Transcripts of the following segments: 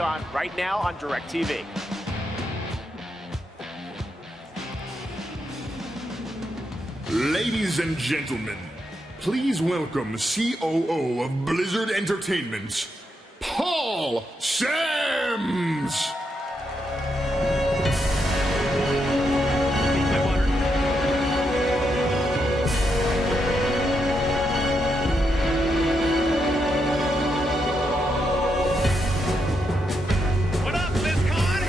BlizzCon right now on DirecTV. Ladies and gentlemen, please welcome COO of Blizzard Entertainment, Paul Shams! What up, BlizzCon?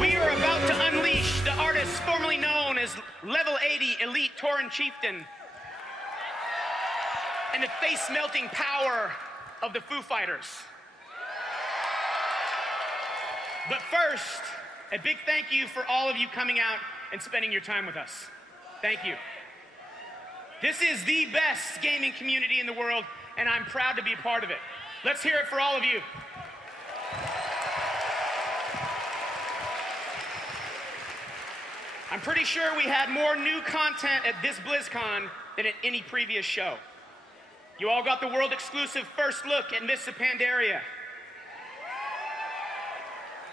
We are about to unleash the artist formerly known as Level 80 Elite Tauren Chieftain and the face-melting power of the Foo Fighters. But first, a big thank you for all of you coming out and spending your time with us. Thank you. This is the best gaming community in the world, and I'm proud to be a part of it. Let's hear it for all of you. I'm pretty sure we had more new content at this BlizzCon than at any previous show. You all got the world-exclusive first look at Miss Pandaria.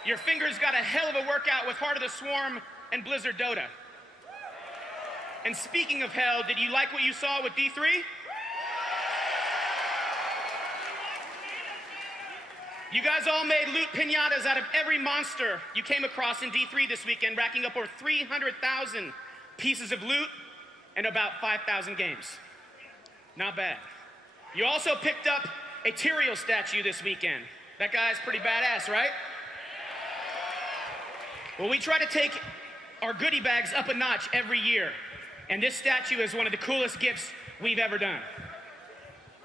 Your fingers got a hell of a workout with Heart of the Swarm and Blizzard Dota. And speaking of hell, did you like what you saw with D3? You guys all made loot piñatas out of every monster you came across in D3 this weekend, racking up over 300,000 pieces of loot and about 5,000 games. Not bad. You also picked up a Tyrael statue this weekend. That guy's pretty badass, right? Well, we try to take our goodie bags up a notch every year, and this statue is one of the coolest gifts we've ever done.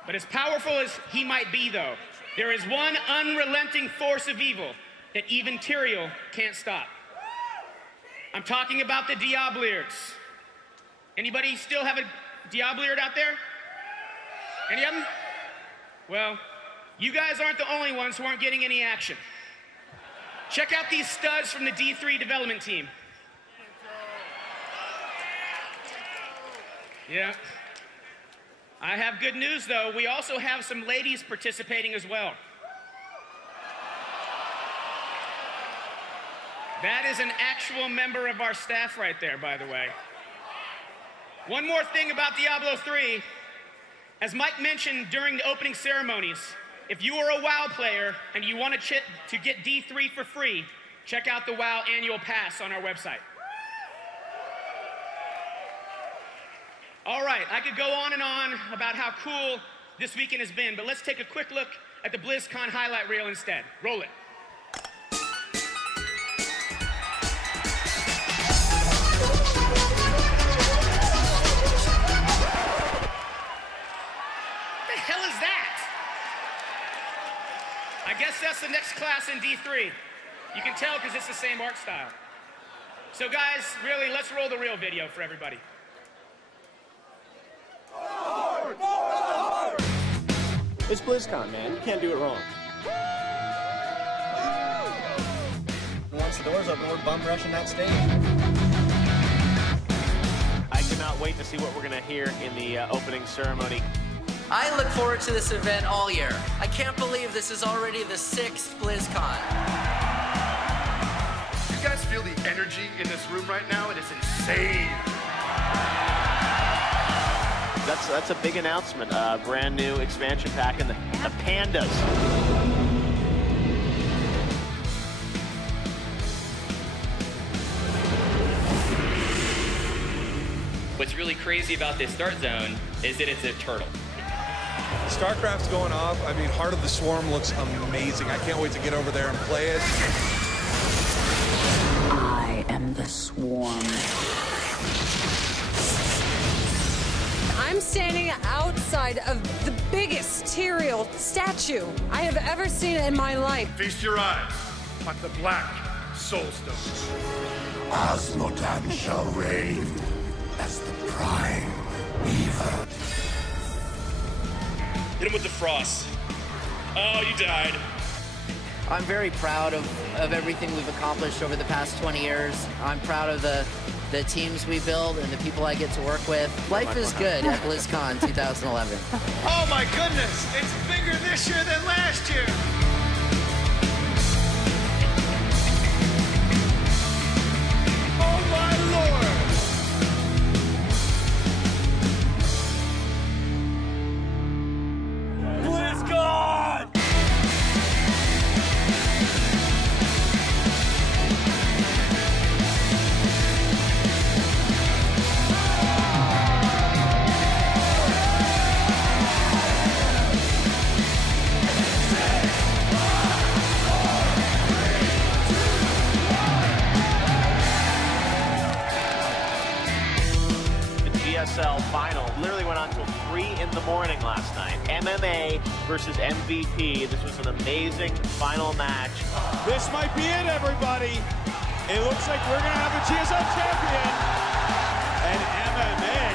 But as powerful as he might be, though, there is one unrelenting force of evil that even Tyrael can't stop. I'm talking about the Diabliards. Anybody still have a Diabliard out there? Any of them? Well, you guys aren't the only ones who aren't getting any action. Check out these studs from the D3 development team. Yeah. I have good news, though. We also have some ladies participating as well. That is an actual member of our staff right there, by the way. One more thing about Diablo 3. As Mike mentioned during the opening ceremonies, if you are a WoW player and you want to get D3 for free, check out the WoW annual pass on our website. All right, I could go on and on about how cool this weekend has been, but let's take a quick look at the BlizzCon highlight reel instead. Roll it. What the hell is that? I guess that's the next class in D3. You can tell because it's the same art style. So guys, really, let's roll the real video for everybody. It's BlizzCon, man. You can't do it wrong. Once the doors open, we're bum rushing that stage. I cannot wait to see what we're going to hear in the opening ceremony. I look forward to this event all year. I can't believe this is already the 6th BlizzCon. You guys feel the energy in this room right now? It is insane. That's a big announcement. Brand new expansion pack and the pandas. What's really crazy about this start zone is that it's a turtle. StarCraft's going off. I mean, Heart of the Swarm looks amazing. I can't wait to get over there and play it. I am the Swarm. I'm standing outside of the biggest Tyrael statue I have ever seen in my life. Feast your eyes on the black soulstones. Osmotan shall reign as the prime evil. Hit him with the frost. Oh, you died. I'm very proud of everything we've accomplished over the past 20 years. I'm proud of the teams we build and the people I get to work with. Life is good at BlizzCon 2011. Oh my goodness, it's bigger bigger this year than last year. Oh my Lord. BlizzCon! GSL final literally went on until 3 in the morning last night. MMA versus MVP. This was an amazing final match. This might be it, everybody. It looks like we're going to have a GSL champion. And MMA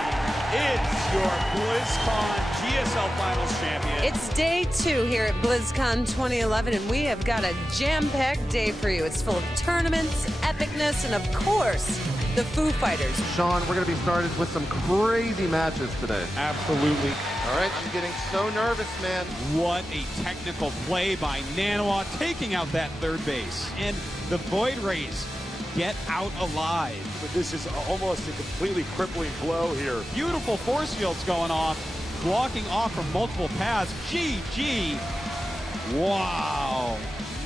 is your BlizzCon GSL Finals champion. It's day 2 here at BlizzCon 2011, and we have got a jam-packed day for you. It's full of tournaments, epicness, and of course, the Foo Fighters. Sean, we're going to be started with some crazy matches today. Absolutely. All right, I'm getting so nervous, man. What a technical play by Nanawa, taking out that third base. And the Void Rays get out alive. But this is almost a completely crippling blow here. Beautiful force fields going off, blocking off from multiple paths. GG. Wow.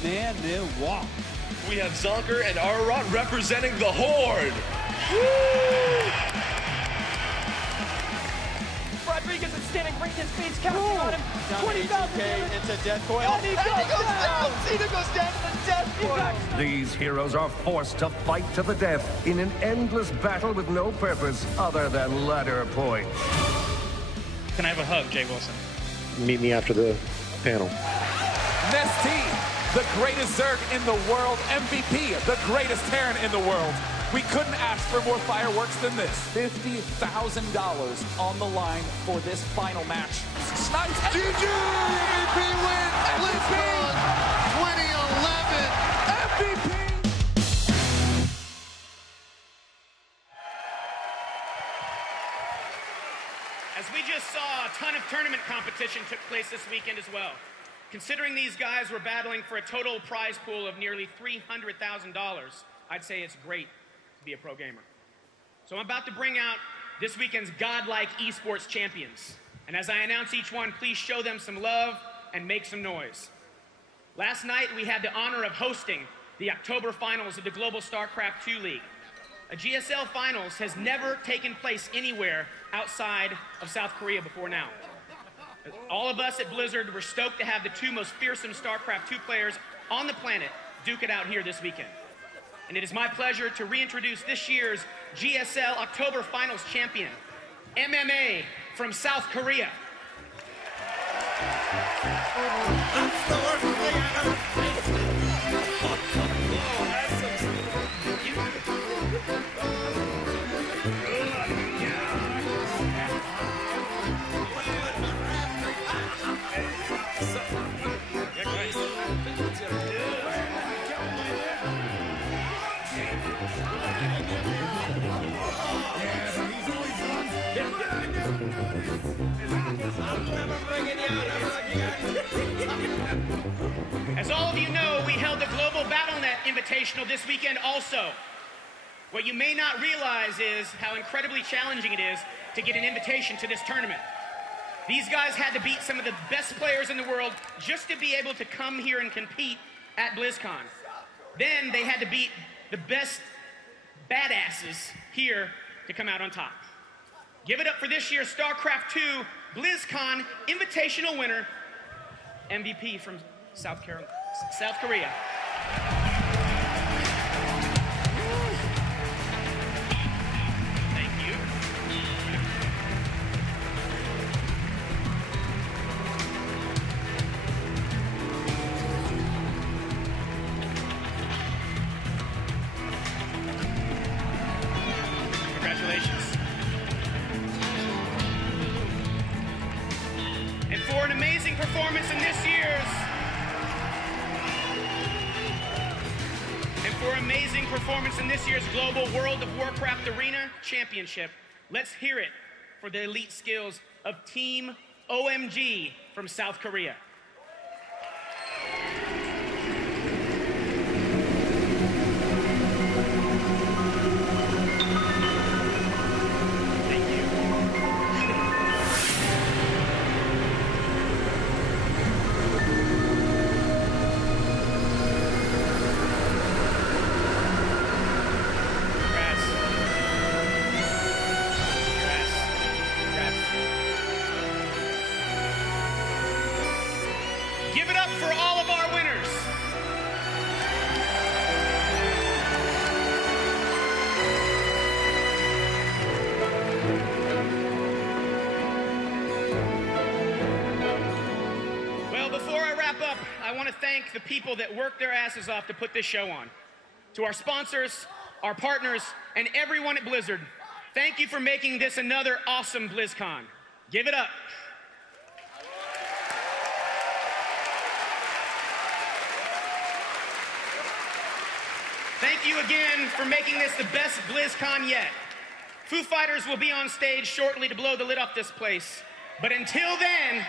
Nanawa. We have Zonker and Ararat representing the Horde. Rodriguez is standing right in his face, counting on him. 20,000 into death coil. And he goes down. Cena goes down to the death coil. These heroes are forced to fight to the death in an endless battle with no purpose other than ladder points. Can I have a hug, Jay Wilson? Meet me after the panel. Nestea, the greatest Zerg in the world, MVP, the greatest Terran in the world. We couldn't ask for more fireworks than this. $50,000 on the line for this final match. Snipes. GG! MVP wins! BlizzCon 2011! MVP! As we just saw, a ton of tournament competition took place this weekend as well. Considering these guys were battling for a total prize pool of nearly $300,000, I'd say it's great to be a pro gamer. So I'm about to bring out this weekend's godlike esports champions. And as I announce each one, please show them some love and make some noise. Last night, we had the honor of hosting the October finals of the Global StarCraft II League. A GSL finals has never taken place anywhere outside of South Korea before now. All of us at Blizzard were stoked to have the two most fearsome StarCraft II players on the planet duke it out here this weekend. And it is my pleasure to reintroduce this year's GSL October Finals champion, MMA from South Korea. As all of you know, we held the Global BattleNet Invitational this weekend also. What you may not realize is how incredibly challenging it is to get an invitation to this tournament. These guys had to beat some of the best players in the world just to be able to come here and compete at BlizzCon. Then they had to beat the best badasses here to come out on top. Give it up for this year's StarCraft II BlizzCon Invitational winner, MVP from South Korea. Thank you. Congratulations. And for an amazing performance in this year's Global World of Warcraft Arena Championship, let's hear it for the elite skills of Team OMG from South Korea. Give it up for all of our winners. Well, before I wrap up, I want to thank the people that worked their asses off to put this show on. To our sponsors, our partners, and everyone at Blizzard, thank you for making this another awesome BlizzCon. Give it up. Thank you again for making this the best BlizzCon yet. Foo Fighters will be on stage shortly to blow the lid off this place. But until then,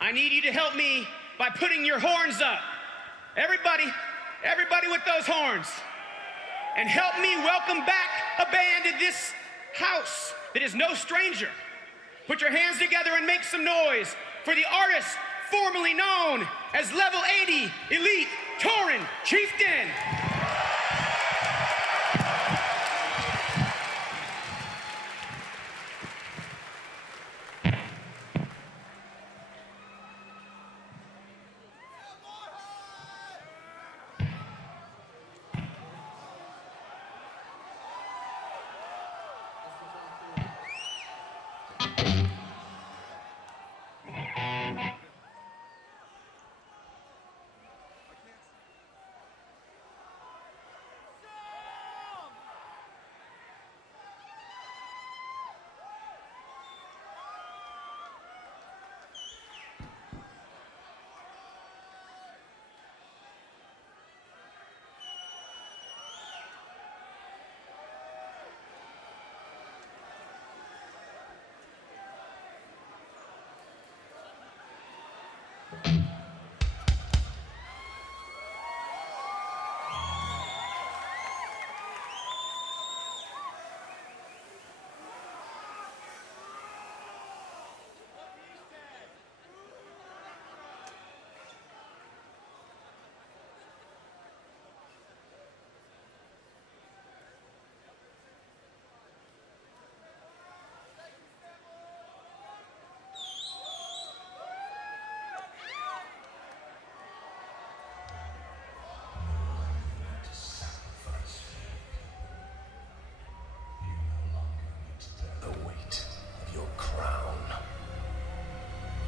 I need you to help me by putting your horns up. Everybody with those horns. And help me welcome back a band in this house that is no stranger. Put your hands together and make some noise for the artist formerly known as Level 80 Elite Tauren Chieftains.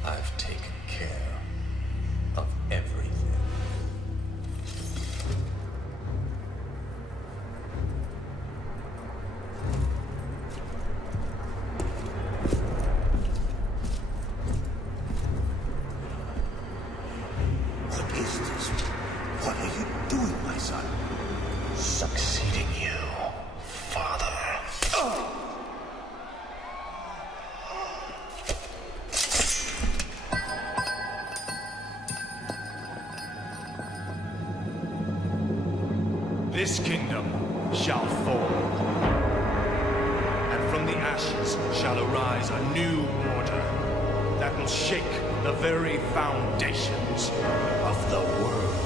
I've taken care of everything. What is this? What are you doing, my son? Succeeding you, Father. This kingdom shall fall, and from the ashes shall arise a new order that will shake the very foundations of the world.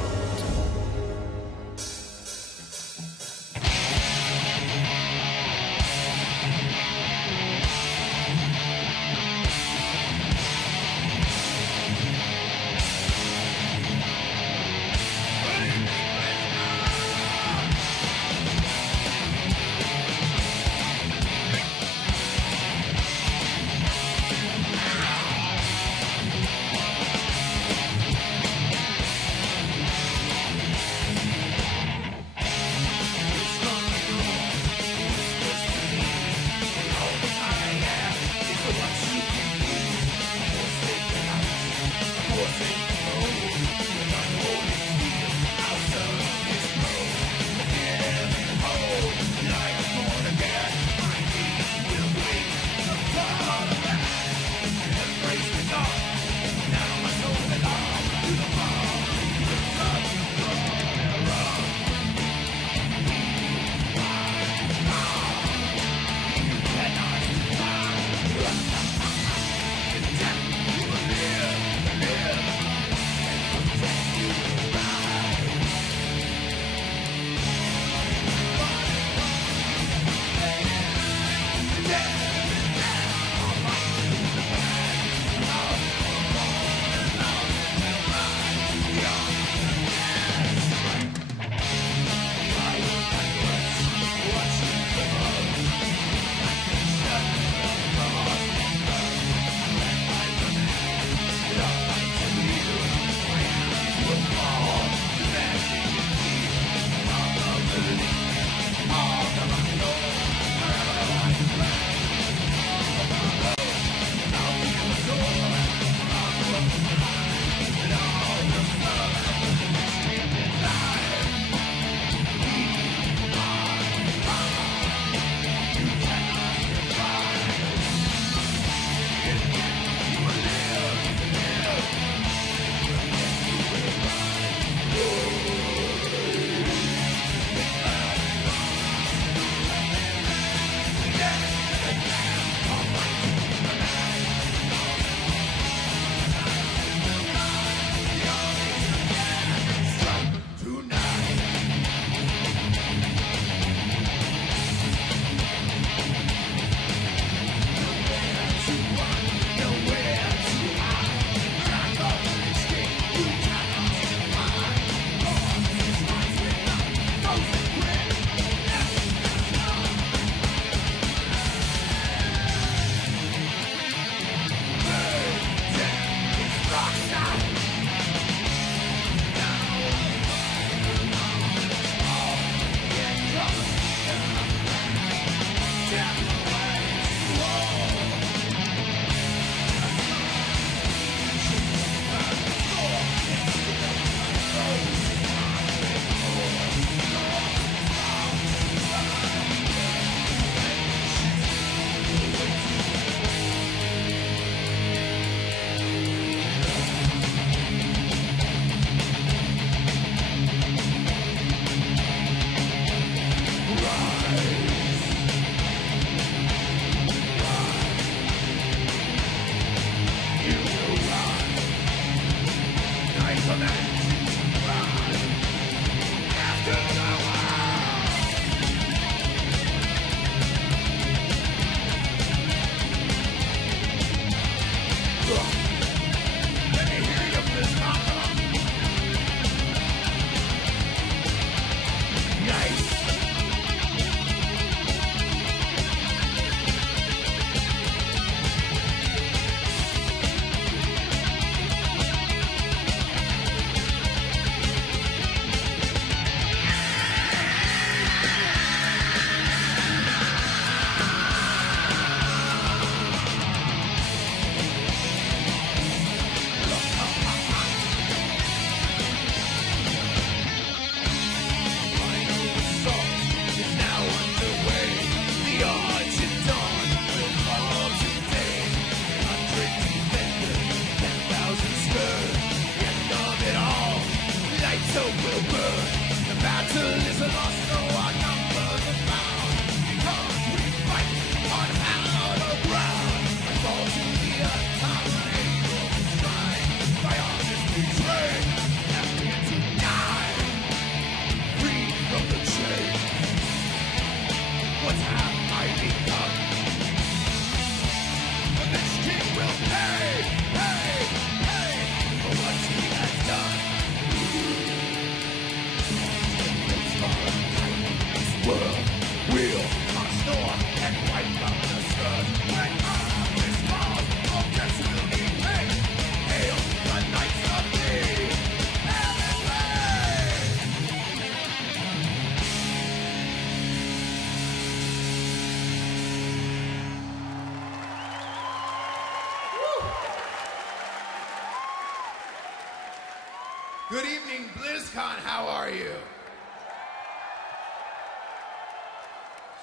Good evening, BlizzCon. How are you?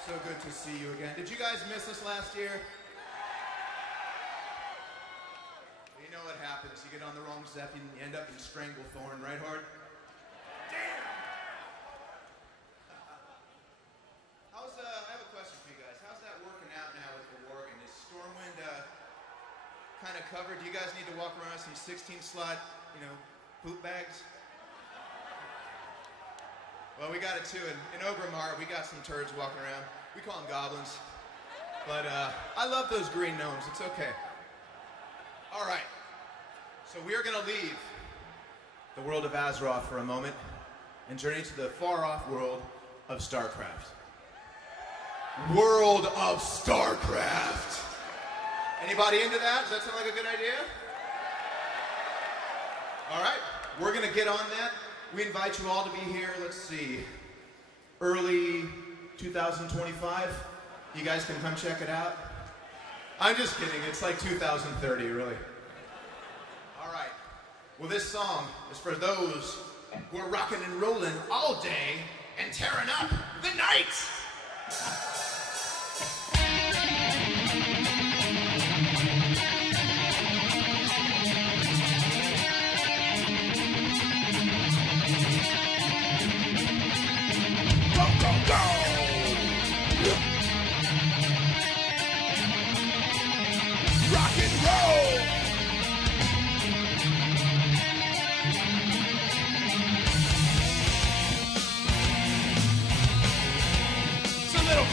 So good to see you again. Did you guys miss us last year? You know what happens. You get on the wrong step and you end up in Stranglethorn, right, Hard? Damn! I have a question for you guys. How's that working out now with the Worgen? Is Stormwind kind of covered? Do you guys need to walk around some 16-slot, poop bags? Well, we got it too. In Ogrimmar, we got some turds walking around. We call them goblins. But I love those green gnomes. It's okay. All right. So we are going to leave the world of Azeroth for a moment and journey to the far-off world of StarCraft. World of StarCraft. Anybody into that? Does that sound like a good idea? All right, we're going to get on that. We invite you all to be here, let's see, early 2025. You guys can come check it out. I'm just kidding, it's like 2030, really. All right, well, this song is for those who are rocking and rolling all day and tearing up the night.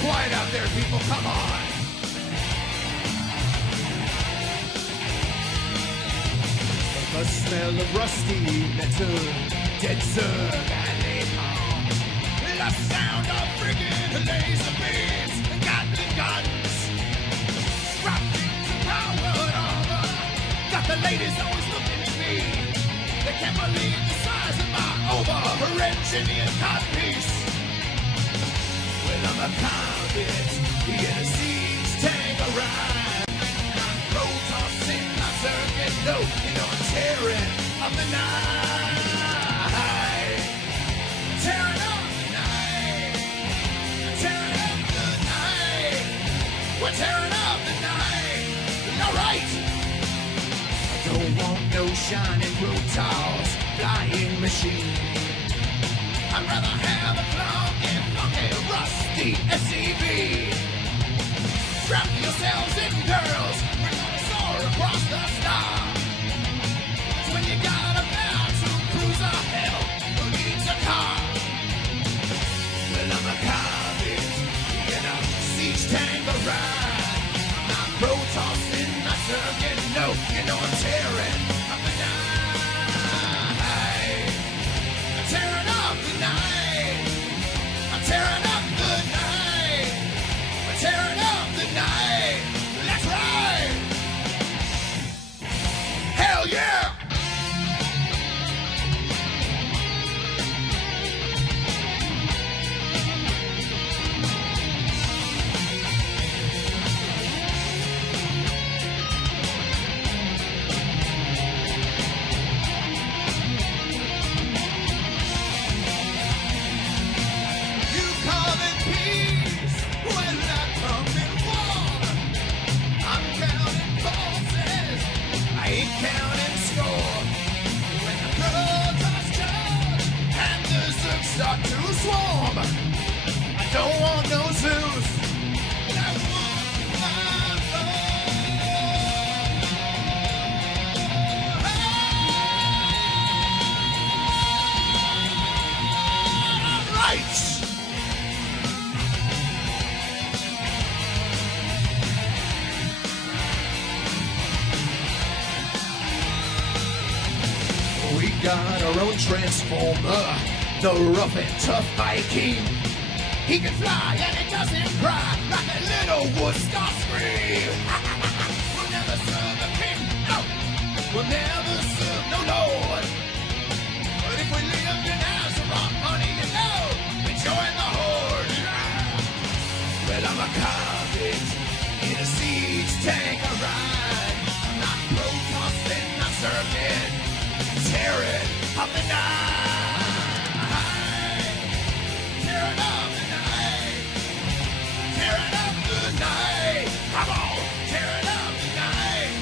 Quiet out there, people, come on! The smell of rusty metal, dead serve and napalm. The sound of friggin' laser beams and Gatling guns. Strapped into powered armor, got the ladies always looking at me. They can't believe the size of my over-engineered codpiece. I'm a convict in a siege tank arrive. I'm roll-tossing my circuit note, I'm tearing up the night. Tearing up the night. Tearing up the night. We're tearing up the night. All right. I don't want no shining brutals, flying machine. I'd rather have a clunky, funky, rusty SCV. Strap yourselves in, girls. We're gonna soar across the sky. It's when you got a pair to start to swarm. I don't want no zoos. I want my love. Right. We got our own transformer, the rough and tough Viking. He can fly and he doesn't cry like a little Woodstock scream. We'll never serve a king, no. We'll never serve no lord. But if we lived in Azeroth, honey, you know, we join the horde. Well, I'm a convict in a siege tank, I ride. I'm not protesting, not serving. Tearing up the night, tearing up the night, tearing up the night. Come on, tearing up the night.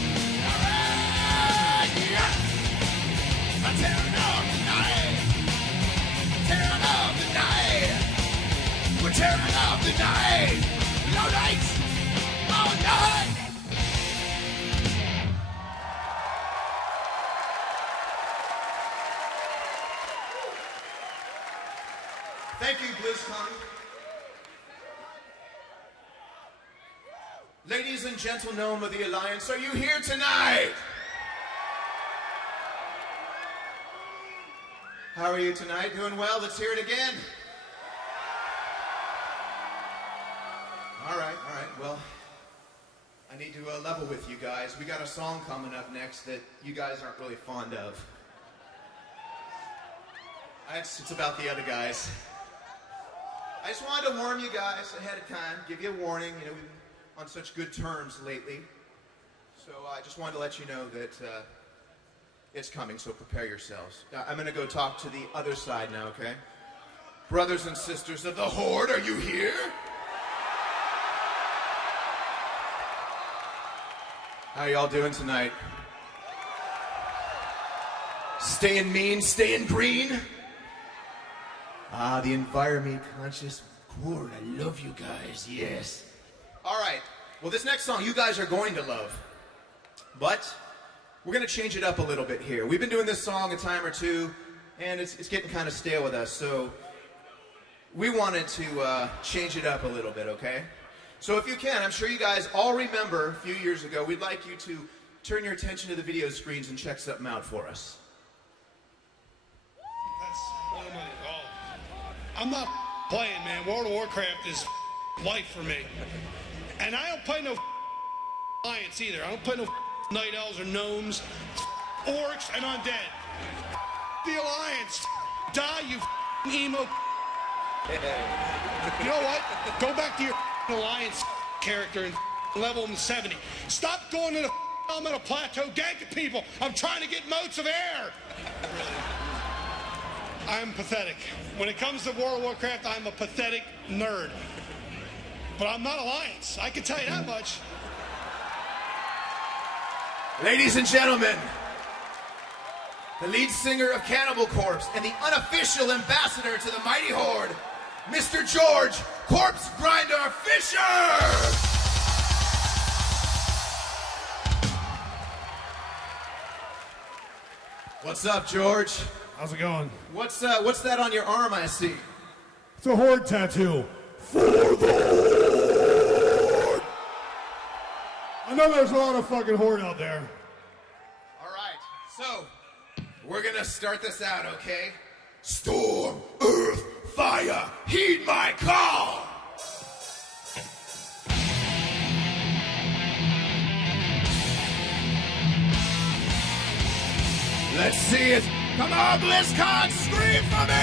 All right, yeah. I'm tearing up the night, tearing up the night. We're tearing up the night. All night, all night. Thank you, BlizzCon. Ladies and gentlemen of the Alliance, are you here tonight? How are you tonight? Doing well? Let's hear it again. All right. Well, I need to level with you guys. We got a song coming up next that you guys aren't really fond of. It's about the other guys. I just wanted to warn you guys ahead of time, give you a warning. You know, we've been on such good terms lately. So I just wanted to let you know that it's coming, so prepare yourselves. I'm going to go talk to the other side now, okay? Brothers and sisters of the Horde, are you here? How y'all doing tonight? Staying mean, staying green? Ah, the environment conscious Horde. I love you guys, yes. All right, well, this next song you guys are going to love. But we're going to change it up a little bit here. We've been doing this song a time or two, and it's getting kind of stale with us, so we wanted to change it up a little bit, okay? So if you can, I'm sure you guys all remember a few years ago, we'd like you to turn your attention to the video screens and check something out for us. That's one of my... I'm not playing, man. World of Warcraft is life for me. And I don't play no Alliance either. I don't play no Night Elves or Gnomes, Orcs, and Undead. The Alliance. Die, you emo. You know what? Go back to your Alliance character and level them to 70. Stop going to the elemental plateau ganking people. I'm trying to get motes of air. I'm pathetic. When it comes to World of Warcraft, I'm a pathetic nerd. But I'm not Alliance. I can tell you that much. Ladies and gentlemen, the lead singer of Cannibal Corpse and the unofficial ambassador to the mighty Horde, Mr. George Corpse Grinder Fisher! What's up, George? How's it going? What's that on your arm I see? It's a Horde tattoo. For the Horde! I know there's a lot of fucking Horde out there. All right, so we're gonna start this out, okay? Storm, earth, fire, heed my call! Let's see it. Come on, BlizzCon, scream for me!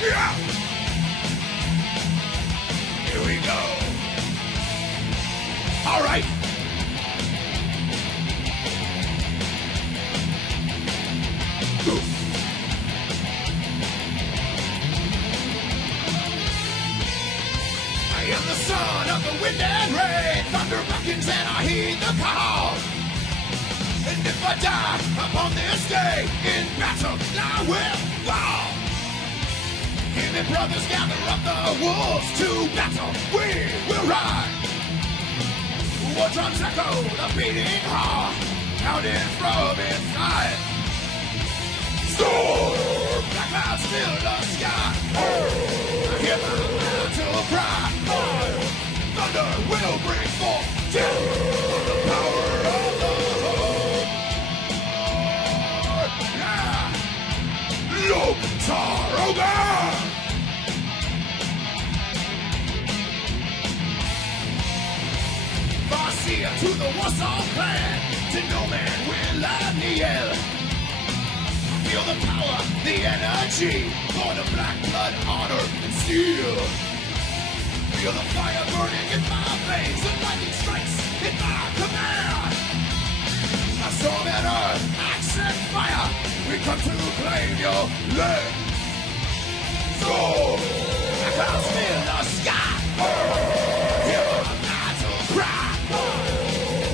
Yeah! Here we go. All right. I am the son of the wind and rain. Thunder beckons and I heed the call. If I die upon this day in battle, I will fall. Hear me, brothers, gather up the wolves to battle. We will ride. War drums echo the beating heart, pounding from inside. Storm, black clouds fill the sky. I hear the battle cry. Thunder will bring forth death from the power of the Lord. Yeah. Look, Taroga! Farseer to the Warsaw clan, to no man will I kneel. Feel the power, the energy, for the black blood, honor, and steel. Feel the fire burning in my veins, the lightning strikes in my command. I storm at earth, axe and fire, we come to claim your land. So, the clouds fill the sky, hear the battle cry.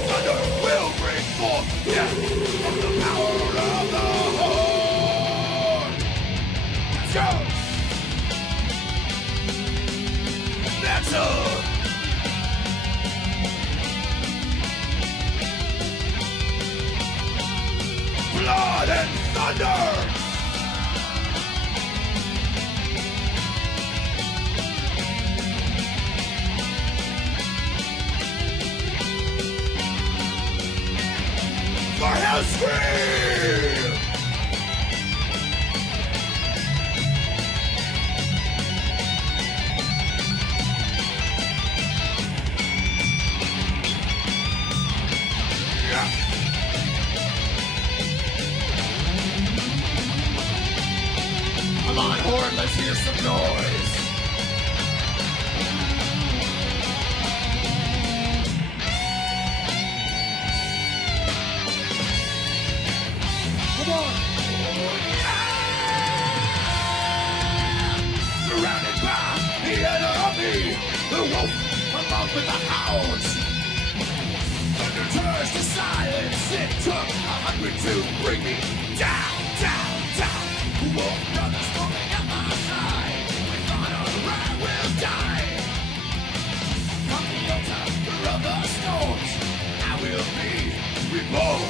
Thunder will bring forth death from the power of the Horde. Let's go! Battle! Blood and thunder! For Hellscream! Come on, Horde, let's hear some noise. Come on. Surrounded by the enemy, the wolf among with the hounds. Thunder turns to silence. It took 100 to bring me down, down, down. Wolf brothers falling at my side. With honor, I will die. From the altar of the storms, I will be reborn.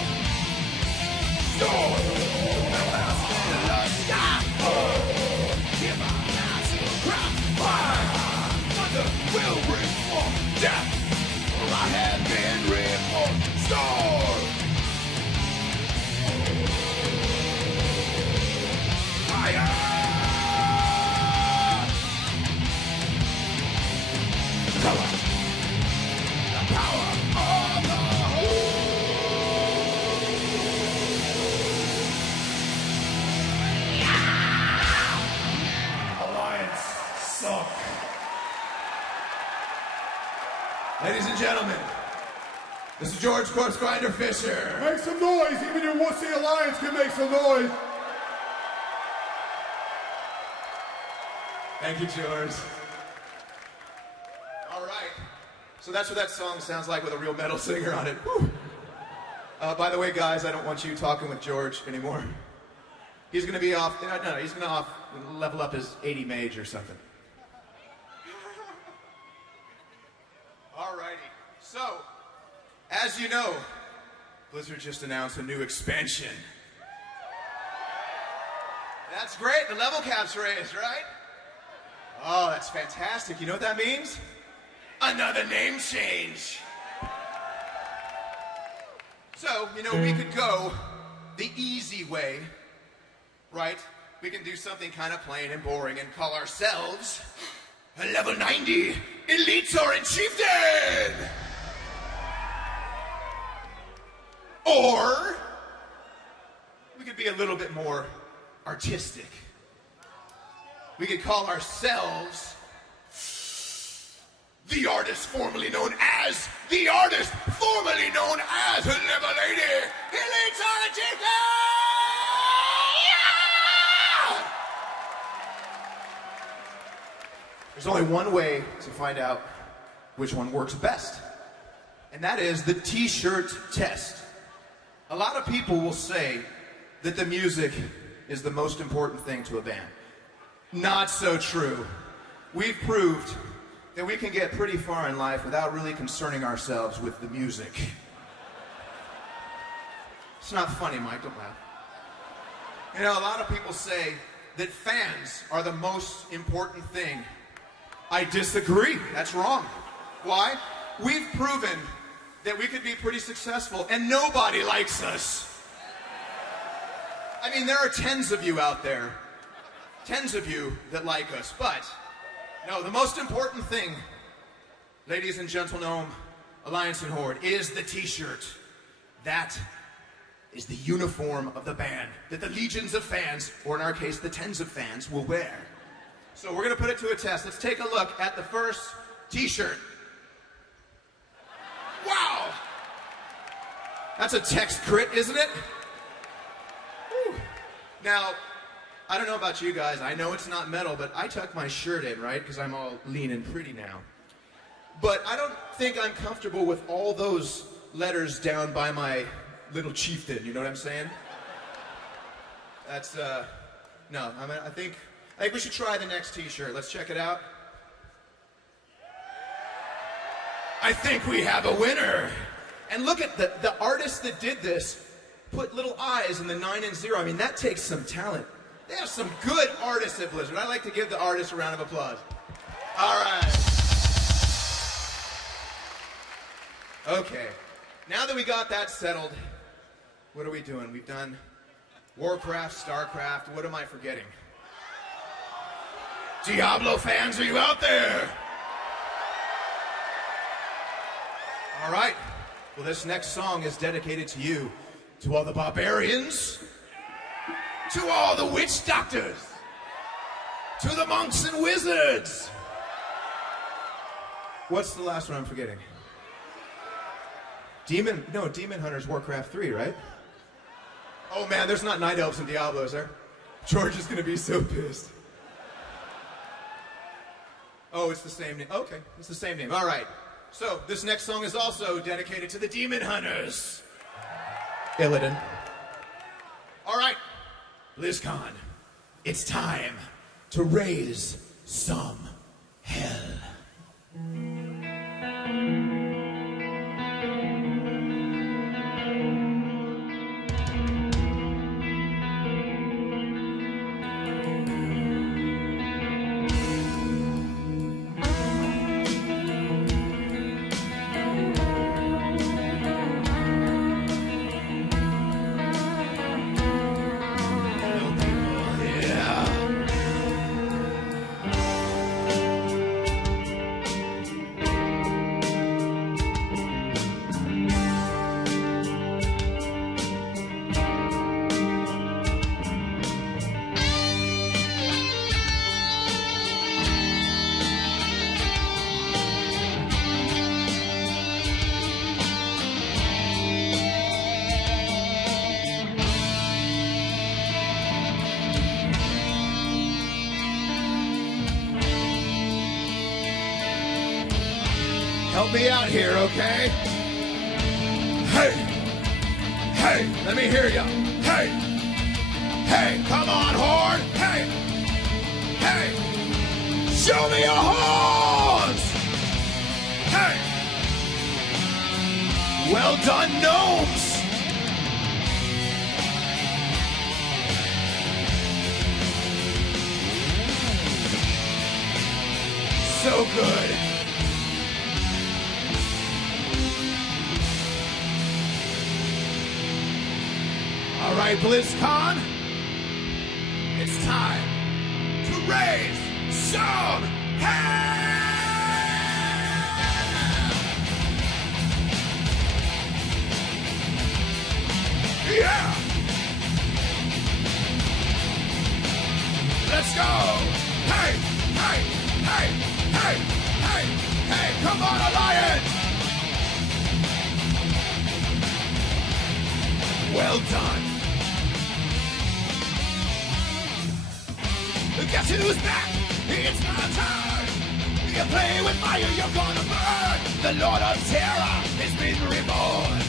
Storm, the clouds fill the sky. Hear my battle cry. Fire, thunder will bring forth death. For I have been reborn. Storm. Ladies and gentlemen, this is George Corpse Grinder Fisher. Make some noise. Even your wussy alliance can make some noise. Thank you, George. All right. So that's what that song sounds like with a real metal singer on it. Whew. By the way, guys, I don't want you talking with George anymore. He's going to be off. No, he's going to level up his 80 mage or something. Alrighty. So, as you know, Blizzard just announced a new expansion. That's great. The level cap's raised, right? Oh, that's fantastic. You know what that means? Another name change. So, you know, we could go the easy way, right? We can do something kind of plain and boring and call ourselves a level 90 Elite Tauren Chieftain! Or we could be a little bit more artistic. We could call ourselves the artist formerly known as the artist formerly known as level 80 Elite Tauren Chieftains! There's only one way to find out which one works best, and that is the t-shirt test. A lot of people will say that the music is the most important thing to a band. Not so true. We've proved that we can get pretty far in life without really concerning ourselves with the music. It's not funny, Mike, don't laugh. You know, a lot of people say that fans are the most important thing. I disagree. That's wrong. Why? We've proven that we could be pretty successful and nobody likes us. I mean, there are tens of you out there, tens of you that like us, but no, the most important thing, ladies and gentlemen, Alliance and Horde, is the t-shirt. That is the uniform of the band that the legions of fans, or in our case, the tens of fans, will wear. So we're going to put it to a test. Let's take a look at the first t-shirt. Wow! That's a text crit, isn't it? Whew. Now, I don't know about you guys. I know it's not metal, but I tuck my shirt in, right? Because I'm all lean and pretty now. But I don't think I'm comfortable with all those letters down by my little chieftain. You know what I'm saying? That's, no. I think we should try the next t-shirt. Let's check it out. I think we have a winner. And look at the artist that did this, put little eyes in the 9 and 0. I mean, that takes some talent. They have some good artists at Blizzard. I'd like to give the artist a round of applause. All right. Okay. Now that we got that settled, what are we doing? We've done Warcraft, StarCraft. What am I forgetting? Diablo fans, are you out there? All right. Well, this next song is dedicated to you, to all the barbarians, to all the witch doctors, to the monks and wizards. What's the last one I'm forgetting? Demon Hunters, Warcraft 3, right? Oh man, there's not Night Elves in Diablo, is there? George is gonna be so pissed. Oh, it's the same name. Okay, it's the same name. All right. So, this next song is also dedicated to the Demon Hunters. Illidan. All right, BlizzCon, it's time to raise some hell. Help me out here, okay? Hey! Hey! Let me hear ya! Hey! Hey! Come on, Horde! Hey! Hey! Show me your horns! Hey! Well done, gnomes! So good! All right, BlizzCon, it's time to raise some hell! Yeah! Let's go! Hey, hey, hey, hey, hey, hey, come on, Alliance! Well done. Guess who's back? It's my turn. You play with fire, you're gonna burn. The Lord of Terror has been reborn.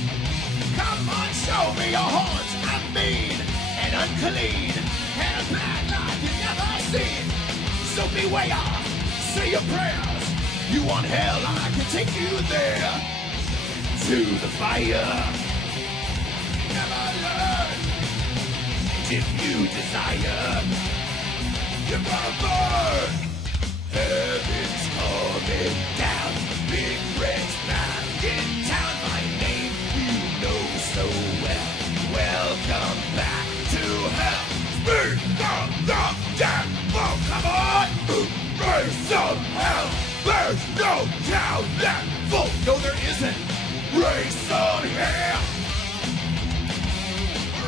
Come on, show me unclean, and a bad life you've never seen. So beware, say your prayers. You want hell, I can take you there. To the fire. Never learn. If you desire, you're gonna burn. Heaven's coming down. Big red man in town. My name you know so well. Welcome back to hell. Speak of the devil. Come on. Raise some hell. There's no town left full. No, there isn't. Raise some hell.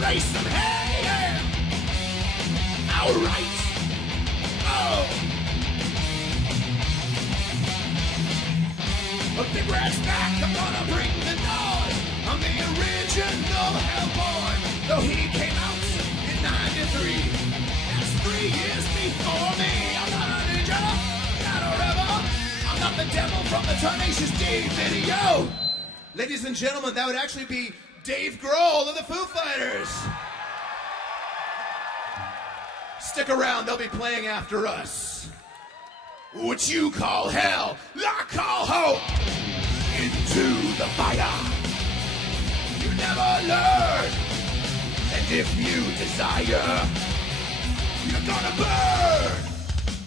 Raise some hell. All right. Oh. A big rat's back, I'm gonna bring the noise. I'm the original Hellborn. Though he came out in 93. That's 3 years before me. I'm not a ninja, not a rebel. I'm not the devil from the Tenacious D video. Ladies and gentlemen, that would actually be Dave Grohl of the Foo Fighters. Stick around, they'll be playing after us. What you call hell, I call hope. Into the fire. You never learn. And if you desire, you're gonna burn.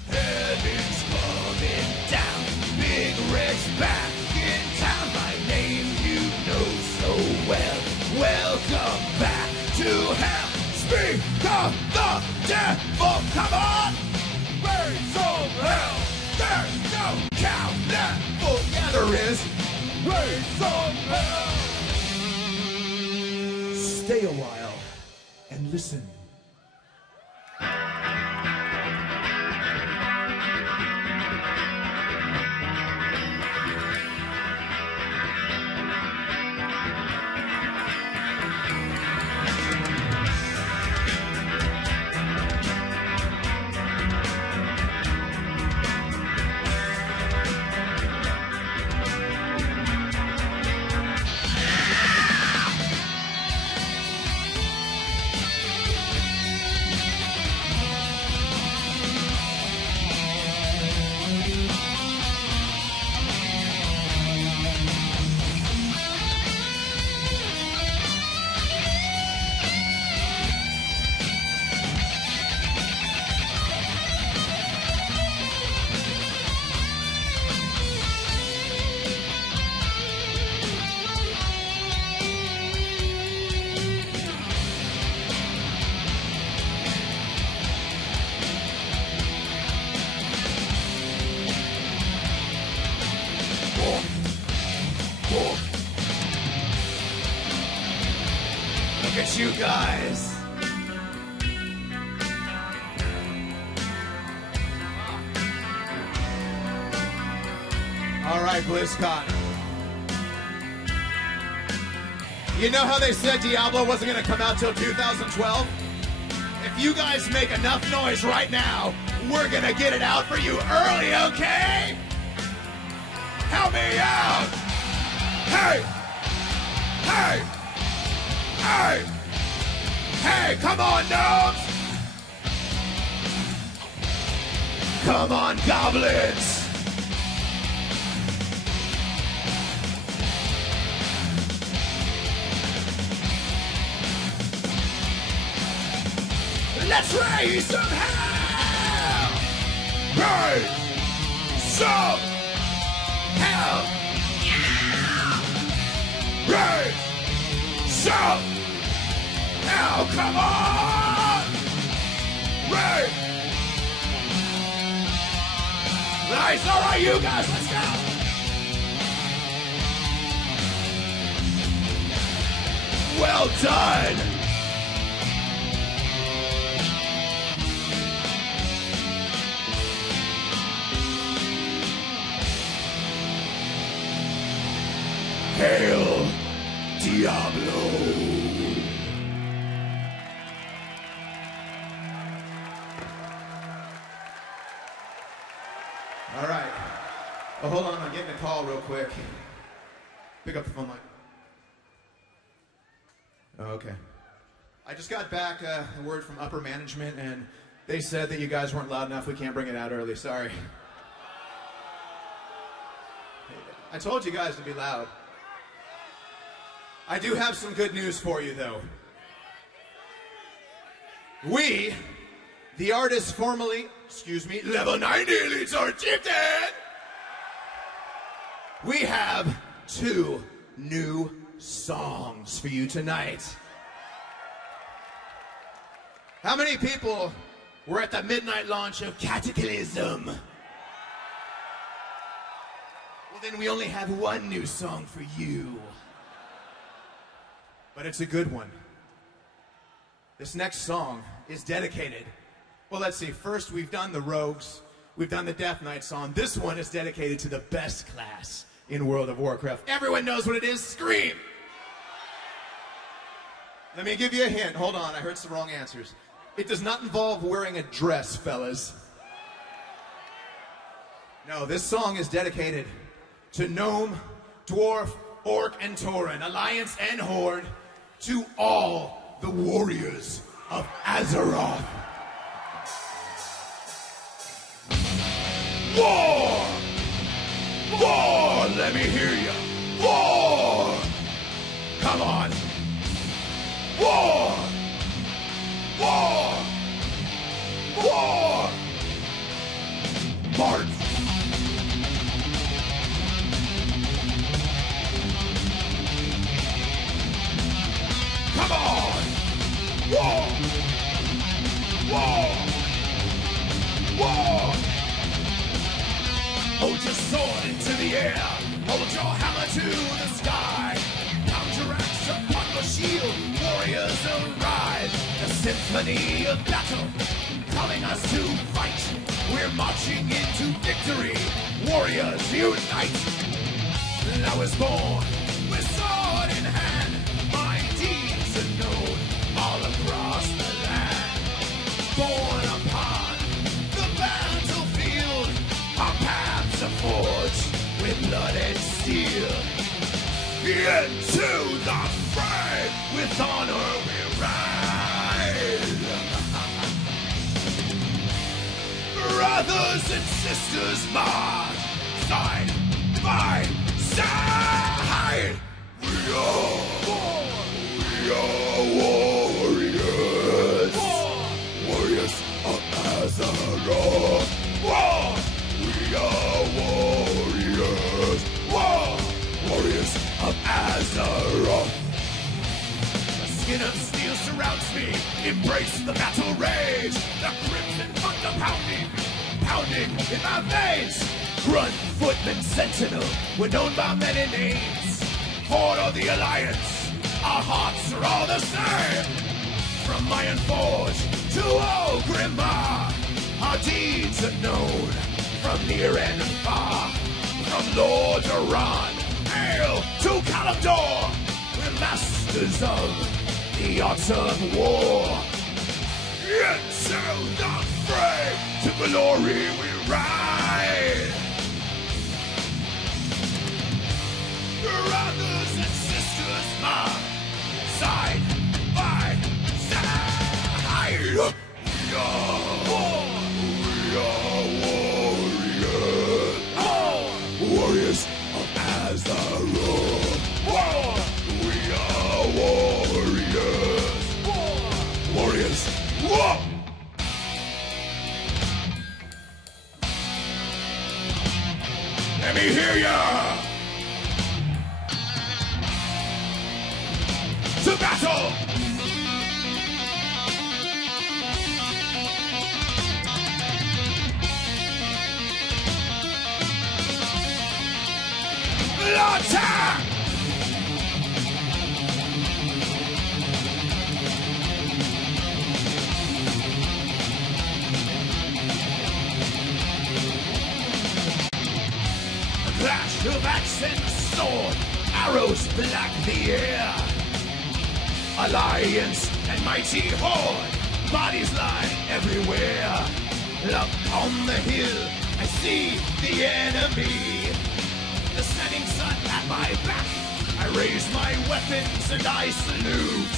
Heaven's coming down. Big Red's back in town. My name you know so well. Welcome back to hell. Speak of the devil. Come on. Raise some hell. There's no count left. Oh, yeah, there is. Raise some hell. Stay a while and listen. Look at you guys. All right, BlizzCon. You know how they said Diablo wasn't going to come out till 2012? If you guys make enough noise right now, we're going to get it out for you early, okay? Help me out! Hey! Hey! Hey! Hey, come on, gnomes! Come on, goblins! Let's raise some hell! Raise some hell! Raise some hell! Come on! Raise! Nice, all right, you guys, let's go! Well done! Hail Diablo! All right. Oh, hold on, I'm getting a call real quick. Pick up the phone line. Oh, okay. I just got back a word from upper management, and they said that you guys weren't loud enough. We can't bring it out early. Sorry. I told you guys to be loud. I do have some good news for you, though. We, the artists formerly, Level 90 Elite Tauren Chieftains, we have 2 new songs for you tonight. How many people were at the midnight launch of Cataclysm? Well, then we only have 1 new song for you. But it's a good one. This next song is dedicated. Well, let's see. First, we've done the Rogues. We've done the Death Knight song. This one is dedicated to the best class in World of Warcraft. Everyone knows what it is. Scream! Let me give you a hint. Hold on. I heard some wrong answers. It does not involve wearing a dress, fellas. No, this song is dedicated to Gnome, Dwarf, Orc, and Tauren, Alliance and Horde, to all the warriors of Azeroth. War! War! Let me hear you. War! Come on. War! War! War! March! Come on! War! War! War! Hold your sword into the air. Hold your hammer to the sky. Pound your axe upon your shield. Warriors arise. The symphony of battle calling us to fight. We're marching into victory. Warriors unite. I was born with sword in hand. My deeds are known all across the land. Born upon the battlefield. Our paths are forged with blood and steel. Into the fray, with honor we ride. Brothers and sisters march, side by side. We are warriors. Warriors of Azeroth. We are warriors. Warriors of Azeroth. The skin of steel surrounds me. Embrace the battle rage. The crimson thunder pounding in my veins. Grunt, footman, sentinel, we're known by many names. Horde or the Alliance, our hearts are all the same. From Iron Forge to Ogrimmar, our deeds are known from near and far. From Lord Duran, hail to Kalimdor, we're masters of the arts of war. Into the fray, to glory we ride. Brothers and sisters march, side by side. We are warriors. Warriors of Azeroth. We are warriors. Warriors. Whoa! Let me hear ya! To battle! Attack! A clash of axe and sword, arrows black the air. Alliance and mighty horde, bodies lie everywhere. Up on the hill, I see the enemy. The setting sun at my back, I raise my weapons and I salute.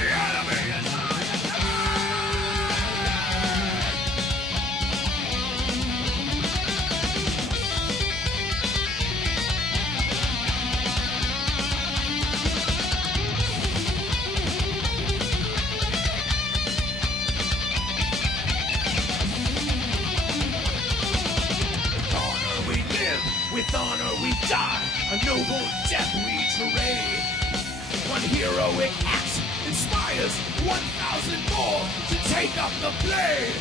The enemy is with honor we die, a noble death we trade. One heroic act inspires 1,000 more to take up the blade.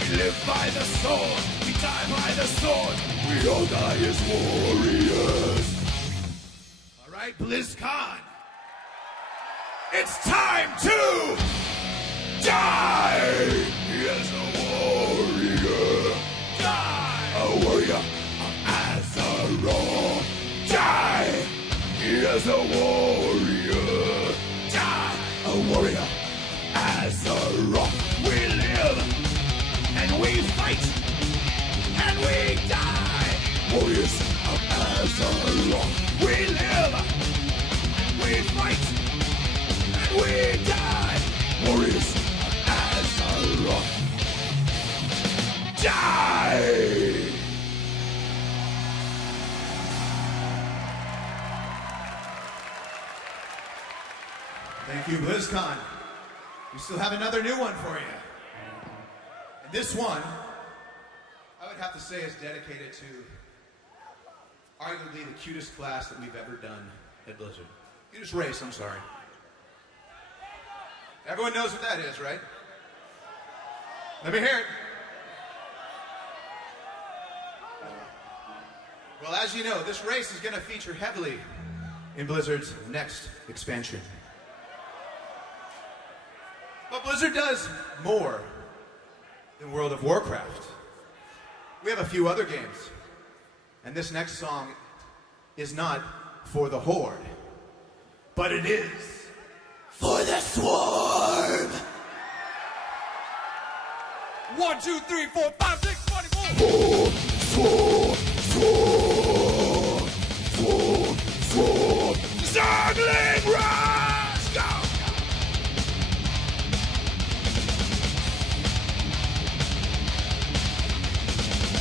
We live by the sword, we die by the sword, we all die as warriors. All right, BlizzCon, it's time to die as a warrior. Die, a warrior. Die as a warrior. Die, a warrior as a rock. We live and we fight and we die. Warriors as a rock. We live and we fight and we die. Warriors as a rock. Die. Thank you, BlizzCon. We still have another new one for you. And this one, I would have to say, is dedicated to arguably the cutest class that we've ever done at Blizzard. Cutest race, I'm sorry. Everyone knows what that is, right? Let me hear it. Well, as you know, this race is going to feature heavily in Blizzard's next expansion. But Blizzard does more than World of Warcraft. We have a few other games. And this next song is not for the Horde, but it is for the Swarm. 1, 2, 3, 4, 5, 6, 24. Swarm. Zergling rush. Go.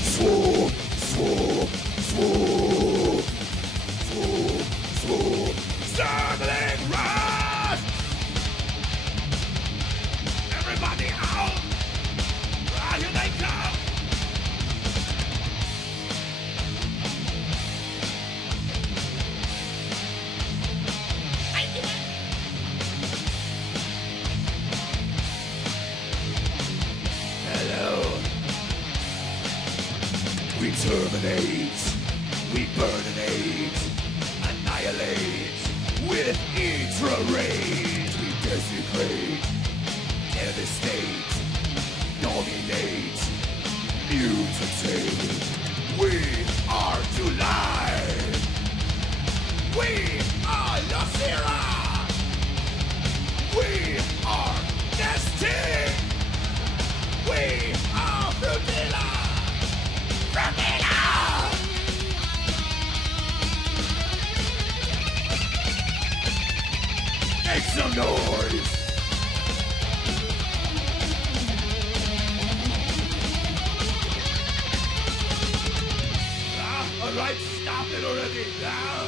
Swarm. Zergling rush. Everybody out. Right, here they come. Hello. We terminate, we burninate, annihilate, with Idra rage. We desecrate, devastate, dominate, mutate. We are July. We are Lucera. We are Destiny. We are Frutilla. Make some noise! Alright, stop it already now!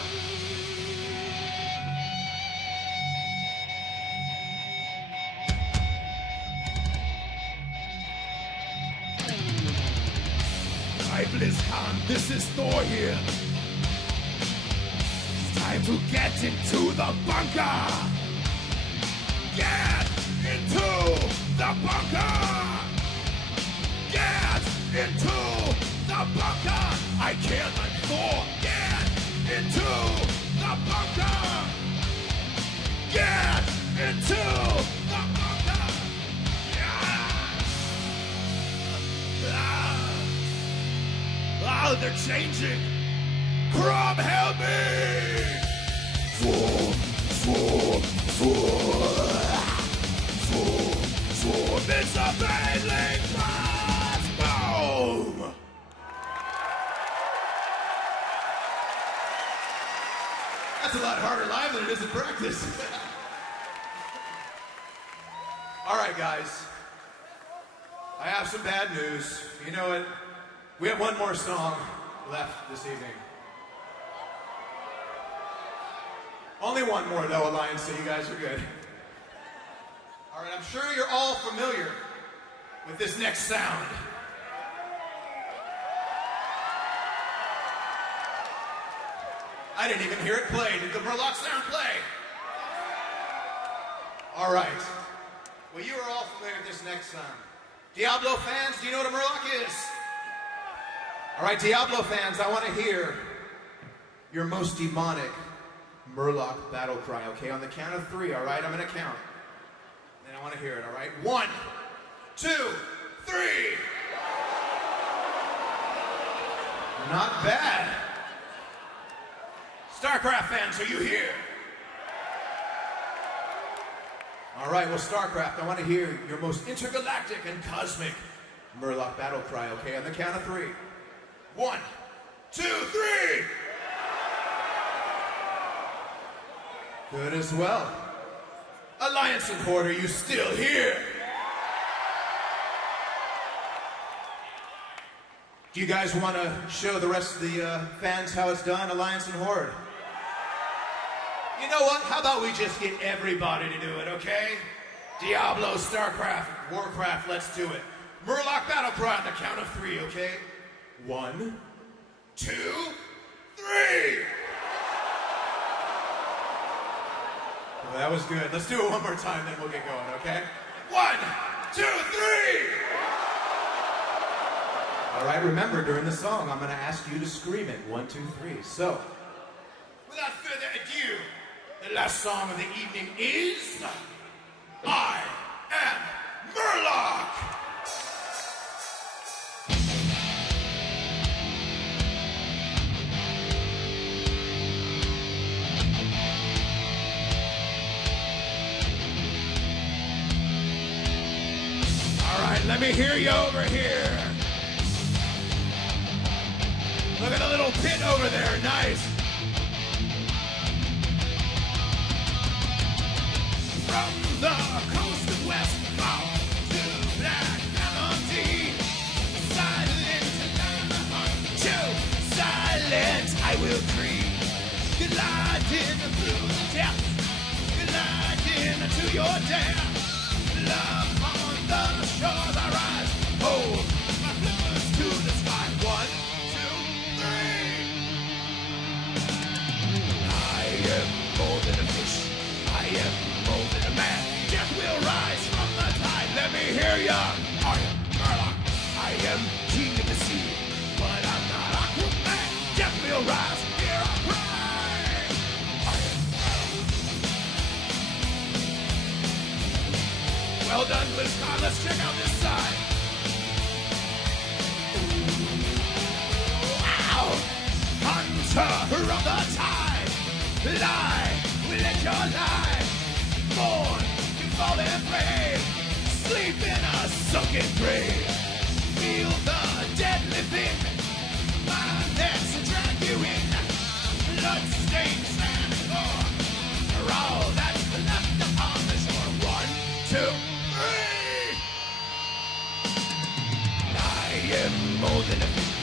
Hi, BlizzCon, this is Thor here. It's time to get into the bunker! Get into the bunker! Get into the bunker! I can't let Thor get into the bunker! Get into the bunker! Oh, they're changing! Crom, help me! Swarm, it's a battling crossbow! That's a lot harder live than it is in practice. All right, guys. I have some bad news. You know what? We have one more song left this evening. Only one more, though, Alliance, so you guys are good. All right, I'm sure you're all familiar with this next sound. I didn't even hear it play. Did the Murloc sound play? All right. Well, you are all familiar with this next sound. Diablo fans, do you know what a Murloc is? All right, Diablo fans, I want to hear your most demonic Murloc battle cry, okay? On the count of 3, all right? I'm going to count. And I want to hear it, all right? 1, 2, 3. Not bad. StarCraft fans, are you here? All right, well, StarCraft, I want to hear your most intergalactic and cosmic Murloc battle cry, okay? On the count of 3. 1, 2, 3. Good as well. Alliance and Horde, are you still here? Do you guys want to show the rest of the fans how it's done, Alliance and Horde? You know what? How about we just get everybody to do it, okay? Diablo, StarCraft, Warcraft, let's do it. Murloc battle cry on the count of 3, okay? 1, 2, 3. Well, that was good. Let's do it one more time, then we'll get going, okay? 1, 2, 3. All right, remember, during the song, I'm going to ask you to scream it. 1, 2, 3. So, without further ado, the last song of the evening is I Am Murloc! All right, let me hear you over here. Look at the little pit over there, nice. From the coast of West Fall to Black Melody, silent and unto silent I will creep, gliding through the depths, gliding to your death. Love on the shores I rise, hold my flippers to the sky. 1, 2, 3. I am more than a fish, I am more than a man. Death will rise from the tide. Let me hear ya. I am Murloc. I am king of the sea, but I'm not Aquaman. Death will rise. Hear I cry. I am Murloc. Well done, BlizzCon. Let's check out this side. Wow! Hunter of the tide. Lie. We let your life born, you fall and brave, sleep in a sunken grave. Feel the deadly thing, my nets drag you in. Blood stained sand and gore, for all that's left upon the shore. 1, 2, 3. I am more than a fish,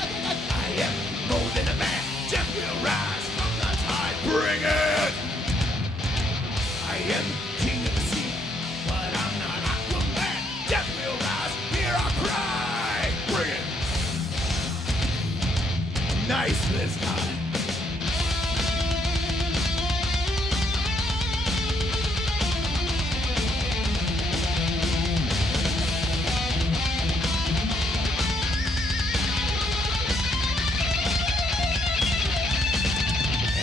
I am more than a man. Death will rise from the tide. Bring it! I am king of the sea, but I'm not Aquaman. Death will rise, hear our cry. Bring it. Nice, BlizzCon.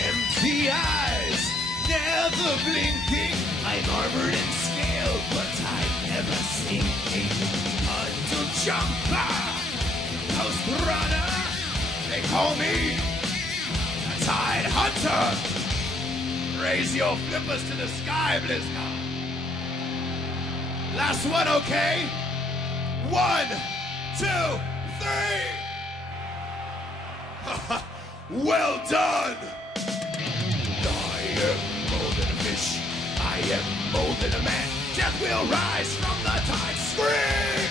Empty eyes, never blinking. I'm armored and scaled, but I never sinking. Puddle jumper, post runner, they call me a tide hunter. Raise your flippers to the sky, BlizzCon. Last one, okay? 1, 2, 3. Well done. I am more than a fish, I am more than a man. Death will rise from the tide. Scream!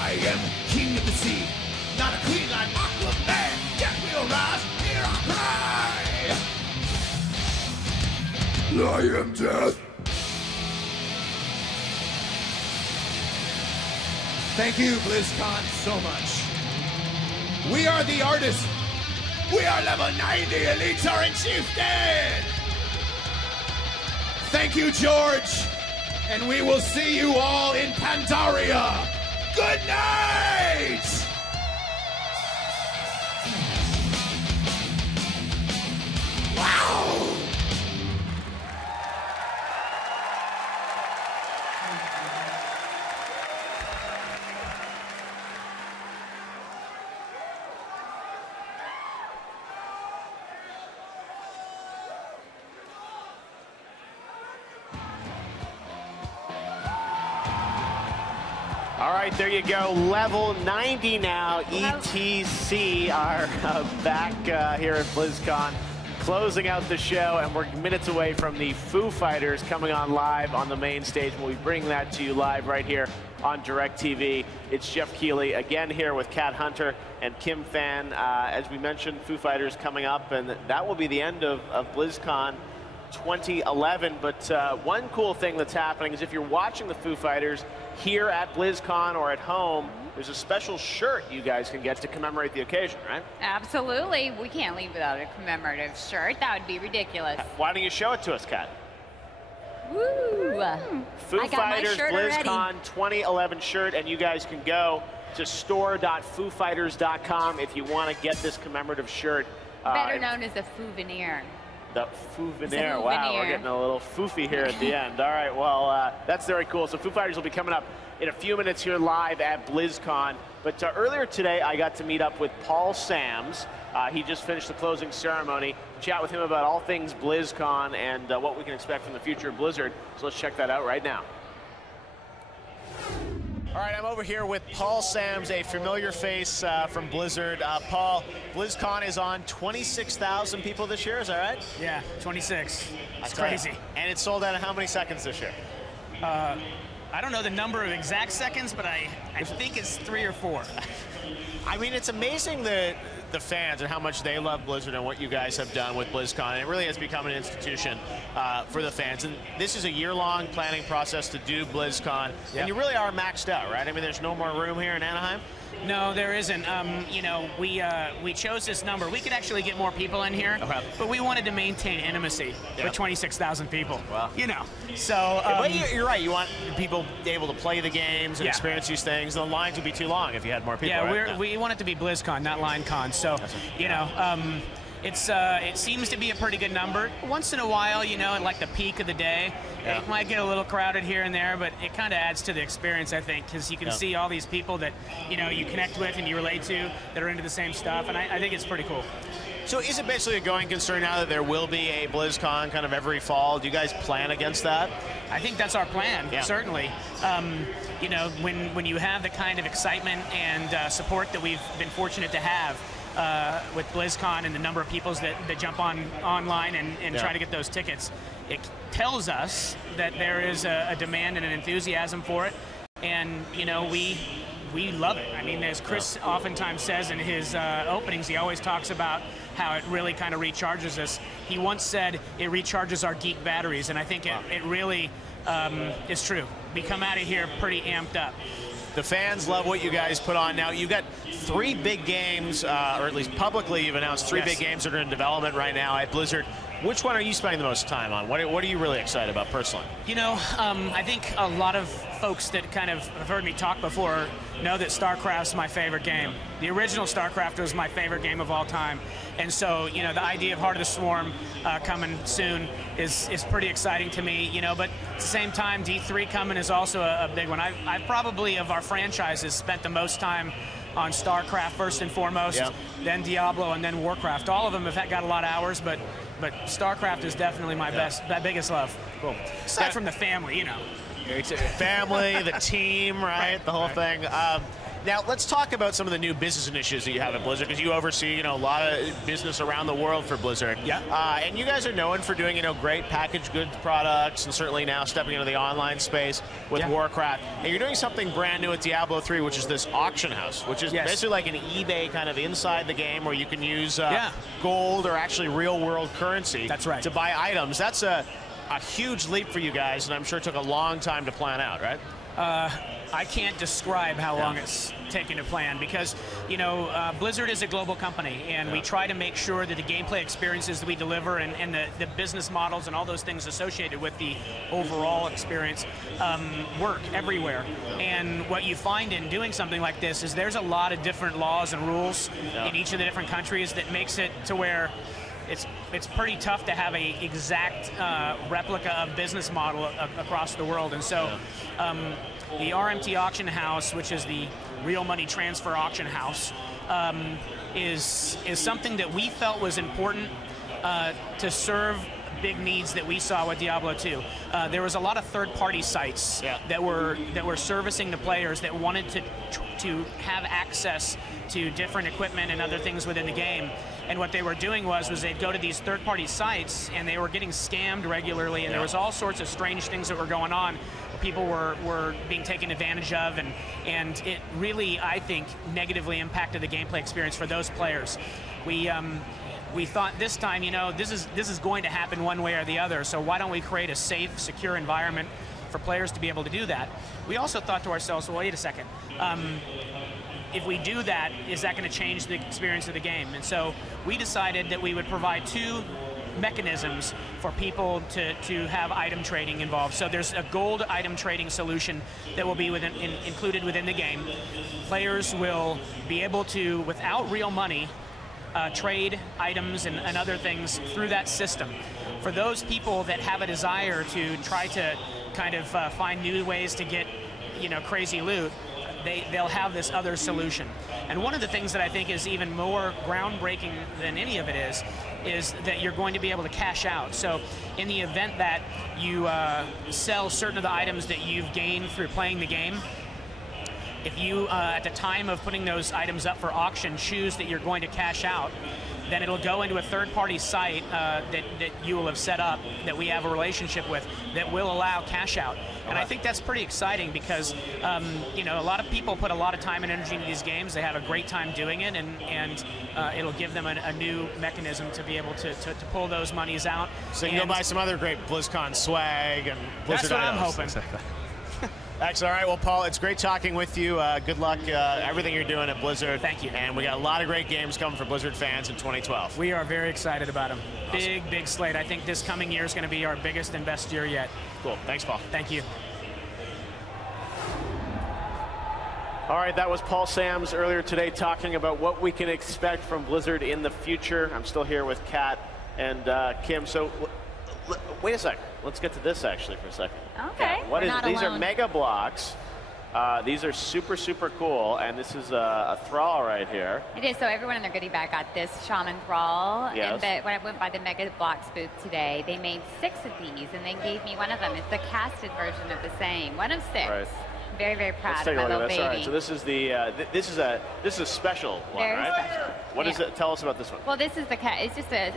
I am king of the sea, not a queen like Aquaman. Death will rise, hear our cry. I am death. Thank you, BlizzCon, so much. We are the artists. We are level 90 Elite Tauren Chieftains. Thank you, George. And we will see you all in Pandaria. Good night! Wow! All right, there you go. Level 90 now. ETC are back here at BlizzCon, closing out the show, and we're minutes away from the Foo Fighters coming on live on the main stage. We'll be bringing that to you live right here on DirecTV. It's Jeff Keighley again here with Kat Hunter and Kim Fan. As we mentioned, Foo Fighters coming up, and that will be the end of BlizzCon 2011. But one cool thing that's happening is if you're watching the Foo Fighters here at BlizzCon or at home, there's a special shirt you guys can get to commemorate the occasion, right? Absolutely. We can't leave without a commemorative shirt. That would be ridiculous. Why don't you show it to us, Kat? Woo! Foo Fighters BlizzCon 2011 shirt, and you guys can go to store.foofighters.com if you want to get this commemorative shirt. Better known as a Foo-veneer. The Foo-veneer. Wow, we're getting a little foofy here at the end. All right, well, that's very cool. So Foo Fighters will be coming up in a few minutes here live at BlizzCon. But earlier today, I got to meet up with Paul Sams. He just finished the closing ceremony. Chat with him about all things BlizzCon and what we can expect from the future of Blizzard. So let's check that out right now. All right, I'm over here with Paul Sams, a familiar face from Blizzard. Paul, BlizzCon is on 26,000 people this year, is that right? Yeah, 26. It's crazy. And it sold out in how many seconds this year? I don't know the number of exact seconds, but I think it's 3 or 4. I mean, it's amazing the fans and how much they love Blizzard and what you guys have done with BlizzCon. And it really has become an institution for the fans. And this is a year-long planning process to do BlizzCon. Yep. And you really are maxed out, right? I mean, there's no more room here in Anaheim? No, there isn't. You know, we chose this number. We could actually get more people in here, but we wanted to maintain intimacy with 26,000 people. Wow. You know, so... but you're right. You want people able to play the games and experience these things. The lines would be too long if you had more people. Yeah, we want it to be BlizzCon, not LineCon. So, you know... it seems to be a pretty good number. Once in a while, you know, at like the peak of the day, it might get a little crowded here and there, but it kind of adds to the experience, I think, because you can see all these people that, you know, you connect with and you relate to that are into the same stuff, and I think it's pretty cool. So is it basically a going concern now that there will be a BlizzCon kind of every fall? Do you guys plan against that? I think that's our plan, certainly. You know, when you have the kind of excitement and support that we've been fortunate to have, with BlizzCon and the number of people that jump online and try to get those tickets, it tells us that there is a demand and an enthusiasm for it, and you know we love it. I mean, as Chris oftentimes says in his openings, he always talks about how it really kind of recharges us. He once said it recharges our geek batteries, and I think it really is true. We come out of here pretty amped up. The fans love what you guys put on. Now, you've got 3 big games, or at least publicly you've announced 3 big games that are in development right now at Blizzard. Which one are you spending the most time on? What are you really excited about personally? You know, I think a lot of folks that kind of have heard me talk before know that StarCraft's my favorite game. The original StarCraft was my favorite game of all time. And so, you know, the idea of Heart of the Swarm coming soon is pretty exciting to me, you know, but at the same time, D3 coming is also a big one. I've probably, of our franchises, spent the most time on StarCraft first and foremost, then Diablo, and then Warcraft. All of them have got a lot of hours, but StarCraft is definitely my biggest love. Cool. Aside from the family, you know. Family, the team, right? The whole thing. Now, let's talk about some of the new business initiatives that you have at Blizzard, because you oversee, you know, a lot of business around the world for Blizzard. Yeah. And you guys are known for doing, you know, great packaged goods products, and certainly now stepping into the online space with Warcraft. And you're doing something brand new at Diablo 3, which is this auction house, which is basically like an eBay kind of inside the game where you can use gold or actually real-world currency to buy items. That's a huge leap for you guys, and I'm sure it took a long time to plan out, right? I can't describe how long it's taken to plan, because, you know, Blizzard is a global company, and we try to make sure that the gameplay experiences that we deliver and the business models and all those things associated with the overall experience work everywhere. And what you find in doing something like this is there's a lot of different laws and rules in each of the different countries that makes it to where it's pretty tough to have a exact replica of business model across the world. And so the RMT auction house, which is the real money transfer auction house, is something that we felt was important to serve big needs that we saw with Diablo 2. There was a lot of third-party sites that were servicing the players that wanted to have access to different equipment and other things within the game. And what they were doing was they'd go to these third-party sites, and they were getting scammed regularly, and there was all sorts of strange things that were going on. People were being taken advantage of, and it really, I think, negatively impacted the gameplay experience for those players. We thought this time, you know, this is going to happen one way or the other, so why don't we create a safe, secure environment for players to be able to do that? We also thought to ourselves, well, wait a second. If we do that, is that going to change the experience of the game? And so we decided that we would provide two mechanisms for people to have item trading involved. So there's a gold item trading solution that will be included within the game. Players will be able to, without real money, trade items and other things through that system. For those people that have a desire to try to kind of find new ways to get, you know, crazy loot, they'll have this other solution. And one of the things that I think is even more groundbreaking than any of it is that you're going to be able to cash out. So in the event that you sell certain of the items that you've gained through playing the game, if you, at the time of putting those items up for auction, choose that you're going to cash out, then it'll go into a third-party site that you will have set up, that we have a relationship with, that will allow cash out. And I think that's pretty exciting because, you know, a lot of people put a lot of time and energy into these games. They have a great time doing it, and it'll give them a new mechanism to be able to pull those monies out. So you can go buy some other great BlizzCon swag and Blizzard items. That's what I'm hoping. Excellent. All right, well, Paul, it's great talking with you. Good luck, everything you're doing at Blizzard. Thank you. And we got a lot of great games coming for Blizzard fans in 2012. We are very excited about them. Awesome. Big slate. I think this coming year is going to be our biggest and best year yet. Cool. Thanks, Paul. Thank you. All right, that was Paul Sams earlier today talking about what we can expect from Blizzard in the future. I'm still here with Kat and Kim. So wait a second. Let's get to this actually for a second. Okay. What is these alone. are mega blocks. These are super cool, and this is a thrall right here. It is. So everyone in their goodie bag got this shaman thrall. Yes. And when I went by the Mega Blocks booth today, they made 6 of these, and they gave me one of them. It's the casted version of the same. One of 6. Right. Very proud Let's of take my a look little at this. baby. All right, so this is the this is a special one, Very right? special. What is it? Tell us about this one. Well, this is it's just a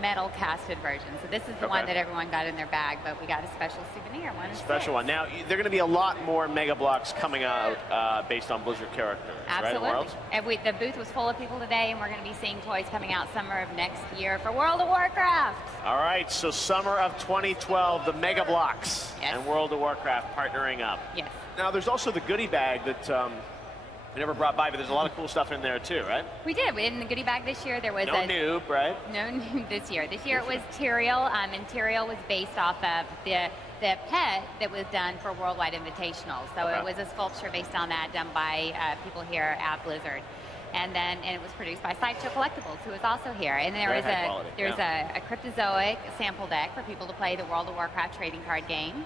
metal casted version. So this is the one that everyone got in their bag, but we got a special souvenir. One of 6. Special one. Now, there are going to be a lot more Mega Blocks coming out based on Blizzard characters, Absolutely. right? Worlds? And the booth was full of people today, and we're going to be seeing toys coming out summer of next year for World of Warcraft. All right, so summer of 2012, the Mega Blocks and World of Warcraft partnering up. Yes. Now, there's also the goodie bag that we never brought by, but there's a lot of cool stuff in there too, right? We did. In the goodie bag this year, there was no noob, right? No noob this year. This year it was Tyrael, and Tyrael was based off of the pet that was done for Worldwide Invitational. So it was a sculpture based on that, done by people here at Blizzard. And it was produced by Sideshow Collectibles, who is also here. And there is a Cryptozoic sample deck for people to play the World of Warcraft trading card game.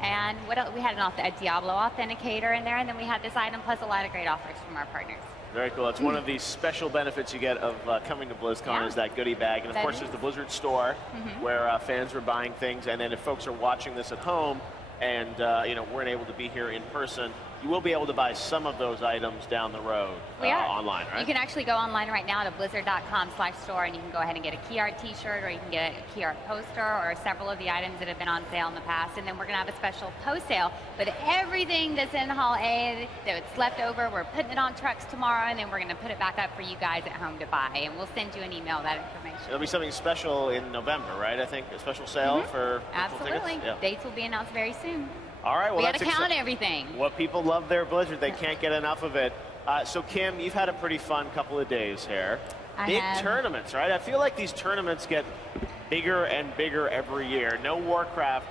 And what else? We had a Diablo authenticator in there, and then we had this item plus a lot of great offers from our partners. Very cool. It's one of the special benefits you get of coming to BlizzCon is that goodie bag. And of course, there's the Blizzard store where fans are buying things. And then if folks are watching this at home and you know, weren't able to be here in person, you will be able to buy some of those items down the road online, right? You can actually go online right now to blizzard.com/store, and you can go ahead and get a key art t-shirt, or you can get a key art poster, or several of the items that have been on sale in the past. And then we're going to have a special post-sale. But everything that's in Hall A that's left over, we're putting it on trucks tomorrow, and then we're going to put it back up for you guys at home to buy. And we'll send you an email that information. There'll be something special in November, right? I think a special sale for Absolutely. tickets? Yeah. Dates will be announced very soon. All right, well, we got that's to count everything. What people love their Blizzard, they can't get enough of it. So, Kim, you've had a pretty fun couple of days here. Big tournaments, right? I feel like these tournaments get bigger and bigger every year. No Warcraft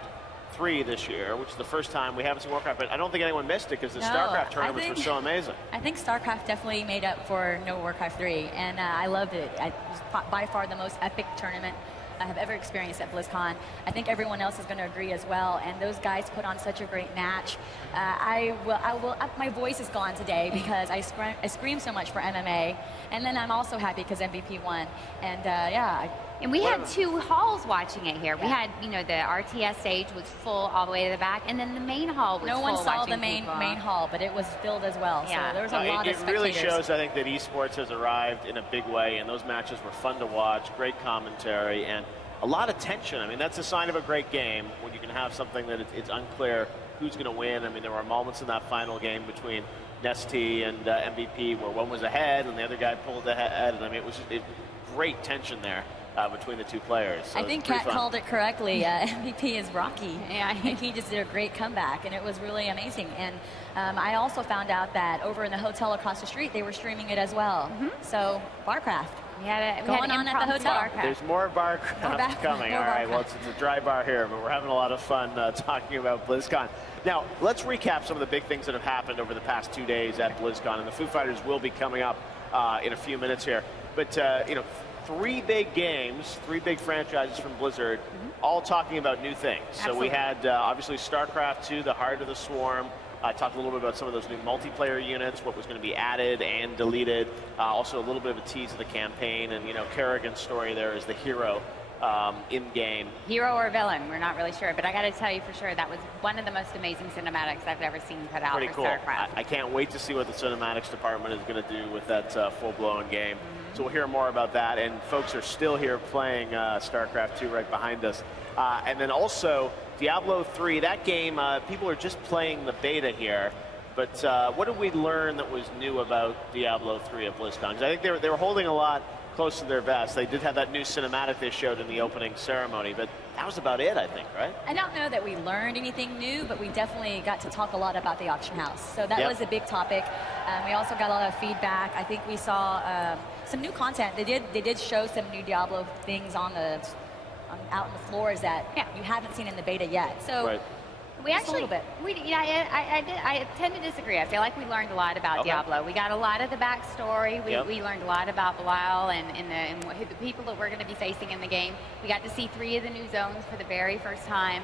3 this year, which is the first time we haven't seen Warcraft, but I don't think anyone missed it because the StarCraft tournaments were so amazing. I think StarCraft definitely made up for no Warcraft 3, and I loved it. It was by far the most epic tournament I have ever experienced at BlizzCon. I think everyone else is going to agree as well, and those guys put on such a great match. My voice is gone today because I scream so much for MMA, and then I'm also happy because MVP won, and And we had 2 halls watching it here. We had, the RTS stage was full all the way to the back, and then the main hall was full. No one saw the main hall, but it was filled as well. Yeah. So there was a lot of spectators. It really shows, I think, that esports has arrived in a big way, and those matches were fun to watch, great commentary, and a lot of tension. I mean, that's a sign of a great game when you can have something that it's unclear who's going to win. I mean, there were moments in that final game between Nesty and MVP where one was ahead and the other guy pulled ahead. And I mean, it was great tension there between the two players. So I think Kat called it correctly. MVP is Rocky. Yeah, I think he just did a great comeback, and it was really amazing. And I also found out that over in the hotel across the street, they were streaming it as well. So, Barcraft. Going on at the hotel. There's more Barcraft coming. All right, well, it's a dry bar here, but we're having a lot of fun talking about BlizzCon. Now, let's recap some of the big things that have happened over the past 2 days at BlizzCon, and the Foo Fighters will be coming up in a few minutes here. But, 3 big games, 3 big franchises from Blizzard, all talking about new things. Absolutely. So we had, obviously, StarCraft 2, the Heart of the Swarm. I talked a little bit about some of those new multiplayer units, what was going to be added and deleted. Also, a little bit of a tease of the campaign, and Kerrigan's story there is the hero in-game. Hero or villain, we're not really sure, but I got to tell you for sure that was one of the most amazing cinematics I've ever seen put out for StarCraft. I can't wait to see what the cinematics department is going to do with that full-blown game. So we'll hear more about that, and folks are still here playing StarCraft 2 right behind us. And then also Diablo 3, that game, people are just playing the beta here. But what did we learn that was new about Diablo 3 at BlizzCon? Because I think they were holding a lot close to their vest. They did have that new cinematic they showed in the opening ceremony, but that was about it, I think, right? I don't know that we learned anything new, but we definitely got to talk a lot about the auction house. So that was a big topic. We also got a lot of feedback. I think we saw some new content. They did show some new Diablo things out on the floors that you haven't seen in the beta yet. So we actually, a little bit. I tend to disagree. I feel like we learned a lot about Diablo. We got a lot of the backstory. We learned a lot about Belial and the people that we're going to be facing in the game. We got to see 3 of the new zones for the very first time.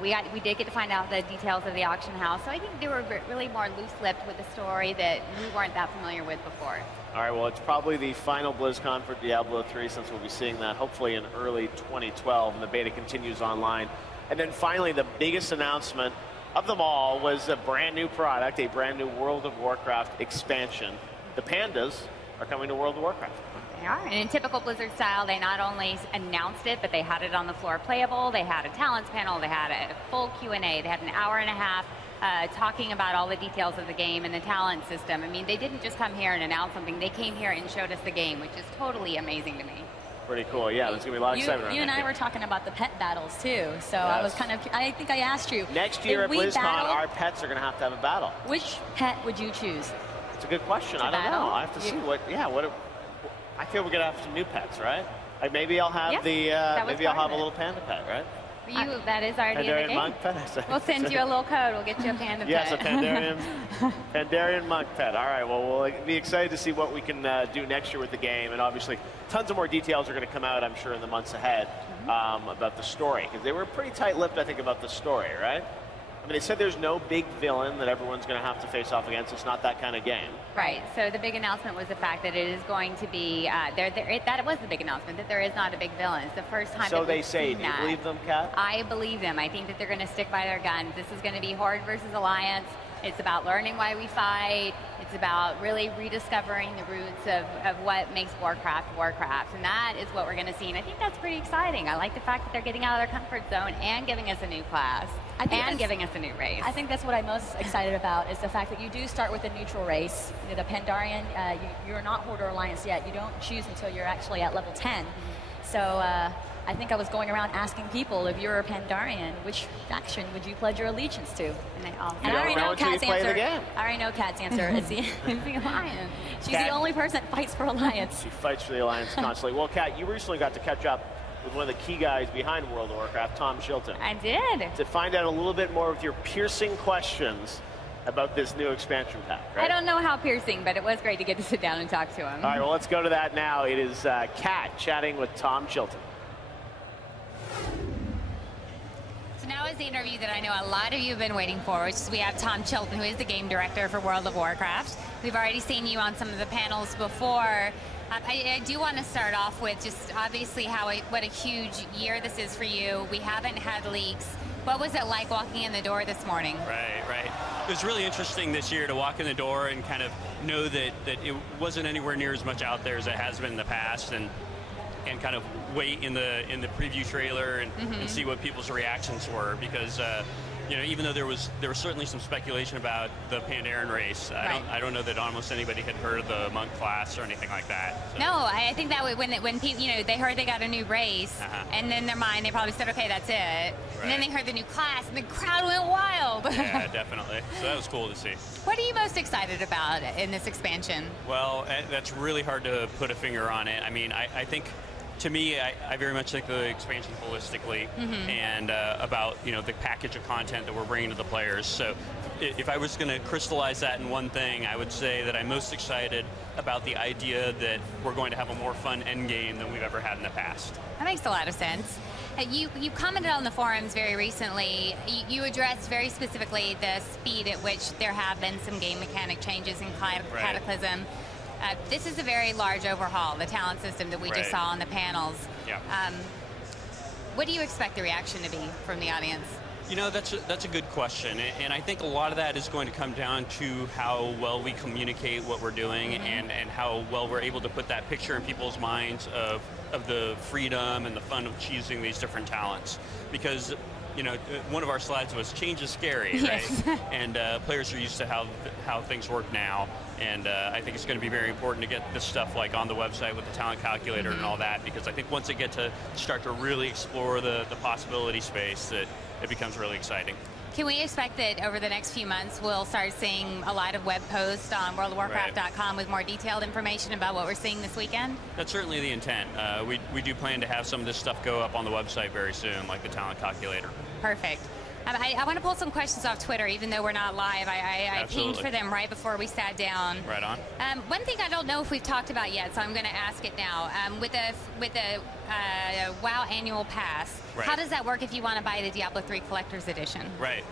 We did get to find out the details of the auction house. So I think they were really more loose-lipped with the story that we weren't that familiar with before. All right, well, it's probably the final BlizzCon for Diablo 3 since we'll be seeing that hopefully in early 2012, and the beta continues online. And then finally, the biggest announcement of them all was a brand new product, a brand new World of Warcraft expansion. The Pandas are coming to World of Warcraft. They are, and in typical Blizzard style, they not only announced it, but they had it on the floor playable, they had a talents panel, they had a full Q&A, they had an hour and a half talking about all the details of the game and the talent system. I mean, they didn't just come here and announce something, they came here and showed us the game, which is totally amazing to me. Pretty cool, yeah. There's going to be a lot of excitement around You and I were talking about the pet battles, too. So I was I think I asked you. Next year at BlizzCon, our pets are going to have a battle. Which pet would you choose? It's a good question. I don't know. I have to see I feel we're going to have some new pets, right? Like maybe I'll have maybe I'll have a little panda pet, right? That is already in the game. Monk pet. We'll send you a little code. We'll get you a panda pet. Yes, a Pandarian monk pet. All right, well, we'll be excited to see what we can do next year with the game. And obviously, tons of more details are going to come out, I'm sure, in the months ahead about the story. Because they were pretty tight-lipped, I think, about the story, right? I mean, they said there's no big villain that everyone's going to have to face off against. It's not that kind of game. Right. So the big announcement was the fact that it is going to be that was the big announcement, that there is not a big villain. It's the first time. So they say. Do you believe them, Kat? I believe them. I think that they're going to stick by their guns. This is going to be Horde versus Alliance. It's about learning why we fight. It's about really rediscovering the roots of what makes Warcraft Warcraft. And that is what we're going to see. And I think that's pretty exciting. I like the fact that they're getting out of their comfort zone and giving us a new class and giving us a new race. I think that's what I'm most excited about, is the fact that you do start with a neutral race. You know, the Pandarian, you're not Horde or Alliance yet. You don't choose until you're actually at level 10. So I think I was going around asking people, if you're a Pandarian, which faction would you pledge your allegiance to? And I already know Kat's answer. I already know Kat's answer. It's the Alliance. She's the only person that fights for Alliance. She fights for the Alliance constantly. Well, Kat, you recently got to catch up with one of the key guys behind World of Warcraft, Tom Chilton. I did. To find out a little bit more of your piercing questions about this new expansion pack, right? I don't know how piercing, but it was great to get to sit down and talk to him. All right, well, let's go to that now. It is Kat chatting with Tom Chilton. So now is the interview that I know a lot of you have been waiting for, which is we have Tom Chilton, who is the game director for World of Warcraft. We've already seen you on some of the panels before. I do want to start off with just obviously what a huge year this is for you. We haven't had leaks. What was it like walking in the door this morning? Right. It was really interesting this year to walk in the door and kind of know that it wasn't anywhere near as much out there as it has been in the past, and kind of wait in the preview trailer and see what people's reactions were, because you know, even though there was certainly some speculation about the Pandaren race, I don't know that almost anybody had heard of the monk class or anything like that. So. No, I think that when people, you know, they heard they got a new race, and in their mind they probably said, okay, that's it. Right. And then they heard the new class, and the crowd went wild. Yeah, definitely. So that was cool to see. What are you most excited about in this expansion? Well, that's really hard to put a finger on it. I mean, I think, to me, I very much think the expansion holistically, and about, you know, the package of content that we're bringing to the players. So if I was going to crystallize that in one thing, I would say that I'm most excited about the idea that we're going to have a more fun end game than we've ever had in the past. That makes a lot of sense. You commented on the forums very recently. You addressed very specifically the speed at which there have been some game mechanic changes in Cataclysm. This is a very large overhaul, the talent system that we just saw on the panels. Yeah. What do you expect the reaction to be from the audience? You know, that's a good question, and I think a lot of that is going to come down to how well we communicate what we're doing, and how well we're able to put that picture in people's minds of the freedom and the fun of choosing these different talents. Because, you know, one of our slides was change is scary, right? And players are used to how things work now. And I think it's going to be very important to get this stuff like on the website with the talent calculator and all that, because I think once they get to start to really explore the possibility space, that it becomes really exciting. Can we expect that over the next few months we'll start seeing a lot of web posts on worldofwarcraft.com with more detailed information about what we're seeing this weekend? That's certainly the intent. We do plan to have some of this stuff go up on the website very soon, like the talent calculator. Perfect. I want to pull some questions off Twitter, even though we're not live. I pinged for them right before we sat down. Right on. One thing I don't know if we've talked about yet, so I'm going to ask it now. With the WoW Annual Pass, how does that work if you want to buy the Diablo 3 Collector's Edition? Right.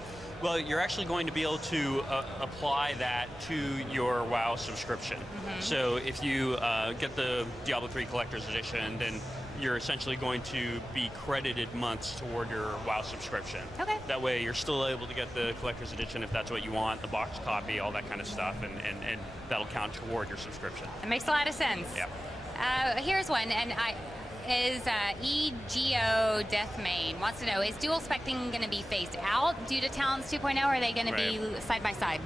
Well, you're actually going to be able to apply that to your WoW subscription. So if you get the Diablo 3 Collector's Edition, then you're essentially going to be credited months toward your WoW subscription. Okay. That way you're still able to get the Collector's Edition if that's what you want, the box copy, all that kind of stuff, and that'll count toward your subscription. It makes a lot of sense. Yeah. Here's one, and EGO Deathmain wants to know, is dual specting going to be phased out due to Talents 2.0, or are they going to be side by side?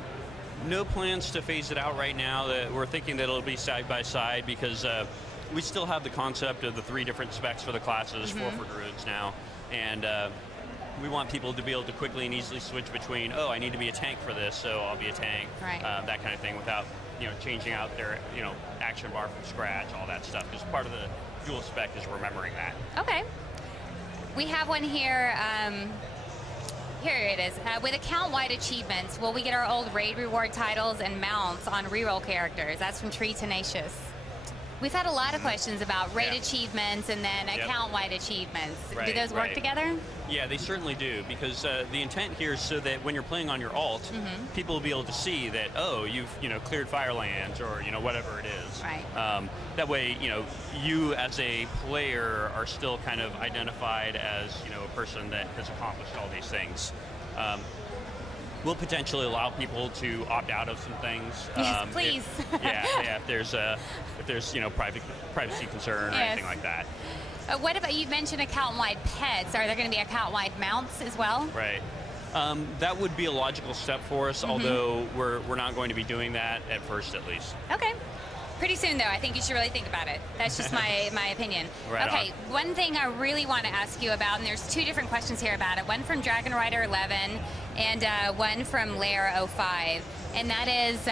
No plans to phase it out right now. We're thinking that it'll be side by side, because we still have the concept of the 3 different specs for the classes, 4 for druids now, and we want people to be able to quickly and easily switch between, oh, I need to be a tank for this, so I'll be a tank, that kind of thing, without, you know, changing out their, you know, action bar from scratch, all that stuff. Because part of the dual spec is remembering that. Okay. We have one here. Here it is. With account-wide achievements, will we get our old raid reward titles and mounts on reroll characters? That's from Tree Tenacious. We've had a lot of questions about raid achievements and then account-wide achievements. Do those work together? Yeah, they certainly do, because the intent here is so that when you're playing on your alt, people will be able to see that, oh, you've, you know, cleared Firelands, or, you know, whatever it is. Right. That way, you know, you as a player are still kind of identified as, you know, a person that has accomplished all these things. we'll potentially allow people to opt out of some things. Yes, please. If there's privacy concern or anything like that. What about, you mentioned account-wide pets. Are there going to be account-wide mounts as well? Right. That would be a logical step for us, although we're not going to be doing that at first, at least. Okay. Pretty soon, though. I think you should really think about it. That's just my opinion. Right okay, on. One thing I really want to ask you about, and there's two different questions here about it. One from Dragon Rider 11 and one from Lair 05. And that is,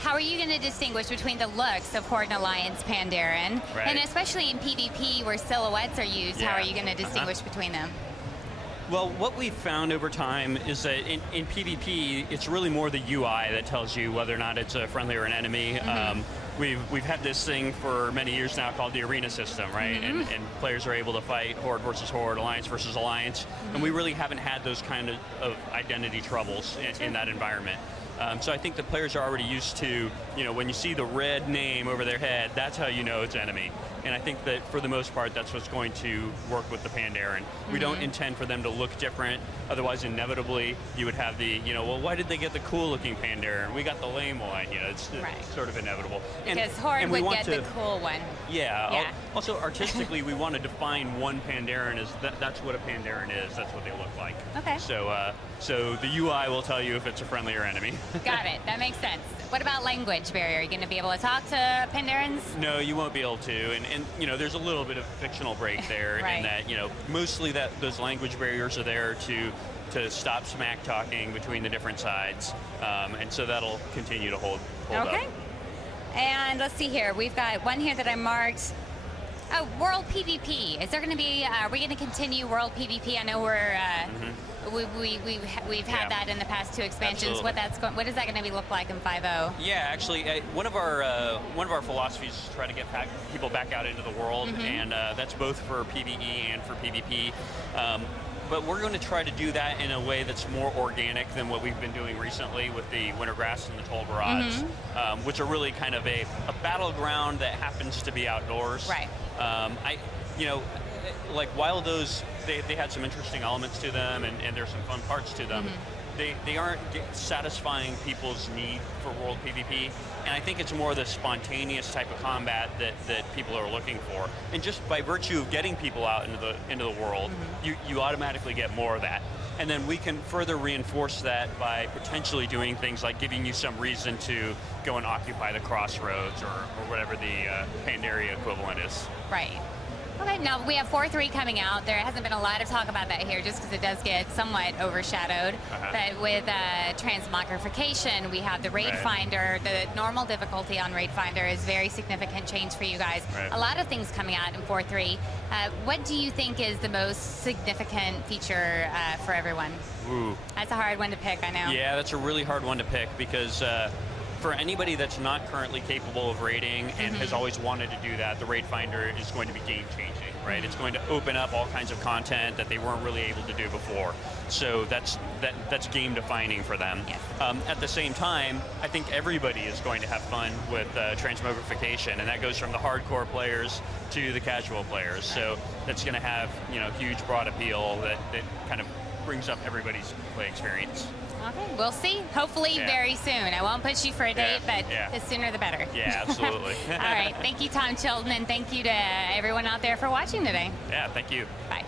how are you going to distinguish between the looks of Horde and Alliance Pandaren, and especially in PvP where silhouettes are used, how are you going to distinguish between them? Well, what we've found over time is that in PvP, it's really more the UI that tells you whether or not it's a friendly or an enemy. We've had this thing for many years now called the arena system, right? And players are able to fight Horde versus Horde, Alliance versus Alliance, and we really haven't had those kind of identity troubles in that environment. So I think the players are already used to, when you see the red name over their head, that's how you know it's enemy. And I think that for the most part, that's what's going to work with the Pandaren. We don't intend for them to look different. Otherwise, inevitably, you would have the, well, why did they get the cool-looking Pandaren? We got the lame one. It's sort of inevitable. Because Horde would get the cool one. Yeah. Also, artistically, we want to define one Pandaren as that's what a Pandaren is. That's what they look like. Okay. So the UI will tell you if it's a friendly or enemy. Got it. That makes sense. What about language barrier? Are you going to be able to talk to Pandarens? No, you won't be able to. And there's a little bit of fictional break there in that, mostly those language barriers are there to stop smack talking between the different sides. And so that'll continue to hold up. And let's see here. We've got one here that I marked. Oh, World PvP. Is there going to be, are we going to continue World PvP? I know we're, we've had that in the past two expansions. Absolutely. What is that going to be look like in 5.0? Yeah, actually, one of our philosophies is to try to get people back out into the world, and that's both for PvE and for PvP. But we're going to try to do that in a way that's more organic than what we've been doing recently with the Wintergrass and the Toll Barrage, which are really kind of a battleground that happens to be outdoors. Right. Like while those, they had some interesting elements to them and there's some fun parts to them, they aren't satisfying people's need for World PvP. And I think it's more the spontaneous type of combat that people are looking for. And just by virtue of getting people out into the world, you automatically get more of that. And then we can further reinforce that by potentially doing things like giving you some reason to go and occupy the crossroads or whatever the Pandaria equivalent is. Right. Okay, now we have 4.3 coming out. There hasn't been a lot of talk about that here just because it does get somewhat overshadowed. But with transmogrification, we have the Raid Finder. The normal difficulty on Raid Finder is very significant change for you guys. A lot of things coming out in 4.3. What do you think is the most significant feature for everyone? Ooh. That's a hard one to pick, I know. Yeah, that's a really hard one to pick because for anybody that's not currently capable of raiding and has always wanted to do that, the Raid Finder is going to be game-changing, right? It's going to open up all kinds of content that they weren't really able to do before. So that's game-defining for them. At the same time, I think everybody is going to have fun with transmogrification, and that goes from the hardcore players to the casual players. So that's going to have huge broad appeal that kind of brings up everybody's play experience. Okay, we'll see. Hopefully very soon. I won't push you for a date, but the sooner the better. Yeah, absolutely. All right. Thank you, Tom Chilton, and thank you to everyone out there for watching today. Yeah, thank you. Bye.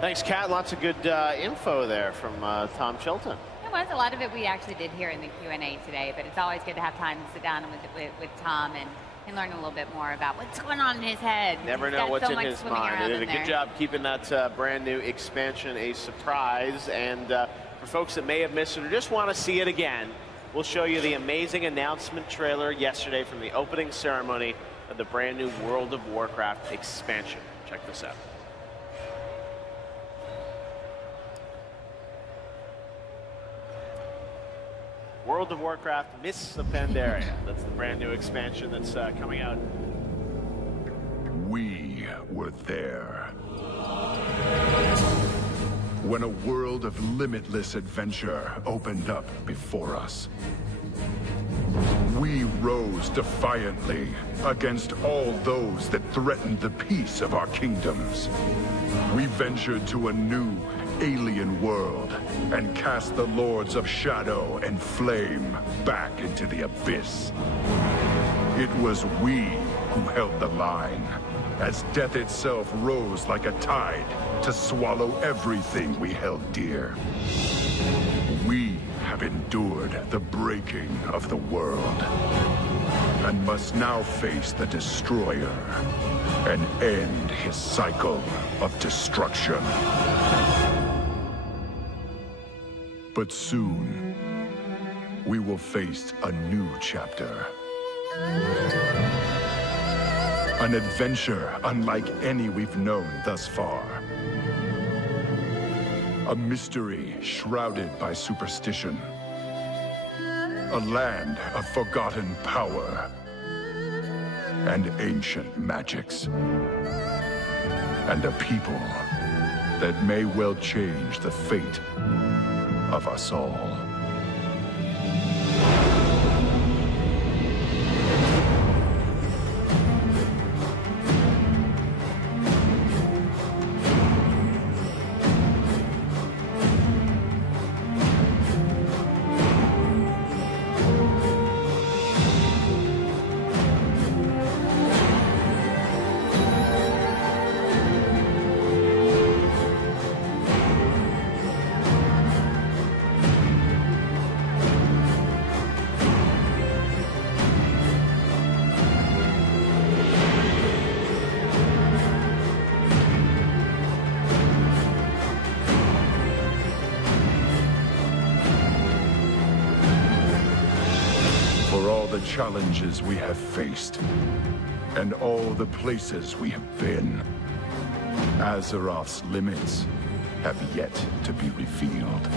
Thanks, Kat. Lots of good info there from Tom Chilton. It was. A lot of it we actually did here in the Q&A today, but it's always good to have time to sit down with Tom and learn a little bit more about what's going on in his head. Never know what's in his mind. They did a good job keeping that brand new expansion a surprise. And for folks that may have missed it or just want to see it again, we'll show you the amazing announcement trailer yesterday from the opening ceremony of the brand new World of Warcraft expansion. Check this out. World of Warcraft Mists of Pandaria. That's the brand new expansion that's coming out. We were there. When a world of limitless adventure opened up before us. We rose defiantly against all those that threatened the peace of our kingdoms. We ventured to a new alien world and cast the Lords of Shadow and Flame back into the abyss. It was we who held the line, as death itself rose like a tide to swallow everything we held dear. We have endured the breaking of the world, and must now face the Destroyer and end his cycle of destruction. But soon, we will face a new chapter. An adventure unlike any we've known thus far. A mystery shrouded by superstition. A land of forgotten power and ancient magics. And a people that may well change the fate of us all. Challenges we have faced, and all the places we have been. Azeroth's limits have yet to be revealed.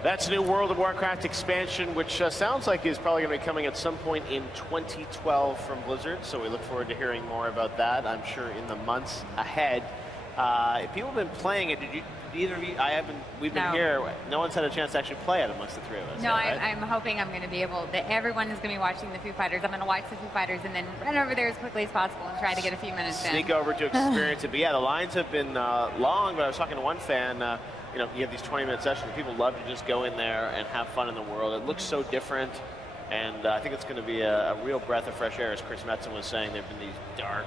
That's a new World of Warcraft expansion, which sounds like is probably going to be coming at some point in 2012 from Blizzard. So we look forward to hearing more about that, I'm sure, in the months ahead. If people have been playing it, did either of you? We've been here. No one's had a chance to actually play it amongst the three of us. No, right? I'm hoping I'm going to be able to. Everyone is going to be watching the Foo Fighters. I'm going to watch the Foo Fighters and then run over there as quickly as possible and try to get a few minutes in. Sneak over to experience it. But yeah, the lines have been long, but I was talking to one fan. You know, you have these 20-minute sessions. People love to just go in there and have fun in the world. It looks so different, and I think it's going to be a real breath of fresh air. As Chris Metzen was saying, there have been these dark,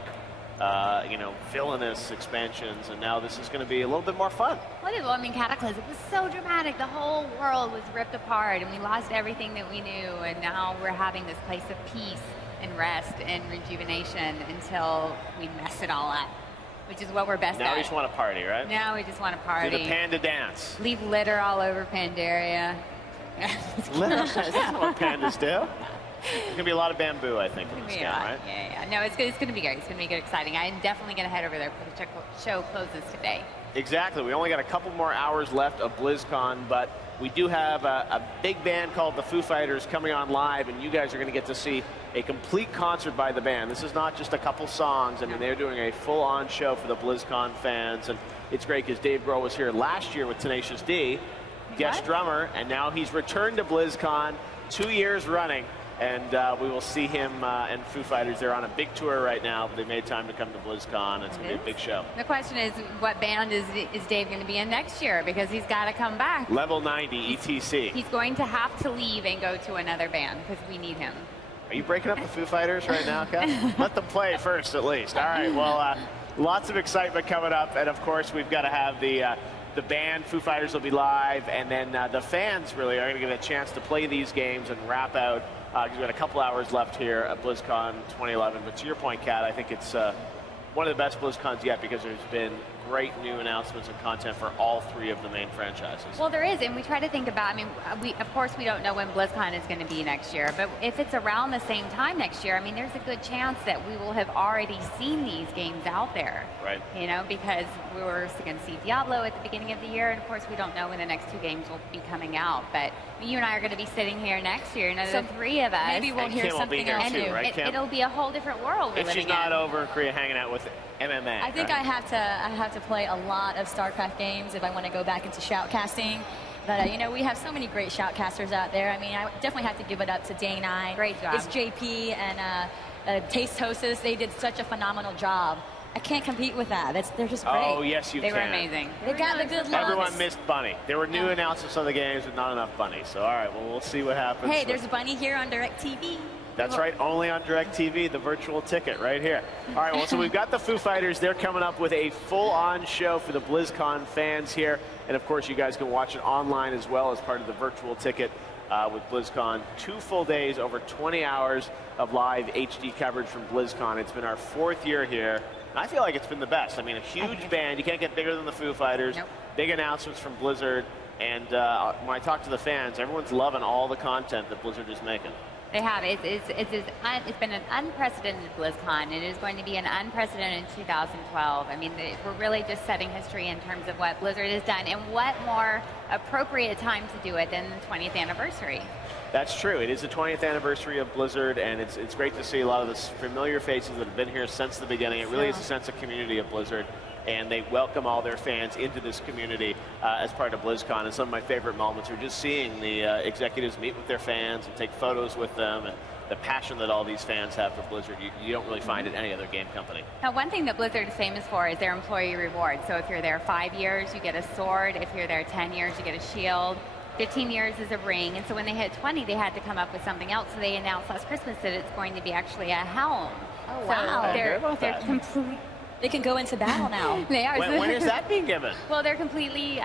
villainous expansions, and now this is going to be a little bit more fun. Well, I mean, Cataclysm, it was so dramatic. The whole world was ripped apart, and we lost everything that we knew, and now we're having this place of peace and rest and rejuvenation until we mess it all up. Which is what we're best at. Now we just want to party, right? Now we just want to party. Do the panda dance. Leave litter all over Pandaria. Litter? This is what pandas do. There's going to be a lot of bamboo, I think, in this game, right? Yeah. No, it's going to be great. It's going to be good, exciting. I'm definitely going to head over there before the show closes today. Exactly. We only got a couple more hours left of BlizzCon, but we do have a big band called the Foo Fighters coming on live, and you guys are going to get to see a complete concert by the band. This is not just a couple songs. I mean, they're doing a full-on show for the BlizzCon fans, and it's great because Dave Grohl was here last year with Tenacious D, guest drummer, and now he's returned to BlizzCon 2 years running. And we will see him and Foo Fighters. They're on a big tour right now, but they made time to come to BlizzCon. It's going to be a big show. The question is, what band is Dave going to be in next year? Because he's got to come back. Level 90, ETC. He's going to have to leave and go to another band because we need him. Are you breaking up the Foo Fighters right now, Kat? Let them play first, at least. All right, well, lots of excitement coming up. And, of course, we've got to have the band, Foo Fighters will be live, and then the fans really are going to get a chance to play these games and wrap out. Because we've got a couple hours left here at BlizzCon 2011. But to your point, Kat, I think it's one of the best BlizzCons yet because there's been great new announcements and content for all three of the main franchises. Well, there is, and we try to think about, I mean, of course we don't know when BlizzCon is going to be next year, but if it's around the same time next year, I mean, there's a good chance that we will have already seen these games out there. Right. You know, because we were going to see Diablo at the beginning of the year, and of course we don't know when the next two games will be coming out, but you and I are going to be sitting here next year, the three of us. Maybe we'll hear something else too, right, Kim? It'll be a whole different world. If she's not over in Korea hanging out with MMA. I think I have to play a lot of StarCraft games if I want to go back into shoutcasting. But, you know, we have so many great shoutcasters out there. I mean, I definitely have to give it up to Day 9. Great job. It's JP and Taste Hostess. They did such a phenomenal job. I can't compete with that. They're just great. Oh, yes, you can. They were amazing. They got the good looks. Everyone missed Bunny. There were new announcements on the games, but not enough Bunny. So, all right, well, we'll see what happens. Hey, there's a Bunny here on DirecTV. That's right, only on DirecTV, the virtual ticket right here. All right, well, so we've got the Foo Fighters. They're coming up with a full-on show for the BlizzCon fans here. And, of course, you guys can watch it online as well as part of the virtual ticket with BlizzCon. 2 full days, over 20 hours of live HD coverage from BlizzCon. It's been our 4th year here. And I feel like it's been the best. I mean, a huge band. You can't get bigger than the Foo Fighters. Nope. Big announcements from Blizzard. And when I talk to the fans, everyone's loving all the content that Blizzard is making. They have. It's been an unprecedented BlizzCon. It is going to be an unprecedented 2012. I mean, we're really just setting history in terms of what Blizzard has done. And what more appropriate time to do it than the 20th anniversary? That's true. It is the 20th anniversary of Blizzard, and it's great to see a lot of the familiar faces that have been here since the beginning. It really is a sense of community of Blizzard, and they welcome all their fans into this community as part of BlizzCon. And some of my favorite moments are just seeing the executives meet with their fans and take photos with them, and the passion that all these fans have for Blizzard. You don't really find at any other game company. Now, one thing that Blizzard is famous for is their employee reward. So if you're there 5 years, you get a sword. If you're there 10 years, you get a shield. 15 years is a ring. And so when they hit 20, they had to come up with something else. So they announced last Christmas that it's going to be actually a helm. Oh, wow. So they can go into battle now. They are. When is that being given? Well, they're completely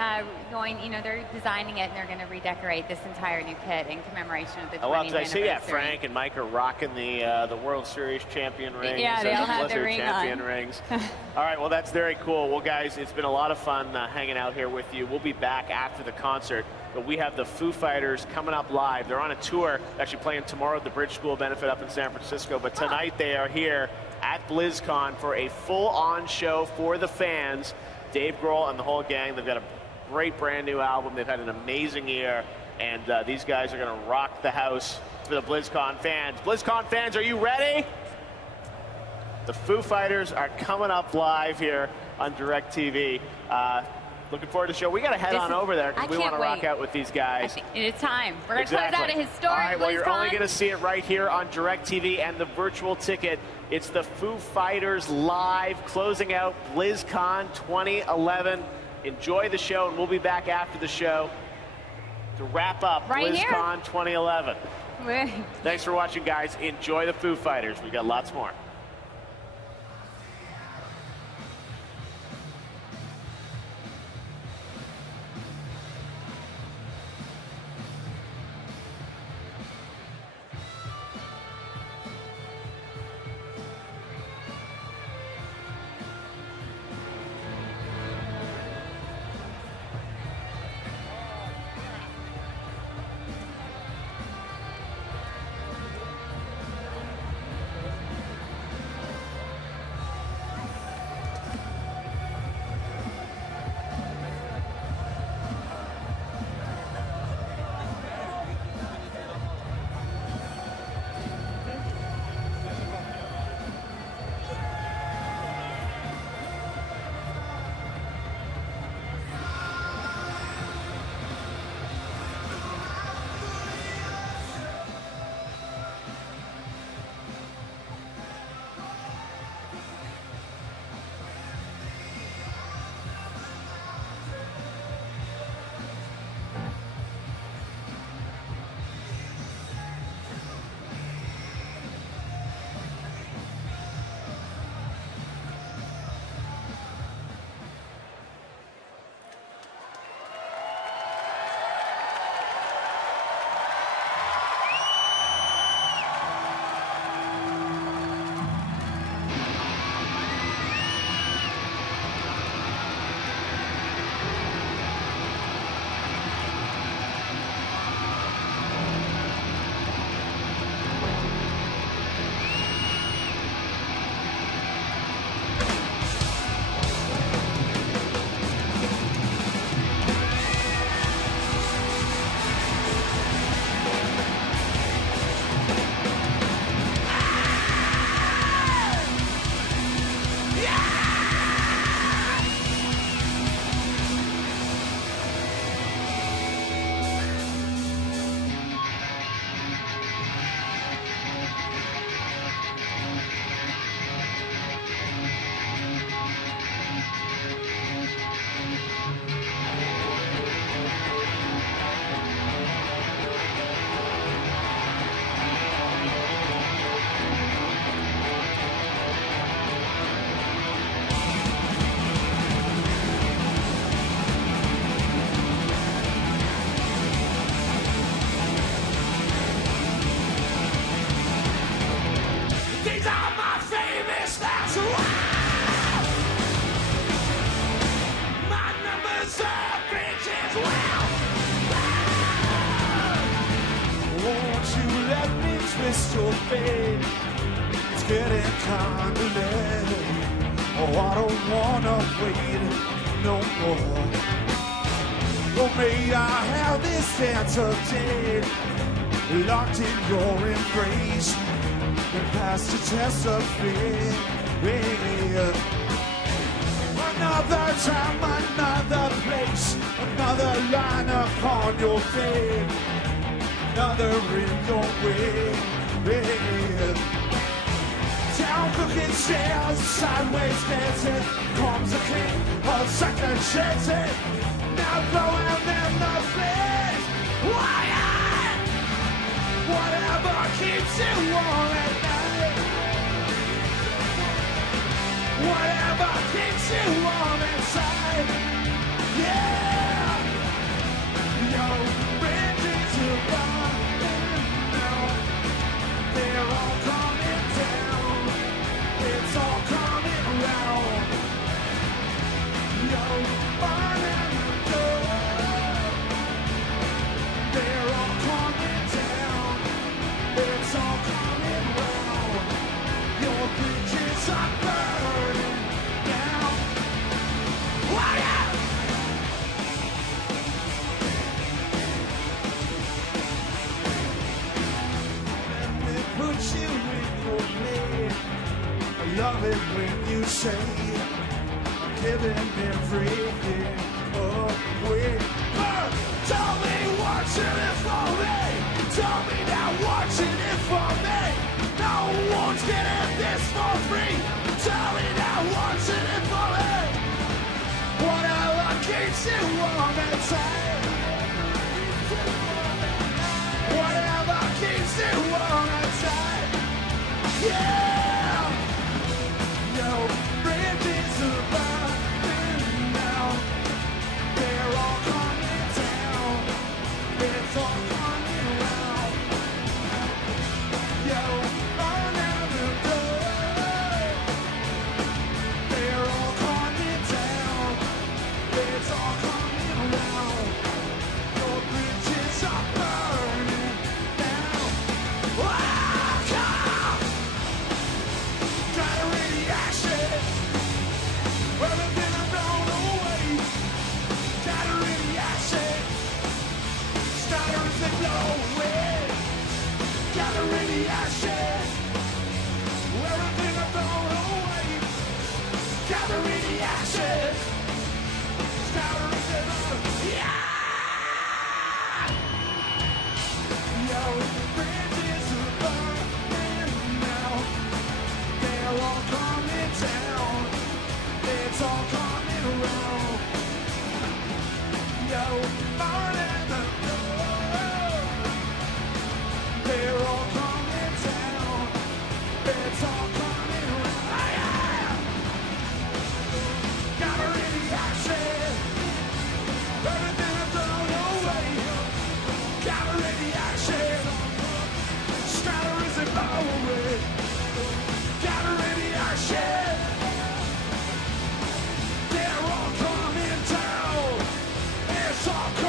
going, you know, they're designing it and they're going to redecorate this entire new kit in commemoration of the 20th anniversary. I see, Frank and Mike are rocking the World Series champion rings. Yeah, they all have Blizzard the ring champion on. rings. All right, well, that's very cool. Well, guys, it's been a lot of fun hanging out here with you. We'll be back after the concert. But we have the Foo Fighters coming up live. They're on a tour, actually playing tomorrow at the Bridge School benefit up in San Francisco. But tonight they are here at BlizzCon for a full-on show for the fans. Dave Grohl and the whole gang, they've got a great brand new album. They've had an amazing year. And these guys are going to rock the house for the BlizzCon fans. BlizzCon fans, are you ready? The Foo Fighters are coming up live here on DirecTV. Looking forward to the show. We got to head on over there because we want to rock out with these guys. It's time. We're going to close out a historic All right, well, you're only BlizzCon. going to see it right here on DirecTV and the virtual ticket. It's the Foo Fighters live closing out BlizzCon 2011. Enjoy the show, and we'll be back after the show to wrap up BlizzCon 2011. Thanks for watching, guys. Enjoy the Foo Fighters. We got lots more. all my famous last. My numbers are bitches. Won't you let me twist your fate? It's getting kinda late. Oh, I don't wanna wait no more. Oh, may I have this dance of day, locked in your embrace, and past the test of fate. Another time, another place, another line upon your fate, another in your way. Down cooking stairs, sideways dancing, comes the king of second chances. Now blowing in the flames. Whatever keeps you warm at night. Whatever keeps you warm inside. Yeah. Your bridges are burning now. They're all coming down. It's all coming around. You're burning good. They're all coming down. It's all coming round. Your bridges are burning down. Let me put you in your place. I love it when you say I'm giving everything away. Tell me what's in it for me. Tell me now what's in it for me. No one's getting this for free. Tell me now what's in it for me. Whatever keeps you warm and tight. Whatever keeps you warm and tight. Yeah. No bridges are burning now. They're all coming down. It's all coming around. Yo, burning the good. They're all coming down. It's all coming around. Your bridges are burning down. Come! Got a reaction. Everything I've blown away. Got a reaction. Stutters and blowing. Got a reaction. Everything I've blown away. Got a reaction. Stutters and blowing. Yeah! Yo, bridges are burning now. They're all coming down. It's all coming around. Yo, burning the road. They're all coming down. It's all coming around. Got a reaction. Everything I've thrown away. Got a reaction. Stratter is it blowing. Got a reaction. They're all coming down. It's all coming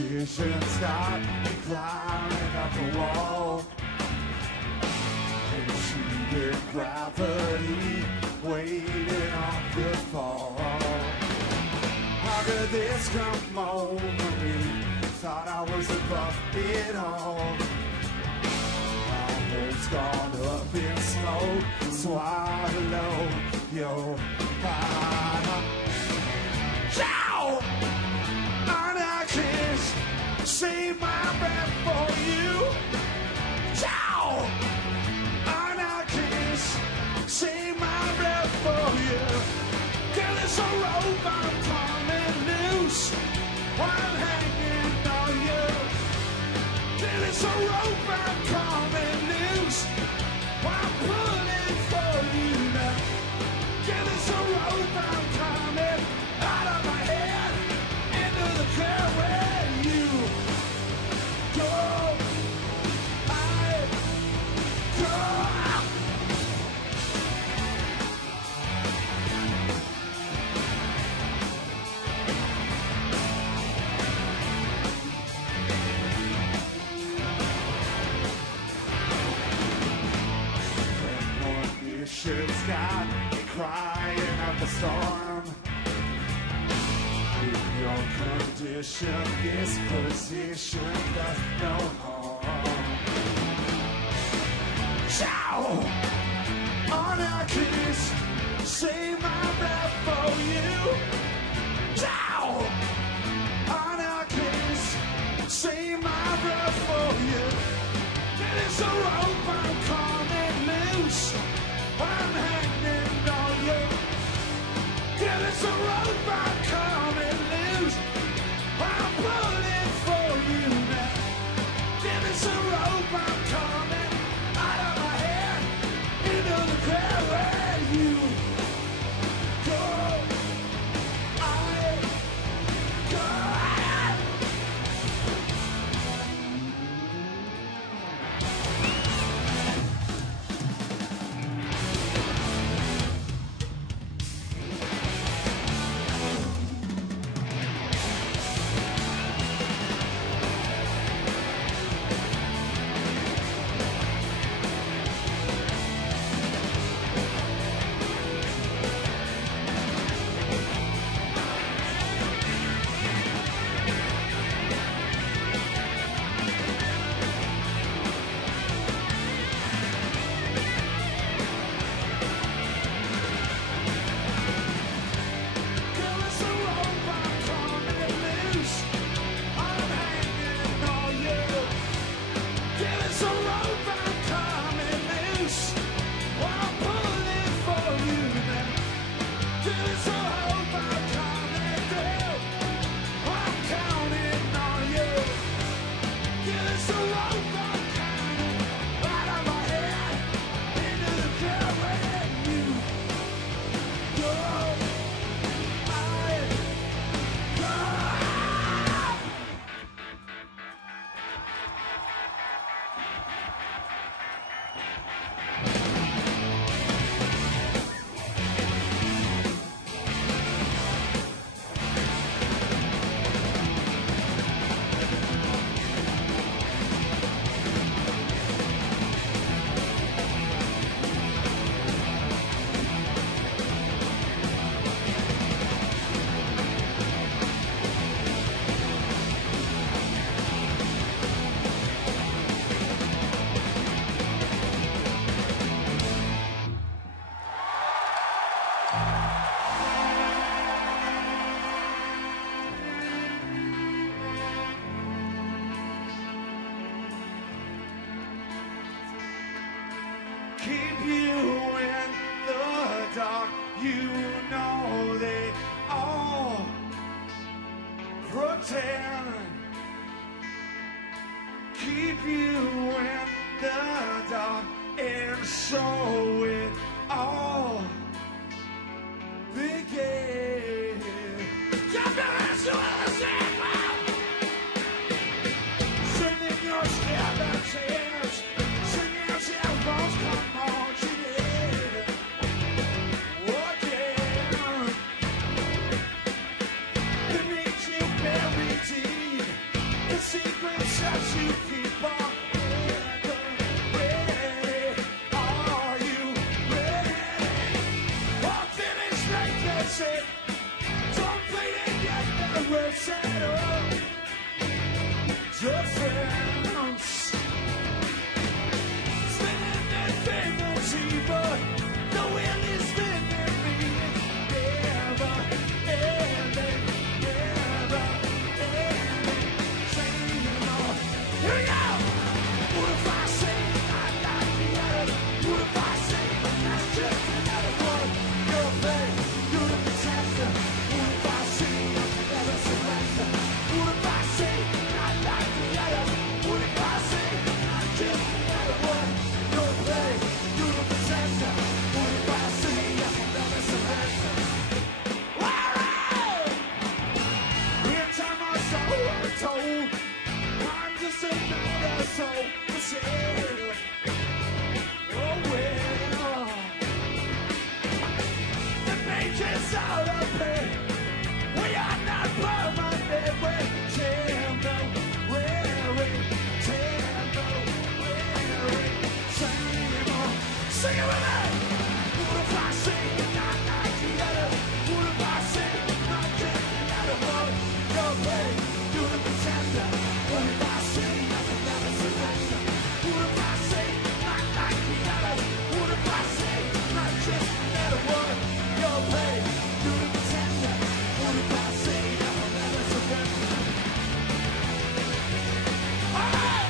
conditions stop me climbing up the wall. Exceeding gravity, waiting on the fall. How could this come over me? Thought I was above it all. My head's gone up in smoke. Swallow your bottom. Ciao! Anarchist, save my breath for you. Ciao! Anarchist, save my breath for you. Girl, it's a rope I'm coming loose. I'm hanging on you. Girl, it's a rope I'm coming loose. I'm pulling for you now. Girl, it's a rope I'm coming out of my head into the crowd where you go. I go. Shit's got me crying out the storm. In your condition, this position does no harm. Ciao! Anarchist, save my breath for you. Ciao! Anarchist, save my breath for you. It is a rope I'm coming loose. I'm hanging on you. Yeah, it's a rope I'm coming loose. I'm pulling for you now. Yeah, it's a rope I'm coming out of my head into the crowd where you go. I go. Keep you in the dark, you know they all pretend. Keep you in the dark, and so it all began. Jump your hands to the sand, sending your scattered tears, singing your bones, come on, yeah. Oh, yeah. Beneath you buried deep, set up your friends, spinning their favorite but the wheel is spinning me. Never ending, never ending. Same old. Here we go. What if I say I'm not the other? What if I say I'm not just another one? You're paid, you're the protector. What if I say I'm never surrender? What if I say I'm not the other? What if I say I'm just another one? You're paid, you're the protector. What if I say I'm never surrender? Alright! Every time I saw her told, I'm just another soul for sale. Oh well, the nature's all of it. We are not permanent. We're temporary, temporary. Same old. Sing it with me. What if I say not like the other? What if I say not just another one? You're paid, you're the pretender. What if I say I can never surrender? What if I say not like the other? What if I say not just another one? You're paid, you're the pretender. What if I say I can never surrender? Alright!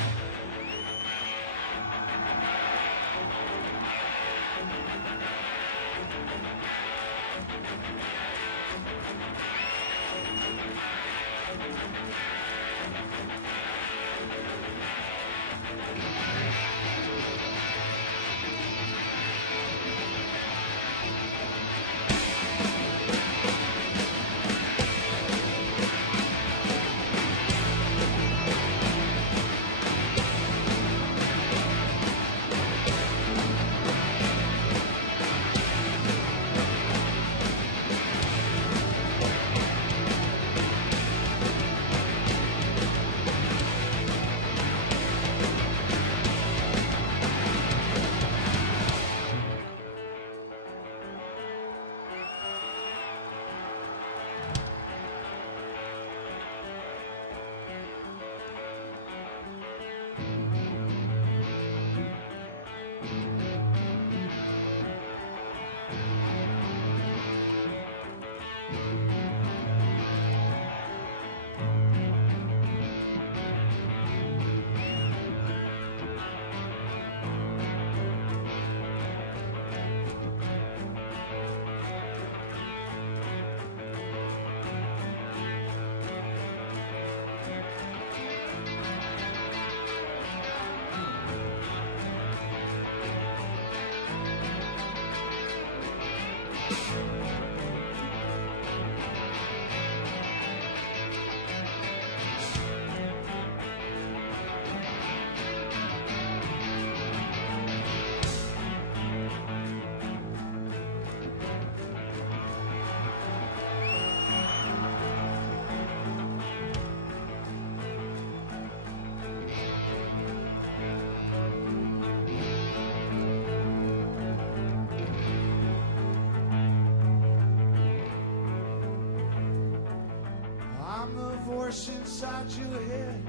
I'm the voice inside your head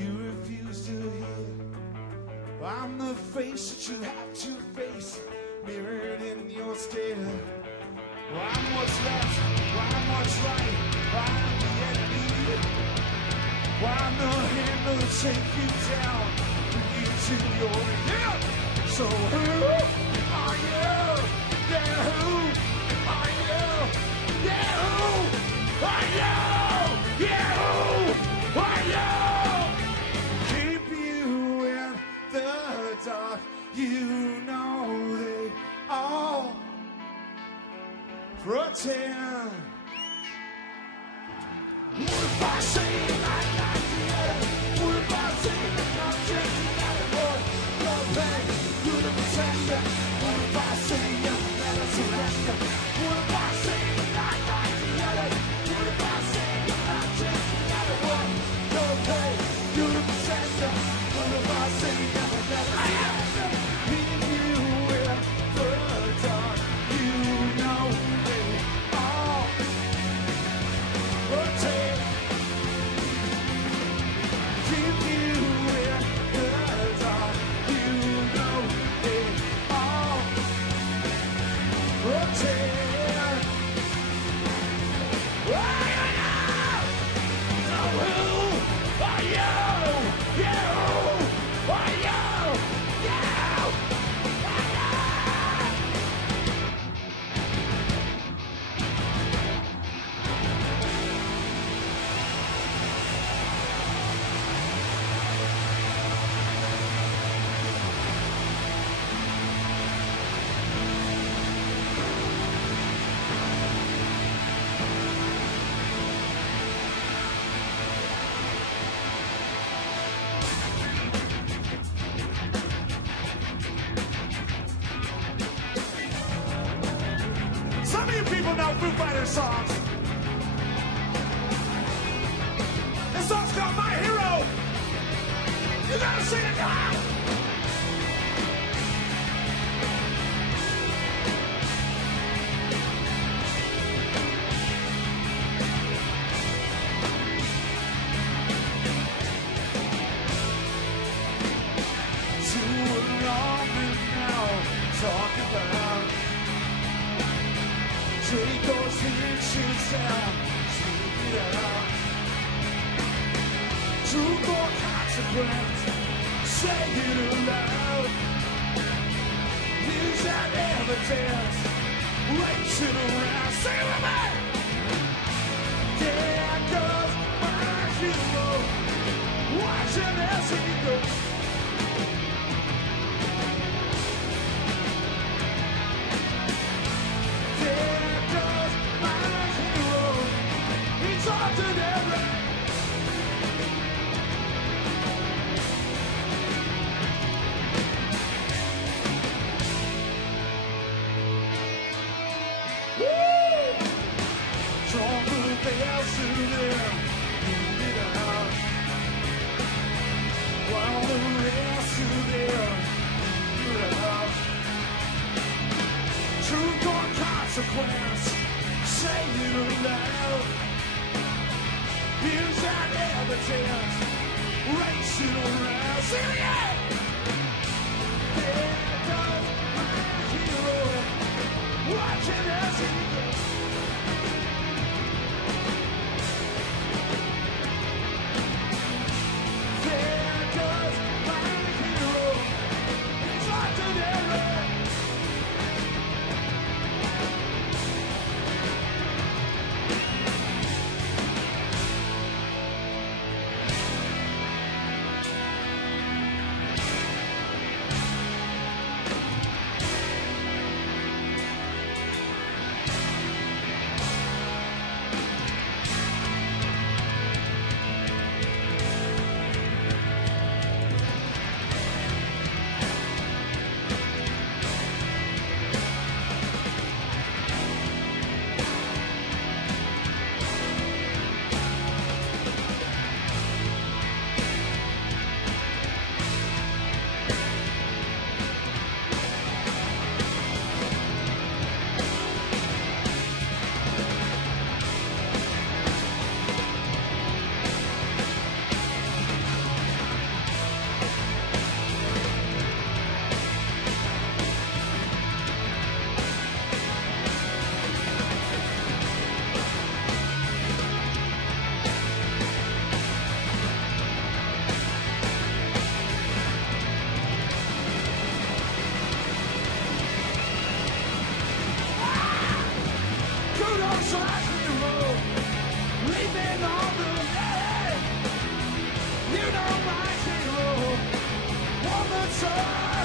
you refuse to hear. I'm the face that you have to face, mirrored in your stare. I'm what's left, I'm what's right, I'm the enemy. I'm the hand that'll take you down, bring you to your end. So who are you? Yeah, who are you? Yeah, who are you? Yeah, who are you? Keep you in the dark, you know they all pretend. What if I say I'm not like the other? What if I say I'm just another boy? You're pain, you're the pretender. What if I say I'm never surrender? What if I say I'm not like the other? What if I say I'm just another one? You're pain, you're the pretender. What if I say I'm never surrender? Leave you in the dark, you know they all pretend. people know Foo Fighters songs. This song's called My Hero. You gotta sing it loud. Take those inches down, take it out. To more consequence, say it aloud. Use that evidence, race it around. Say it with me! There goes my hero, watching as he goes. Consequence, say it aloud. Use that evidence, race it around. Sing it again. There goes my hero, watching as he goes. There goes my hero, he's ordinary.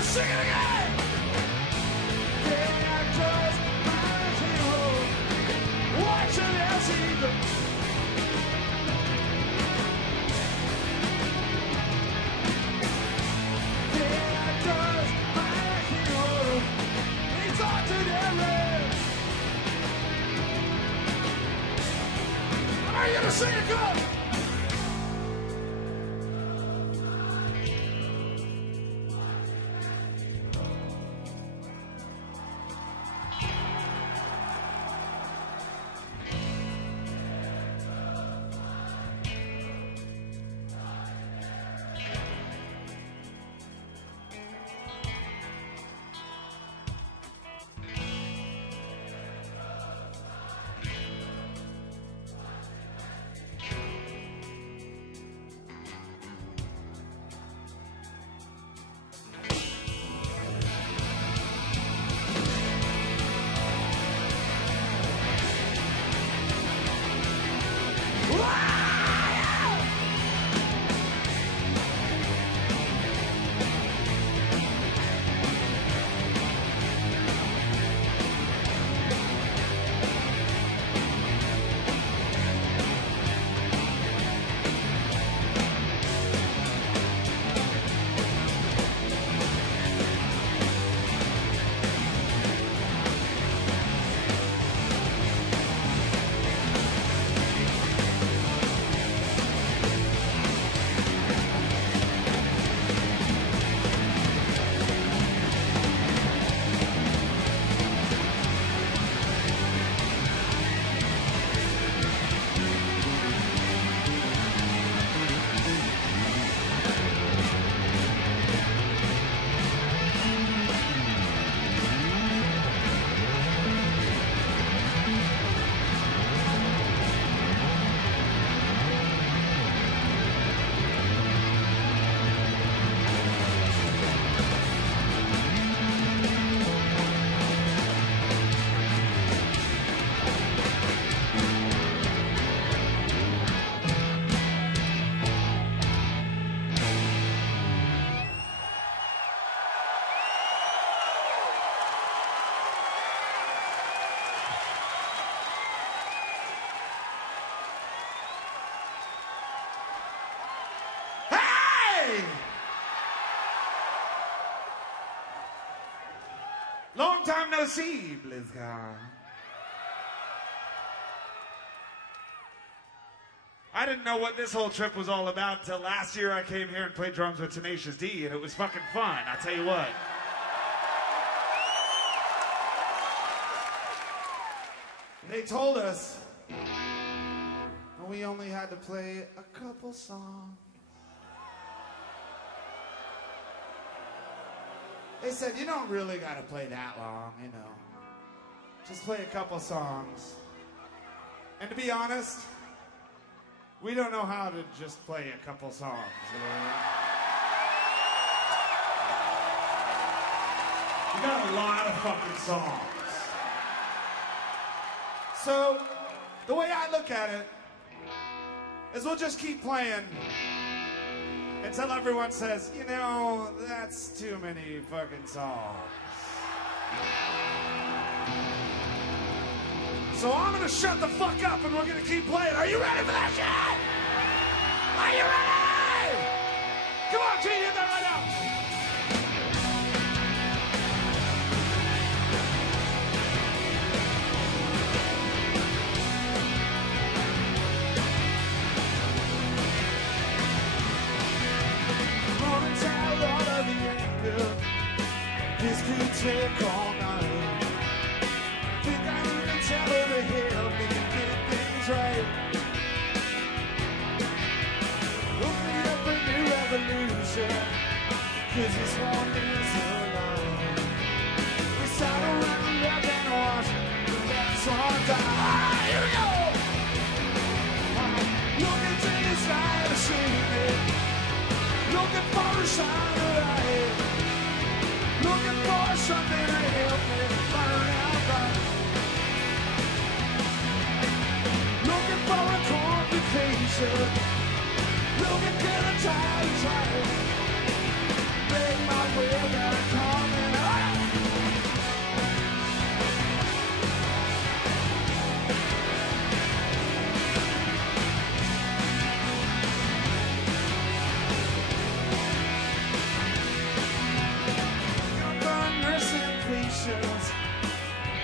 Sing it again! There goes my hero, watching as he goes. There goes my hero, he's ordinary. Are you gonna sing it good? to see BlizzCon. I didn't know what this whole trip was all about until last year I came here and played drums with Tenacious D, and it was fucking fun, I'll tell you what. They told us we only had to play a couple songs. They said, you don't really got to play that long, you know. Just play a couple songs. And to be honest, we don't know how to just play a couple songs, you know? We got a lot of fucking songs. So, the way I look at it is we'll just keep playing until everyone says, you know, that's too many fucking songs. So I'm gonna shut the fuck up and we're gonna keep playing. Are you ready for that shit? Are you ready? Come on, G, hit that right now. This could take all night. Think I need to tell her to help me get things right. We'll meet up a new revolution, 'cause this one is alive. We sat around up and watched the last one die. Here we go! Looking to the sky to see me, looking for a sign of light. Looking for something to help me burn out right. Looking for a complication. Looking to the tide tide. Make my way back home and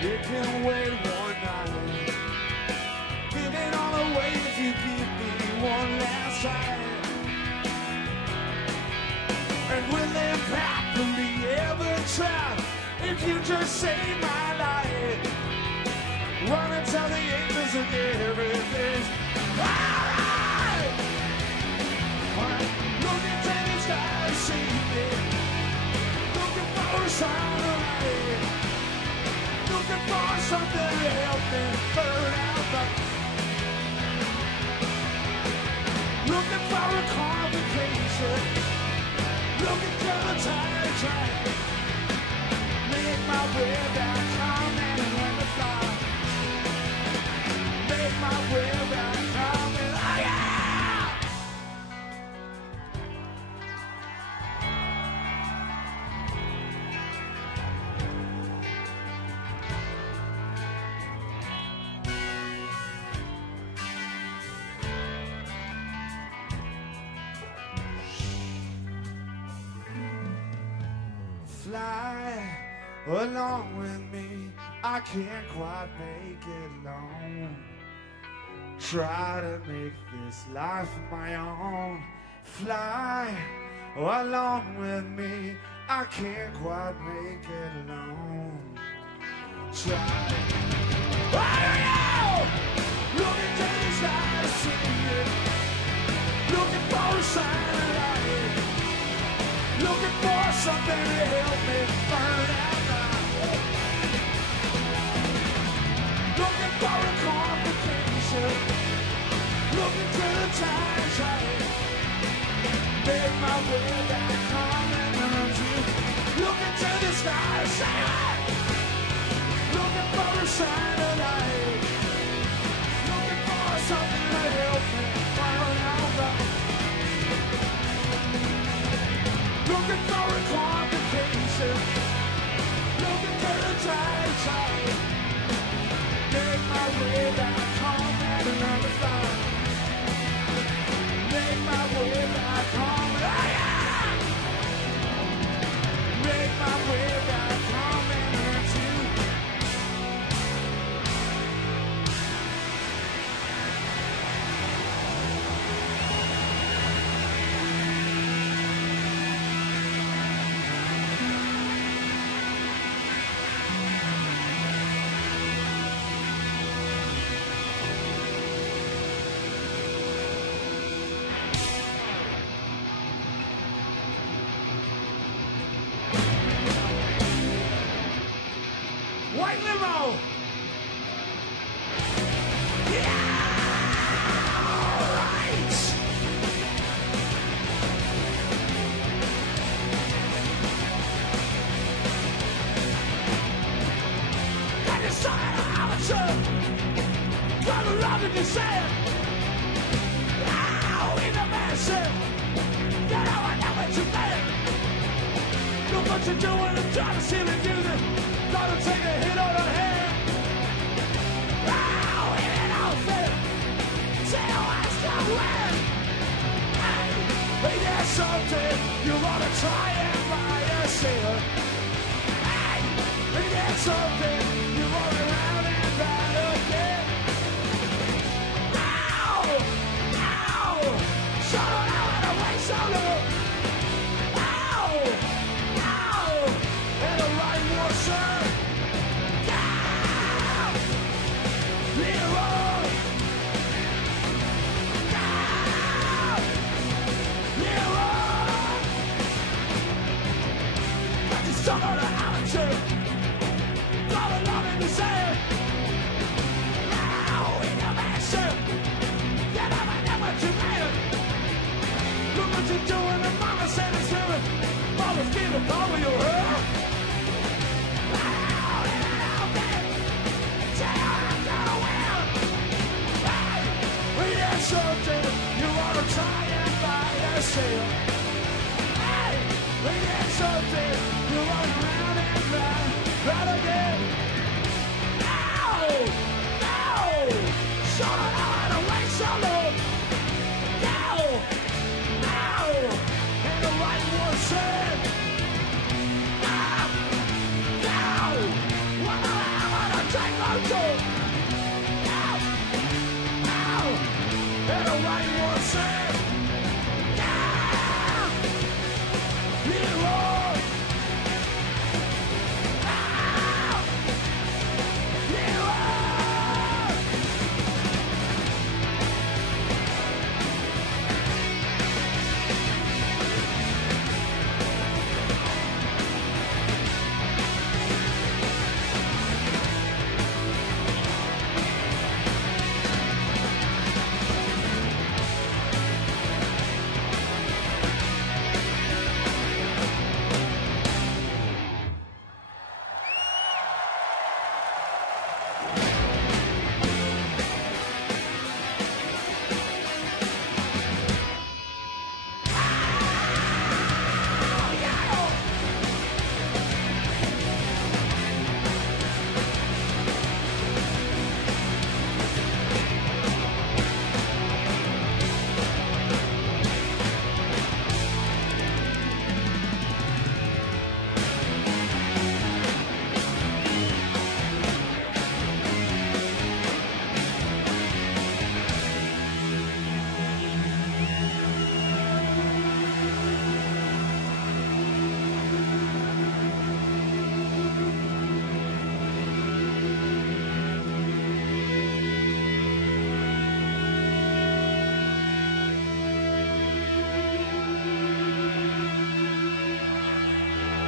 it can wait one night. Give it all away if you give me one last try. And will they happily ever try? If you just save my life, run and tell the angels that everything's alright. Looking to the sky to see me, looking for a sign of light. Looking for something to help me burn out the... Looking for a complication. Looking to the tide track. Make my way back home and let me fly. Make my way back home and oh yeah! Fly along with me, I can't quite make it alone. Try to make this life my own. Fly along with me, I can't quite make it alone. Try. Oh, looking to the sky to see it. Looking for a sign of light. Looking for something to help me burn out now. Looking for a complication. Looking to the tide track. Make my way back home and run to. Looking to the sky, say it. Looking for a sign of light. Looking for something to help me burn out now. Looking for a complication. Looking to the tide track. Make my way back home and another fly. Make my way back home and oh yeah! Make my way back home and to did you say it? Ow, in the mansion. You know I know what you meant. Look what you're doing, I'm trying to see the music. Gotta take a hit on her head. Ow, in an outfit. Say I stop when. Hey, there's something you wanna try and buy yourself. Hey, there's something you wanna round and round again. Ow, ow, so don't know how to wait so long. Ow, ow, and the right one, sir. Down, Leroy. Down, Leroy. Got you stuck on the amateur. Got a lot in the sand. Ow, in your mansion. You never know what you made. Look what you're doing, and mama said it's heaven. Mama's giving all of your hair. Ow, in an outfit. Say I'm gonna win. Hey, we have something you wanna try and buy yourself. Hey, we have something you wanna round and round, round again. Ow, ow, so don't know how to wait so long. Ow, ow, and the right one said. Ow, ow, I wanna take my toe. Ow, ow, and the right one said. Ow, Leroy. Ow, Leroy.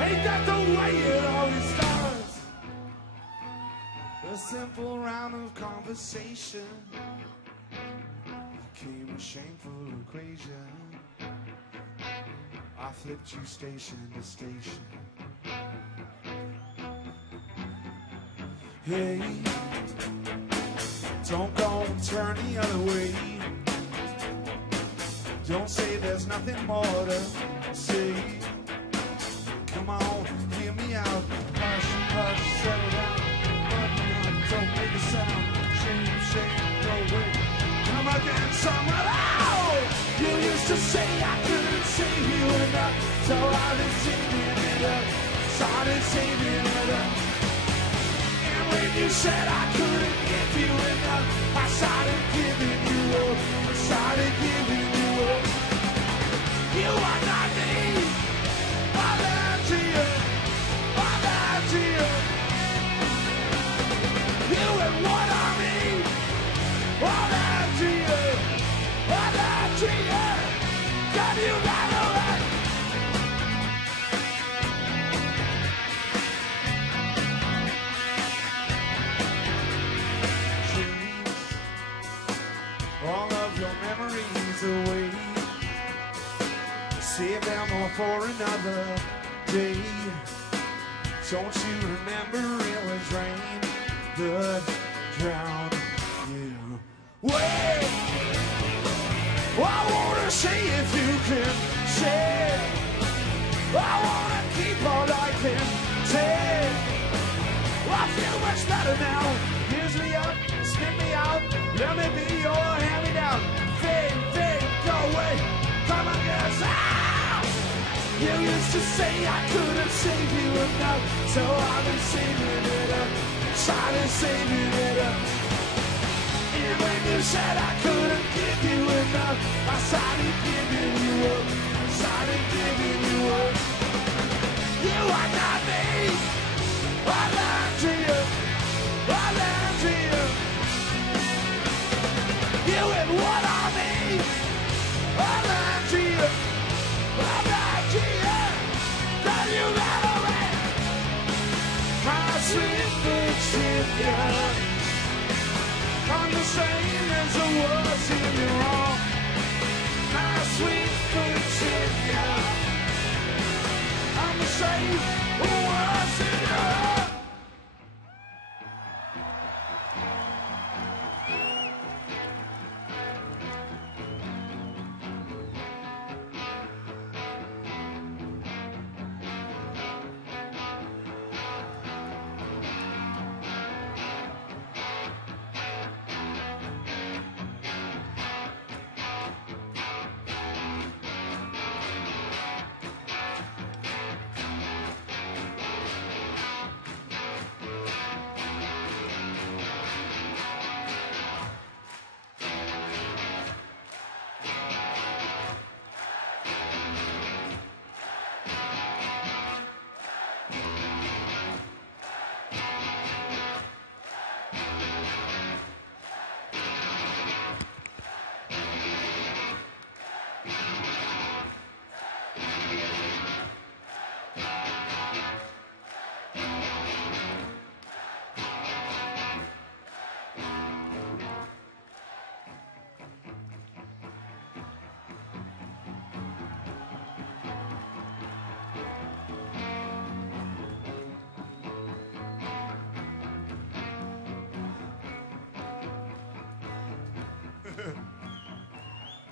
Ain't that the way it always starts? A simple round of conversation became a shameful equation. I flipped you station to station. Hey, don't go and turn the other way. Don't say there's nothing more to say. Come on, hear me out. Hush, hush, settle down. Don't make a sound. Shame, shame, go away. Come again, someone. Ow! You used to say I couldn't save you enough, so I've been saving it up. Started saving it up. And when you said I couldn't give you enough, I started giving you up. I started giving you up. You are not me. I lied to you. I lied to you. You and what I mean. I lied to you. I lied to you. Got you right away. Chase all of your memories away. Save them all for another day. Don't you remember it was rain that drowned you? see if you can say I wanna keep all I can take. I feel much better now. Use me up, spit me out. Let me be your hand-me-down. Fade, fade, go away. Come on, girls. Ah! You used to say I couldn't save you enough, so I've been saving it up. Started saving it up. And when you said I couldn't give you enough, I started giving you up. Started giving you up. You are not me. I lied to you. I lied to you. You and what I mean. I lied to you. I lied to you. That you got away. My sweet Virginia. I'm the same as I was in the wrong. My sweet Virginia. I'm the same as I was in the wrong.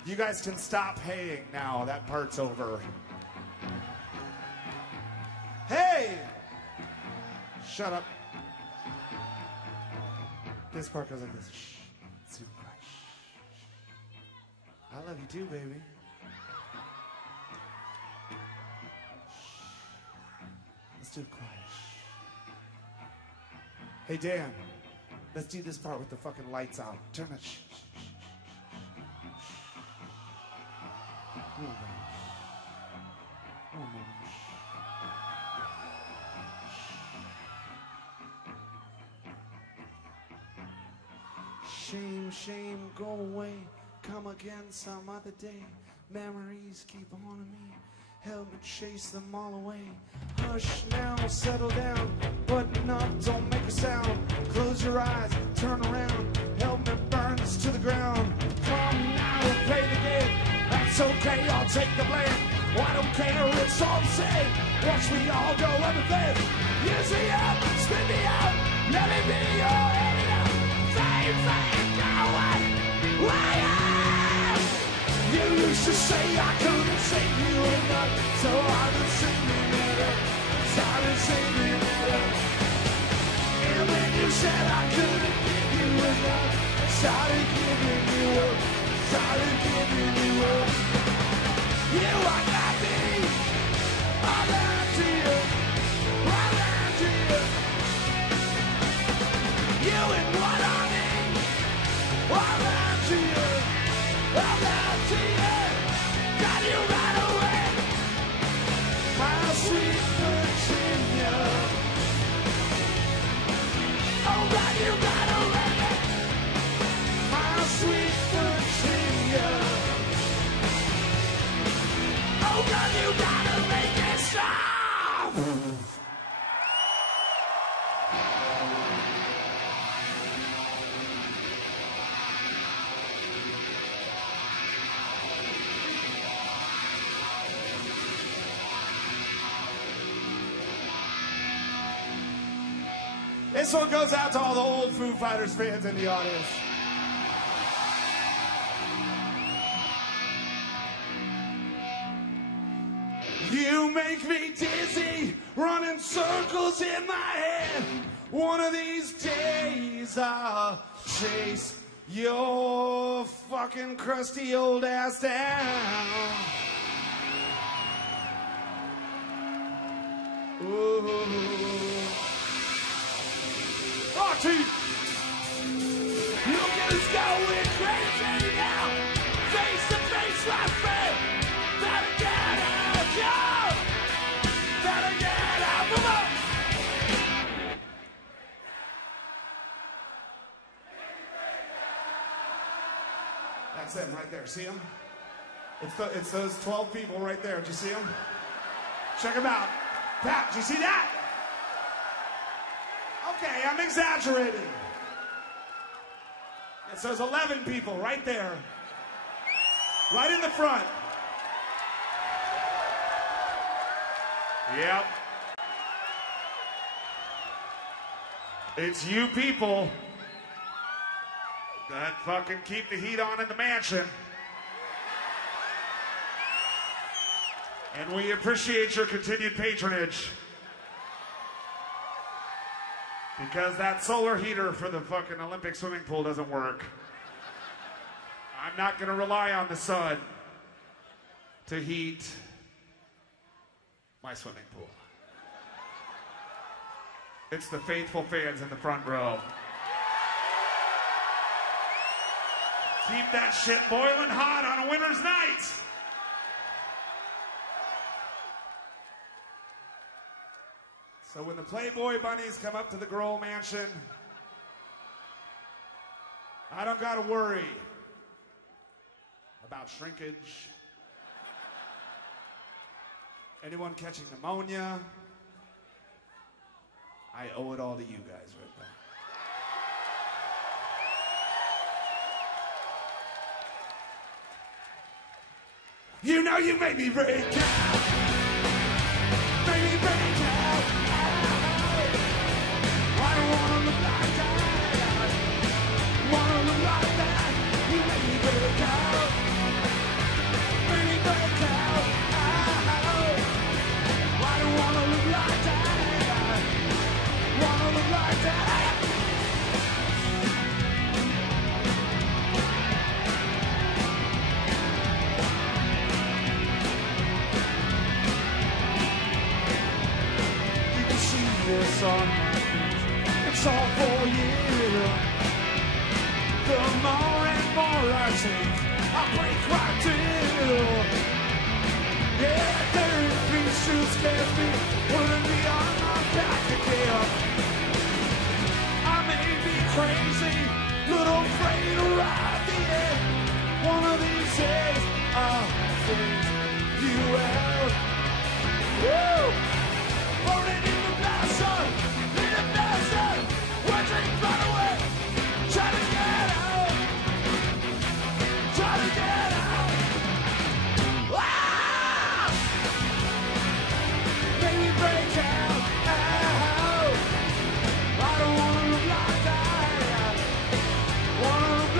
You guys can stop haying now. That part's over. Hey! Shut up. This part goes like this. Shh. Super quiet. Shh. I love you too, baby. Shh. Let's do it quiet. Shh. Hey, Dan. Let's do this part with the fucking lights out. Turn it. Shh. Shame, shame, go away. Come again some other day. Memories keep haunting me. Help me chase them all away. Hush now, settle down. Button up, don't make a sound. Close your eyes, turn around. Help me burn this to the ground. Come now, we'll play the game. That's okay, I'll take the blame. Oh, I don't care, it's all the same. Watch me all go everything. Use me up, spin me out. Let me be your hand-me-down. Fade, fade, go away. Why you used to say I couldn't save you enough, so I've been saving it up. Started saving it up. And when you said I couldn't give you enough, started giving you up. Started giving you up. You are not me. I lied to you. I lied to you. You and what I mean. I lied to you. I lied to you. Got you right away. My sweet Virginia. Oh, got you right away. My sweet Virginia. Oh, God, you gotta make it stop! This one goes out to all the old Foo Fighters fans in the audience. You make me dizzy, running circles in my head. One of these days I'll chase your fucking crusty old ass down. Ooh. Archie! Look at us going crazy now. Face to face, my friend. Better get out, yo. Better get out, come on. That's them right there. See them? It's those 12 people right there. Did you see them? Check them out. Pat, did you see that? Okay, I'm exaggerating. It's those 11 people right there. Right in the front. Yep. It's you people that fucking keep the heat on in the mansion. And we appreciate your continued patronage. Because that solar heater for the fucking Olympic swimming pool doesn't work. I'm not gonna rely on the sun to heat my swimming pool. It's the faithful fans in the front row. Keep that shit boiling hot on a winter's night. So when the Playboy bunnies come up to the Grohl Mansion, I don't gotta worry about shrinkage, anyone catching pneumonia. I owe it all to you guys right now. You know you made me break out. Made me break out. I don't wanna look like that. Wanna look like that. You made me break out. Made me break out. I don't wanna look like that. Wanna look like that. You can see this on my face. It's all for you. The more and more I take, I break right through. Yeah, there is peace who scares me, putting me on my back again. I may be crazy, little afraid to ride the end. One of these days, I'll think you will. Woo! Burning in the passion, in the passion, watching fly away. Try to get out, try to get out. Ah! Make me break out. I don't wanna look like that. Wanna look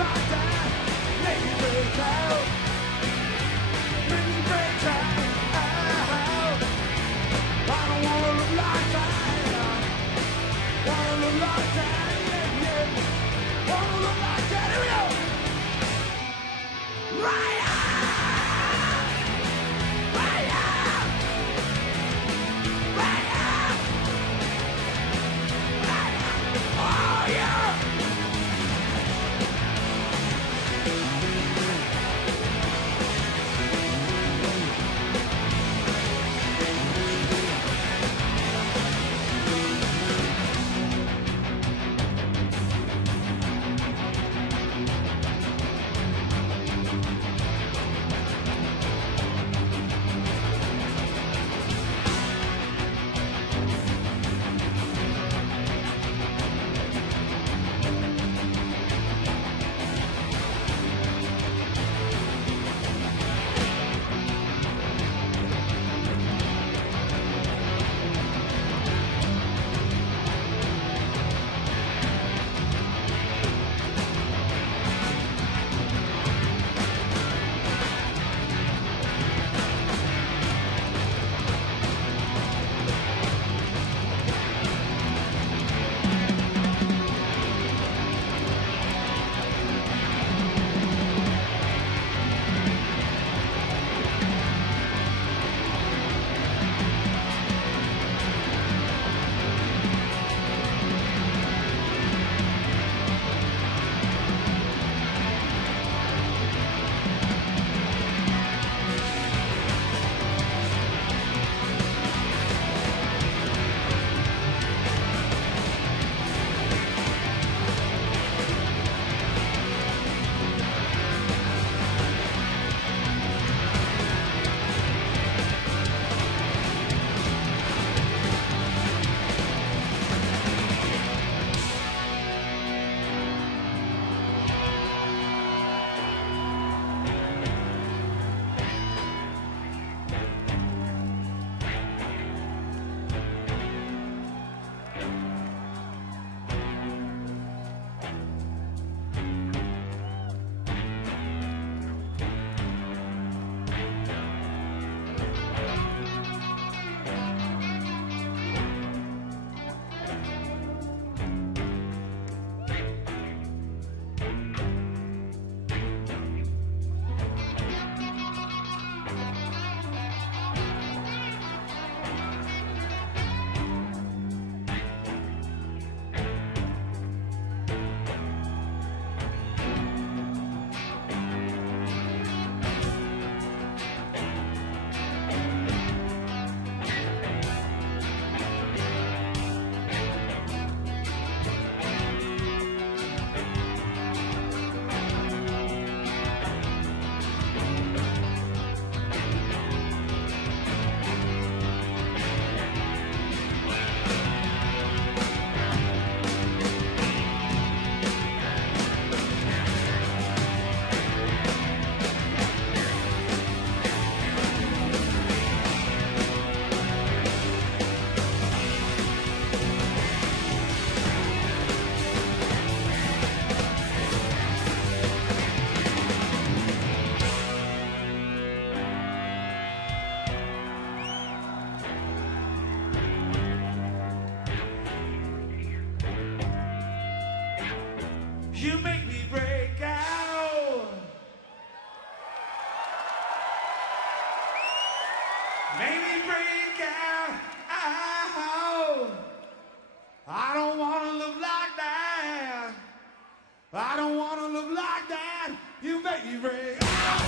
like that, you make me break out.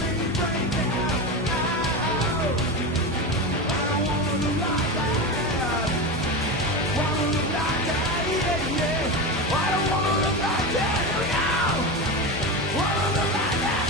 Make me break out. I don't wanna look like that. Wanna look like that, yeah, yeah. I don't wanna look like that. Here we go. Wanna look like that.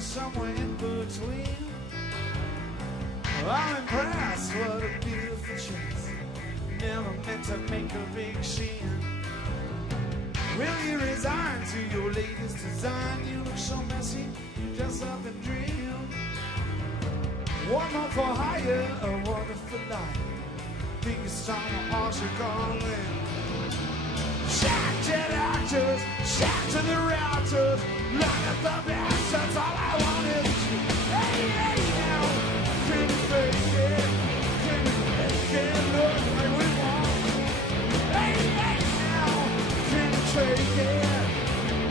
Somewhere in between. I'm impressed, what a beautiful choice. Never meant to make a big scene. Will you resign to your latest design? You look so messy, just like a dream. One more for hire, a wonderful life. Biggest time all should call in. Shout to the actors, shout to the routers, line up the best, that's all I wanted to do. Hey, hey, now, can you fake it? Can you make it look like we want? Hey, hey, now, can you take it?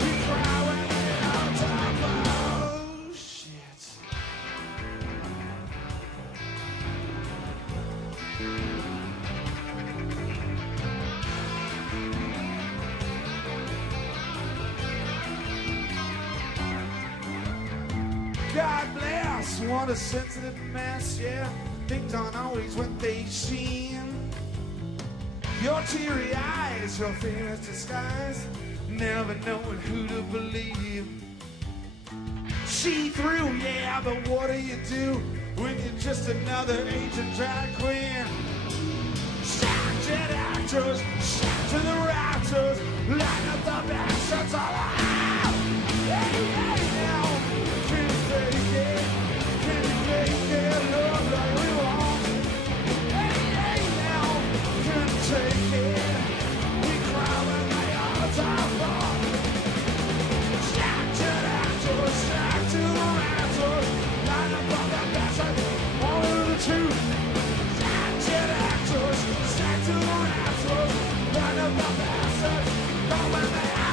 We cry when we're out of oh, shit. God bless, what a sensitive mess, yeah. Things aren't always what they seem. Your teary eyes, your fear's disguise, never knowing who to believe. See through, yeah, but what do you do when you're just another agent drag queen? Shout to the actors, shout to the raptors, line up the best, that's all I have. Hey, hey, now. Can you fake it? Can you fake it? Look like we want. Hey, hey, now. Can you take it? We cry when they are top off. Shout to the actors, shout to the raptors, line up on the best, one of the two. Shout to the actors, shout to the raptors, line up on the best, go when they are.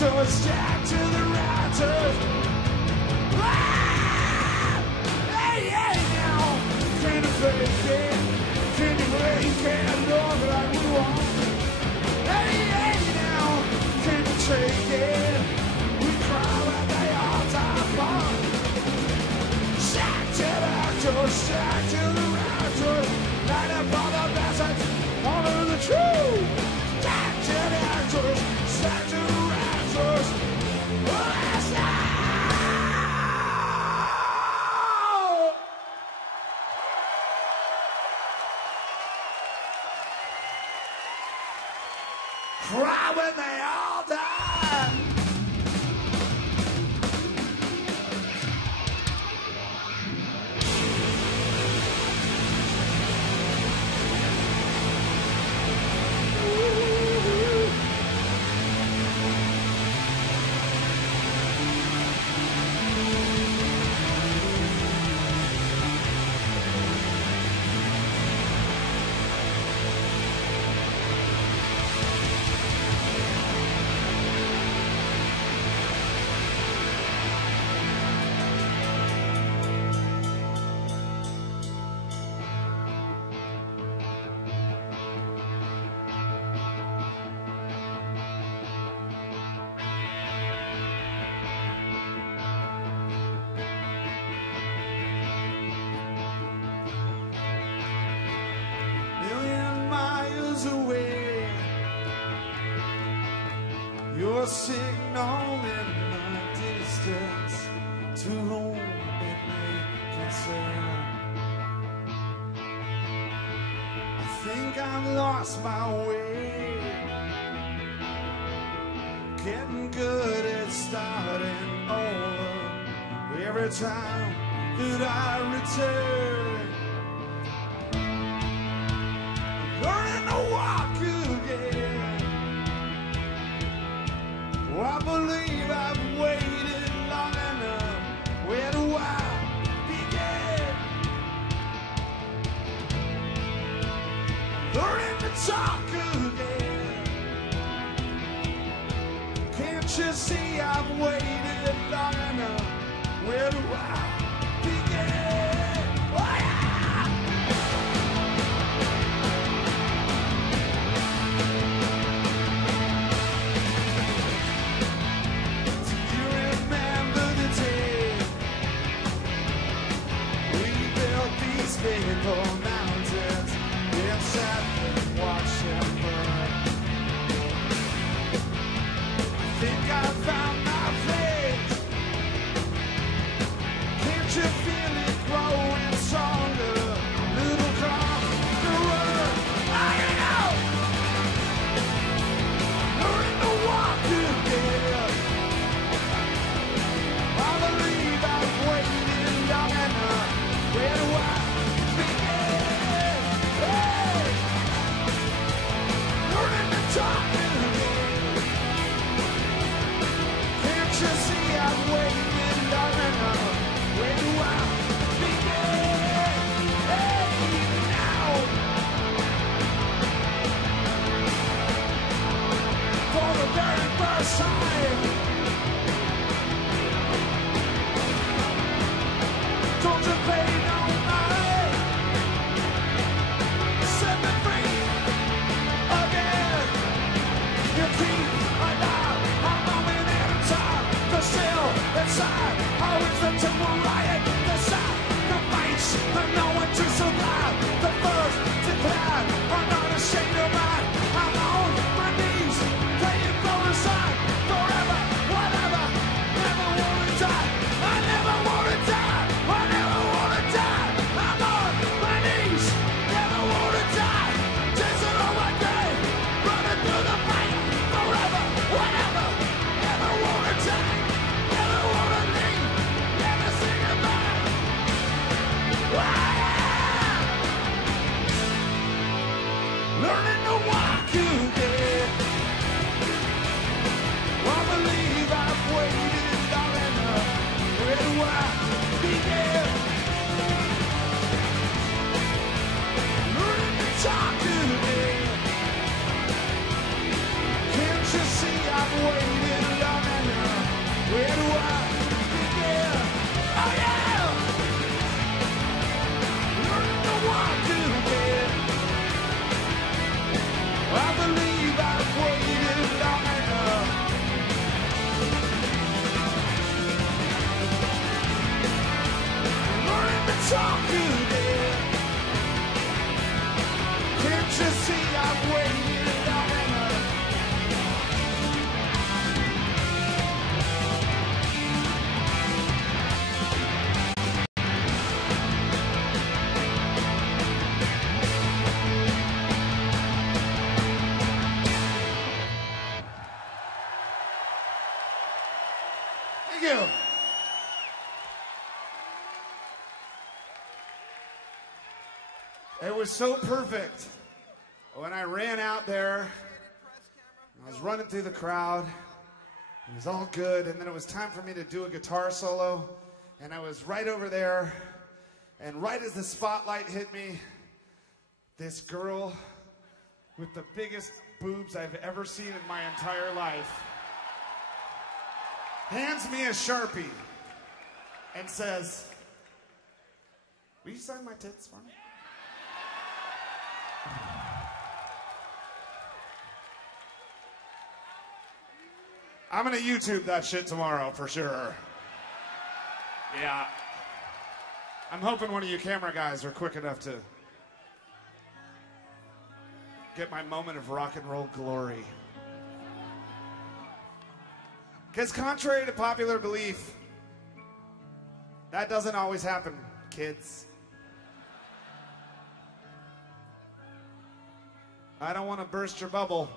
rafters, jack to the rafters. Ah! Hey, hey, now, can you fake it? Can you break it? Look like we want. Hey, hey, now, can you take it? We cry at the all-time bar. Shack to the rafters, shack to the rafters. Light up all the bastards, honor the truth. Shack to the rafters, shack to the rafters. Last night. Cry when they all die. Away, your signal in the distance, to whom it may concern. I think I've lost my way, getting good at starting over every time that I return. Learning to walk again. Oh, I believe I've waited long enough. Where do I begin? Learning to talk again. Can't you see I've waited long enough? Where do I begin? Oh, yeah. Faithful mountains, it's sad to watch them burn. I think I found my place. Can't you feel it growing stronger? Little conqueror, I know. Learning to walk again. I believe I've waited long enough. Where do I? Can't you see I've waited long enough? Where do I begin? Hey, now. For the very first time, don't you pay no mind. Set me free again. Your feet are down, I'm moving in time. The still inside, how is the temple riot? The sacrifice, I know what to survive. The first decline, I'm not ashamed of mine. I'm on my knees, praying for a sign. For talk again. Can't you see I've waited long enough? Thank you. It was so perfect. When I ran out there, I was running through the crowd. It was all good, and then it was time for me to do a guitar solo, and I was right over there, and right as the spotlight hit me, this girl with the biggest boobs I've ever seen in my entire life hands me a Sharpie and says, "Will you sign my tits for me?" I'm gonna YouTube that shit tomorrow for sure. Yeah. I'm hoping one of you camera guys are quick enough to get my moment of rock and roll glory. Because contrary to popular belief, that doesn't always happen, kids. I don't want to burst your bubble,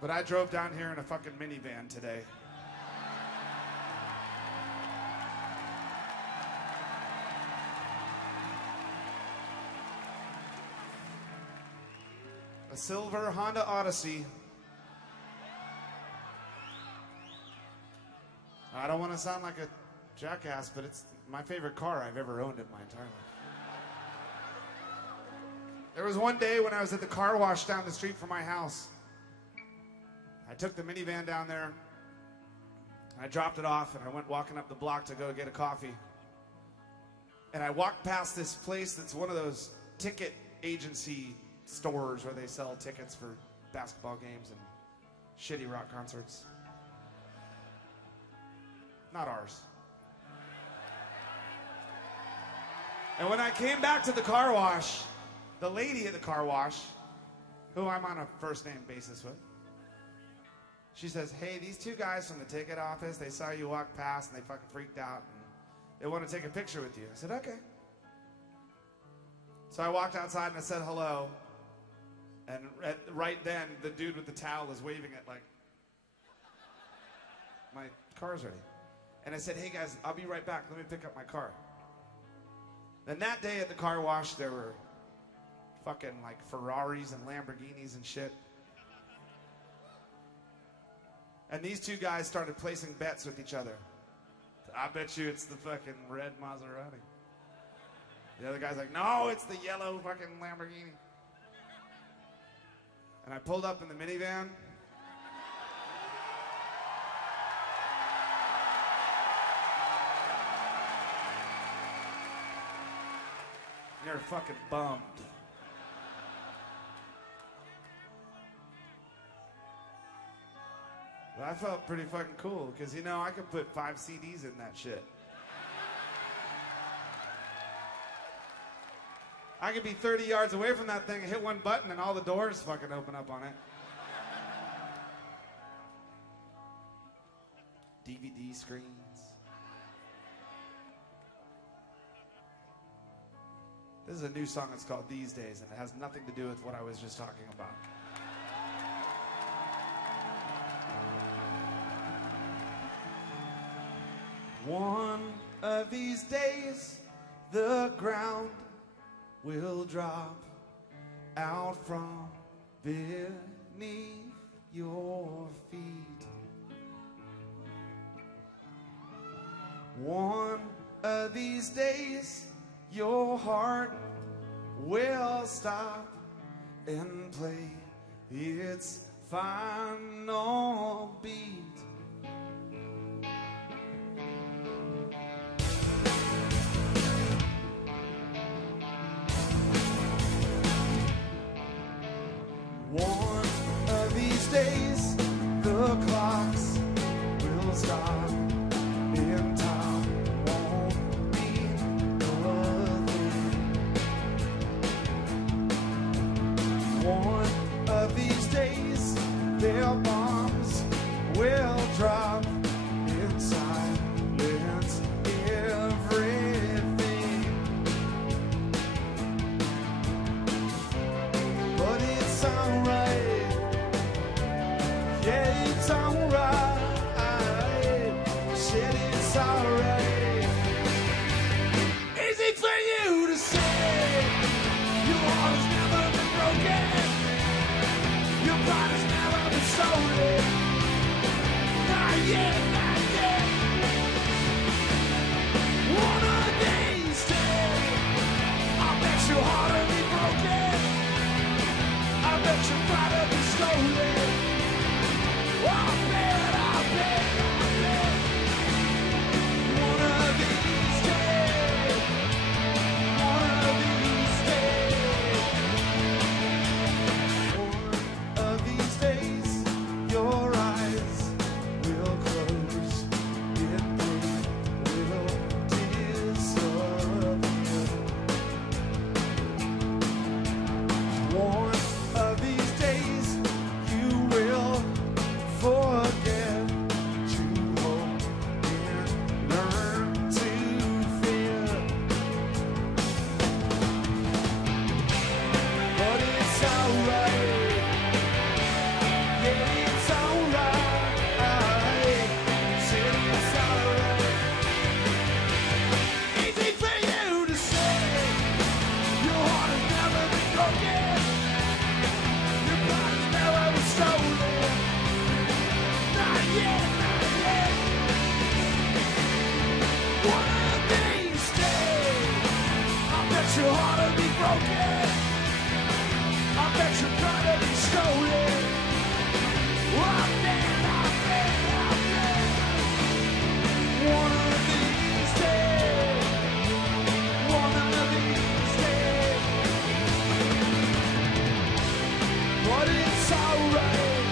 but I drove down here in a fucking minivan today. A silver Honda Odyssey. I don't want to sound like a jackass, but it's my favorite car I've ever owned in my entire life. There was one day when I was at the car wash down the street from my house. I took the minivan down there, I dropped it off, and I went walking up the block to go get a coffee. And I walked past this place that's one of those ticket agency stores where they sell tickets for basketball games and shitty rock concerts. Not ours. And when I came back to the car wash, the lady at the car wash, who I'm on a first name basis with, she says, "Hey, these two guys from the ticket office, they saw you walk past and they fucking freaked out and they want to take a picture with you." I said, "Okay." So I walked outside and I said hello. And right then, the dude with the towel is waving it like, "My car's ready." And I said, "Hey guys, I'll be right back. Let me pick up my car." Then that day at the car wash, there were fucking like Ferraris and Lamborghinis and shit. And these two guys started placing bets with each other. "I bet you it's the fucking red Maserati." The other guy's like, "No, it's the yellow fucking Lamborghini." And I pulled up in the minivan. They're fucking bummed. But I felt pretty fucking cool, because, you know, I could put 5 CDs in that shit. I could be 30 yards away from that thing and hit one button and all the doors fucking open up on it. DVD screens. This is a new song that's called "These Days," and it has nothing to do with what I was just talking about. One of these days, the ground will drop out from beneath your feet. One of these days, your heart will stop and play its final beat. One of these days, the clocks will stop and their bombs will drop in silence everything. But it's alright, yeah, it's alright. Said it's alright. Easy for you to say. Your heart has never been broken. Your pride has never been stolen. Not yet, not yet. One of these days, I bet your heart will be broken. I bet your pride will be stolen. I bet, I bet, I bet. One of these days, one of these days, one of these days, your eyes will close, yet they will disappear. One of these days, you will forget to hope and learn to fear. But it's alright, yeah, it's alright. Said it's alright. Easy for you to say. Your heart has never been broken. Your pride has never been stolen. Not yet, not yet. One of these days, I bet your heart will be broken. I bet your pride will be stolen. I bet, I bet, I bet. One of these days, one of these days. But it's alright.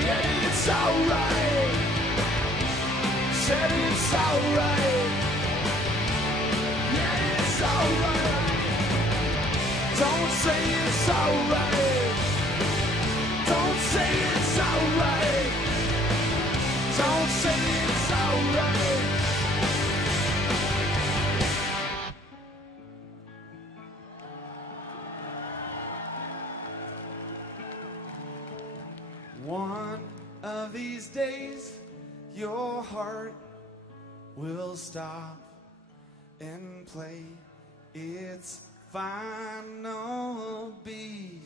Yeah, it's alright. Said it's alright. Yeah, it's alright. Don't say it's alright. Don't say it's alright. Don't say it's alright. One of these days, your heart will stop and play its final beat.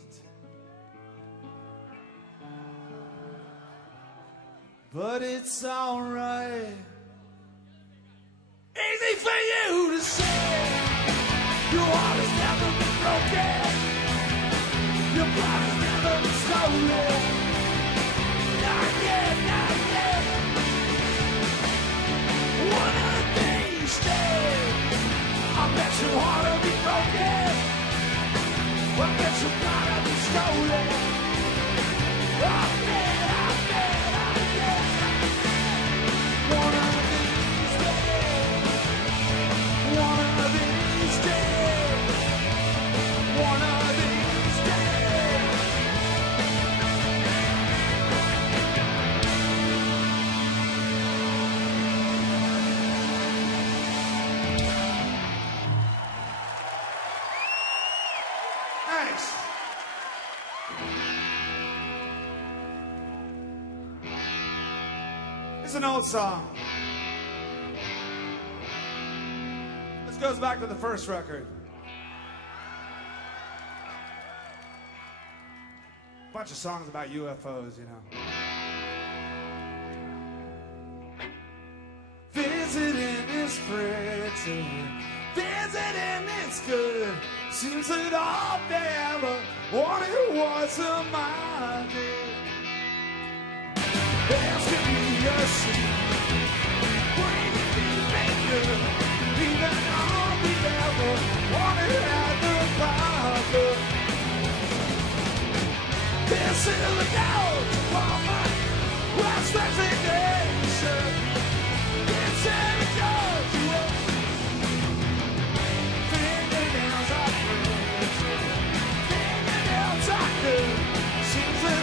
But it's alright. Easy for you to say. Your heart has never been broken. Your pride has never been stolen. Not yet, not yet. One of these days, I bet your heart will be broken. I bet your pride will be stolen. I bet, I bet, I bet. One of these days, one of these days, one of these days. Thanks. It's an old song. This goes back to the first record. Bunch of songs about UFOs, you know. Visiting is pretty, visiting is good. Seems that all they ever wanted was a mind. There's to be a scene, bringing me later. Even all we ever wanted at the power. This is the goal for my last resignation. It's a judgment. Fingernails are good. Fingernails are good. Seems that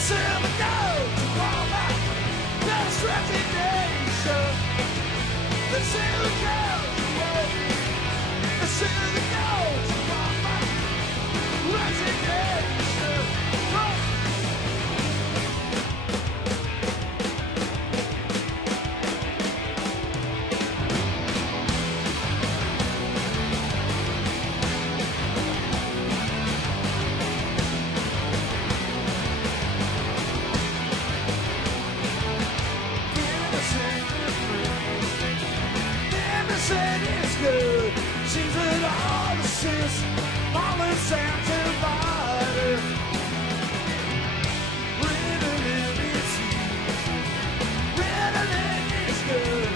This is the goal to all my best resignation. This is the goal to all. This is the goal to all my resignation. Good. Seems that all the sins, all the sounds divided. Riddling is easy, riddling is good.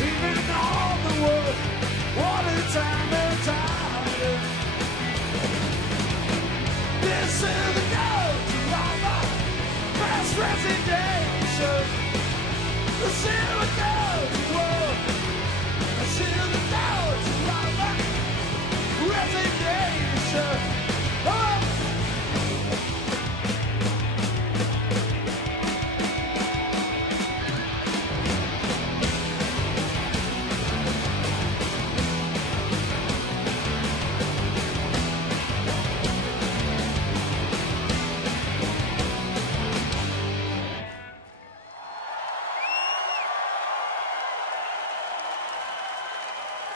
Even all the world, what a time and tide. This is the goal to all my best resignation. This is the goal to world. This is the goal to all my resignation. Oh!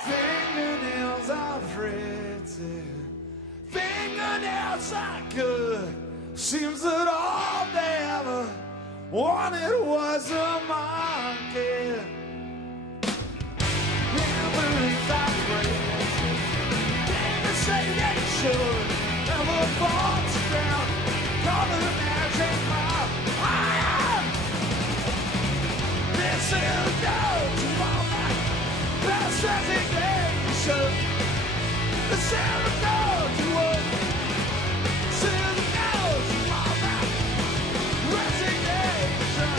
Fingernails are pretty, fingernails are good. Seems that all they ever wanted was a monkey. Memories are crazy, they say they should never fall down. Call the magic mom. This is goes to all my best resignation. The sound goes to work. The sound goes to all my resignation.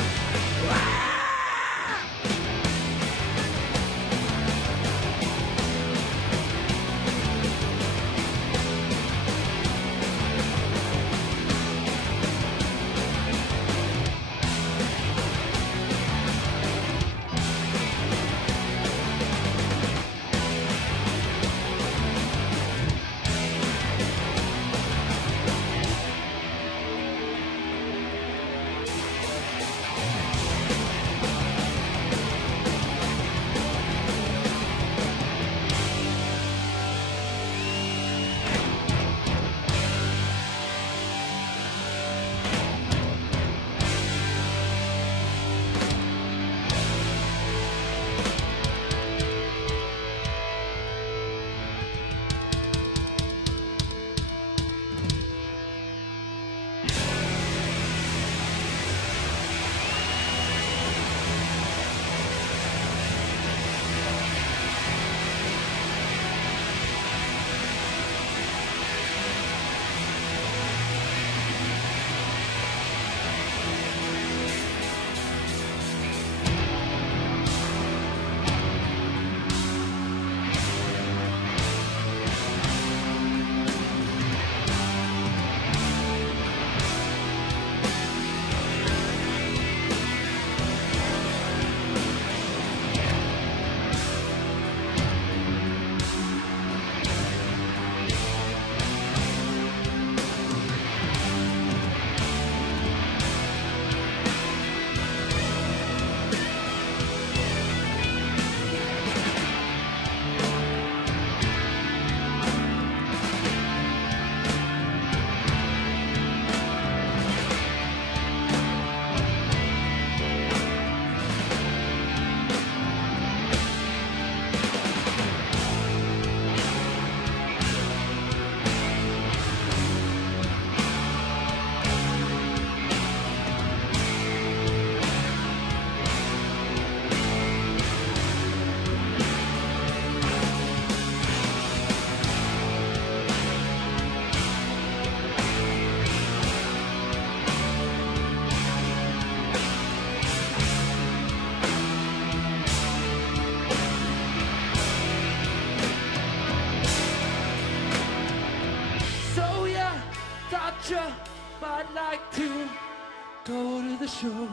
go to the show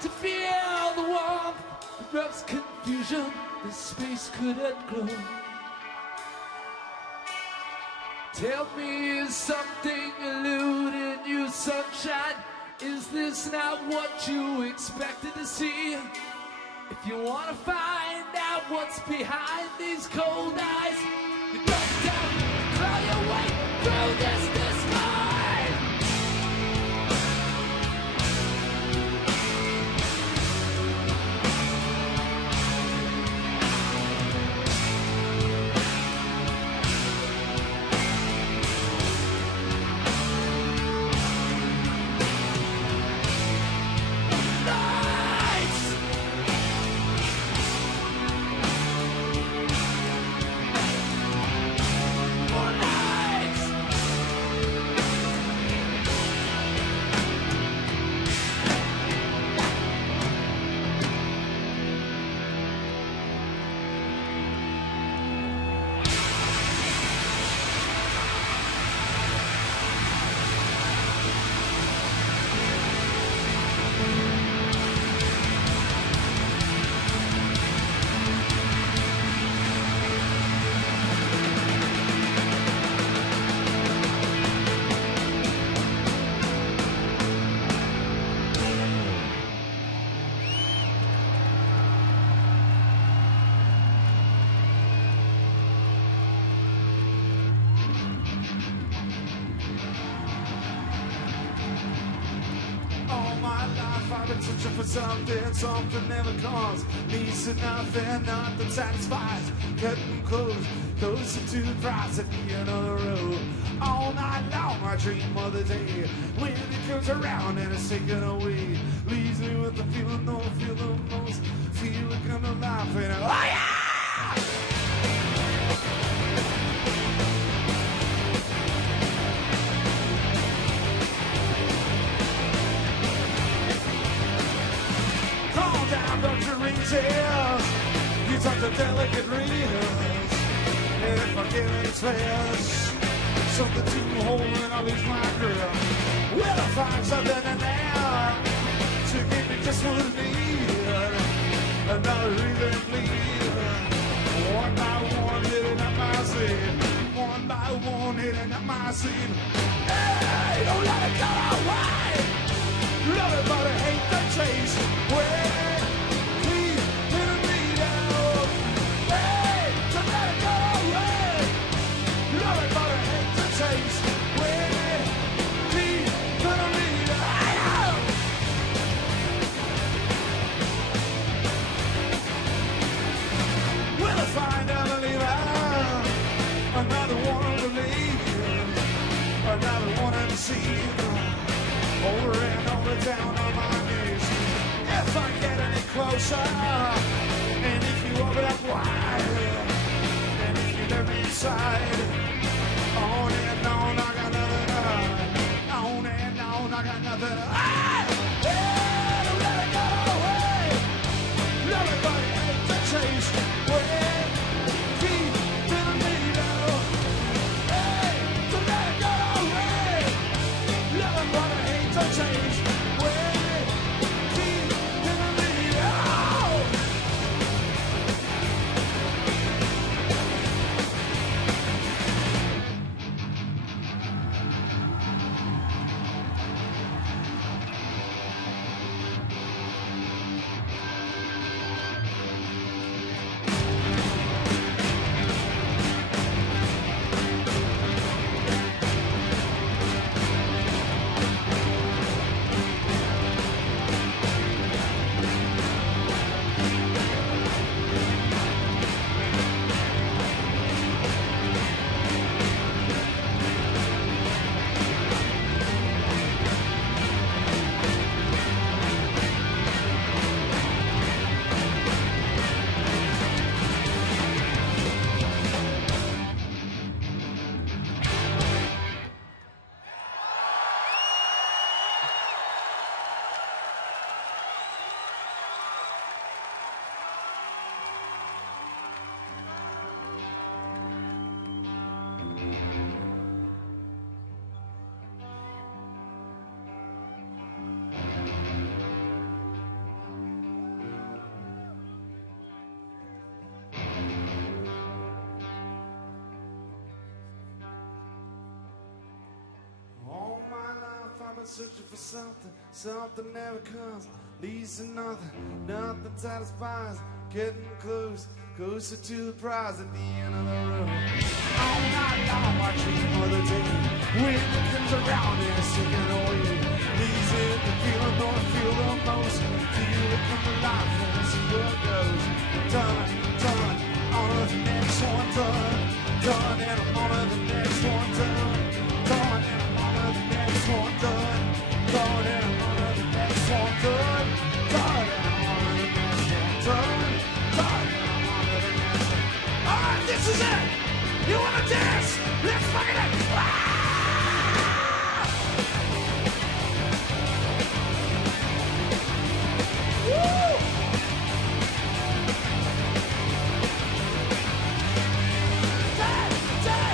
to feel the warmth that rubs confusion. The space couldn't glow. Tell me, is something eluding you, sunshine? Is this not what you expected to see? If you want to find out what's behind these cold eyes, you drop down, claw your way through this disguise. Something never comes, leads to nothing, nothing satisfies. Cutting closer to the price at the end of the road. All night long I dream of the day when it comes around and it's taken away. Leaves me with the feeling, no feel the most, feeling come to life and oh yeah! You talk to delicate reels, and if I get any flesh, something to hold when I lose my girl. Will I find something in there to give me just what I need? Another reason bleed. One by one, hitting up my seat. One by one, hitting up my seat. Hey, don't let it go away. Love it, but I hate the chase. Well, another one to leave, another one to deceive. Over and over down on my knees. If I get any closer, and if you open up wide, and if you let me inside, on and on, I got nothing to hide. On and on, I got nothing to hide. Yeah, don't let it go away. Everybody hates the chase. Well, change. always searching for something, something never comes, leads to nothing, nothing satisfies, getting close, closer to the prize at the end of the road. All night long I dream of the day when it comes around and it's taking away. Easy to feel the north, feel the most, feel it come to life and see where it goes. Done, done, on to the next one, done, done, and I'm on to the next one, done, done, and I'm on to the next one, done, done, and I'm on to the next one, done, done, and I'm on to the next one, done, done, and I'm on to the next one. All right, this is it. You wanna dance? Let's fucking it. Woo! Dance, dance.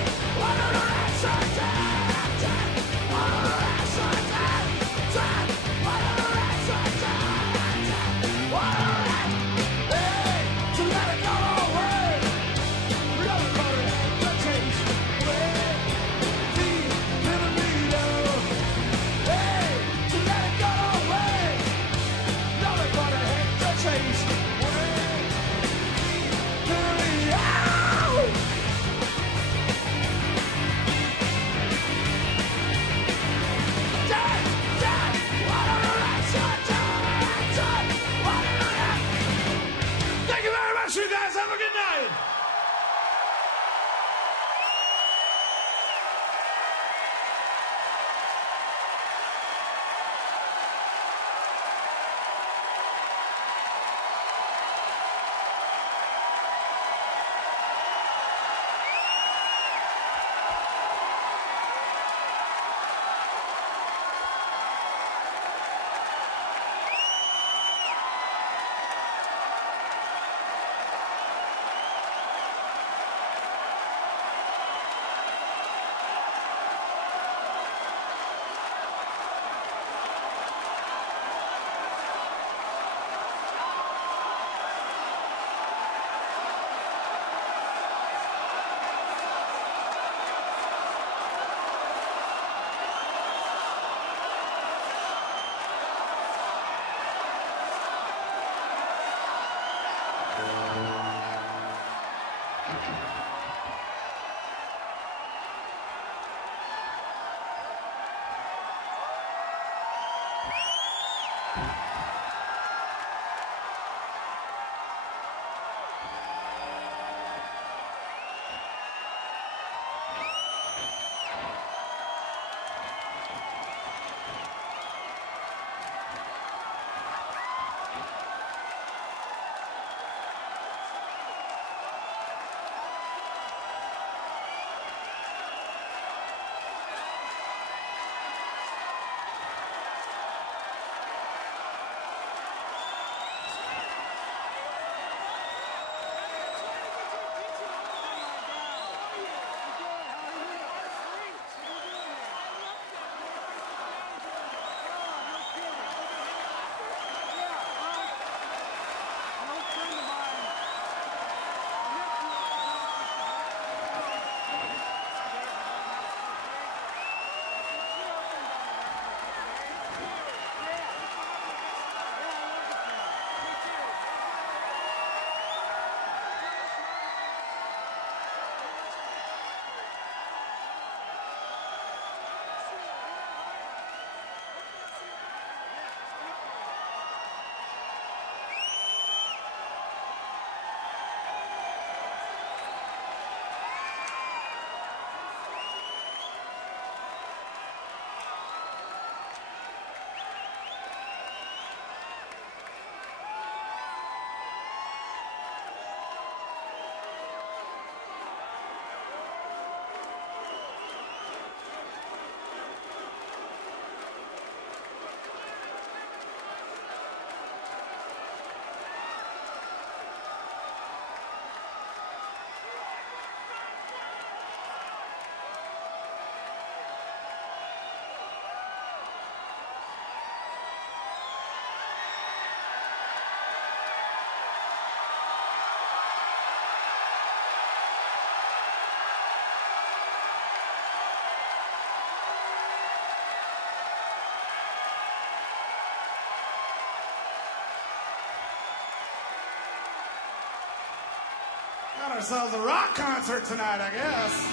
got ourselves a rock concert tonight, I guess.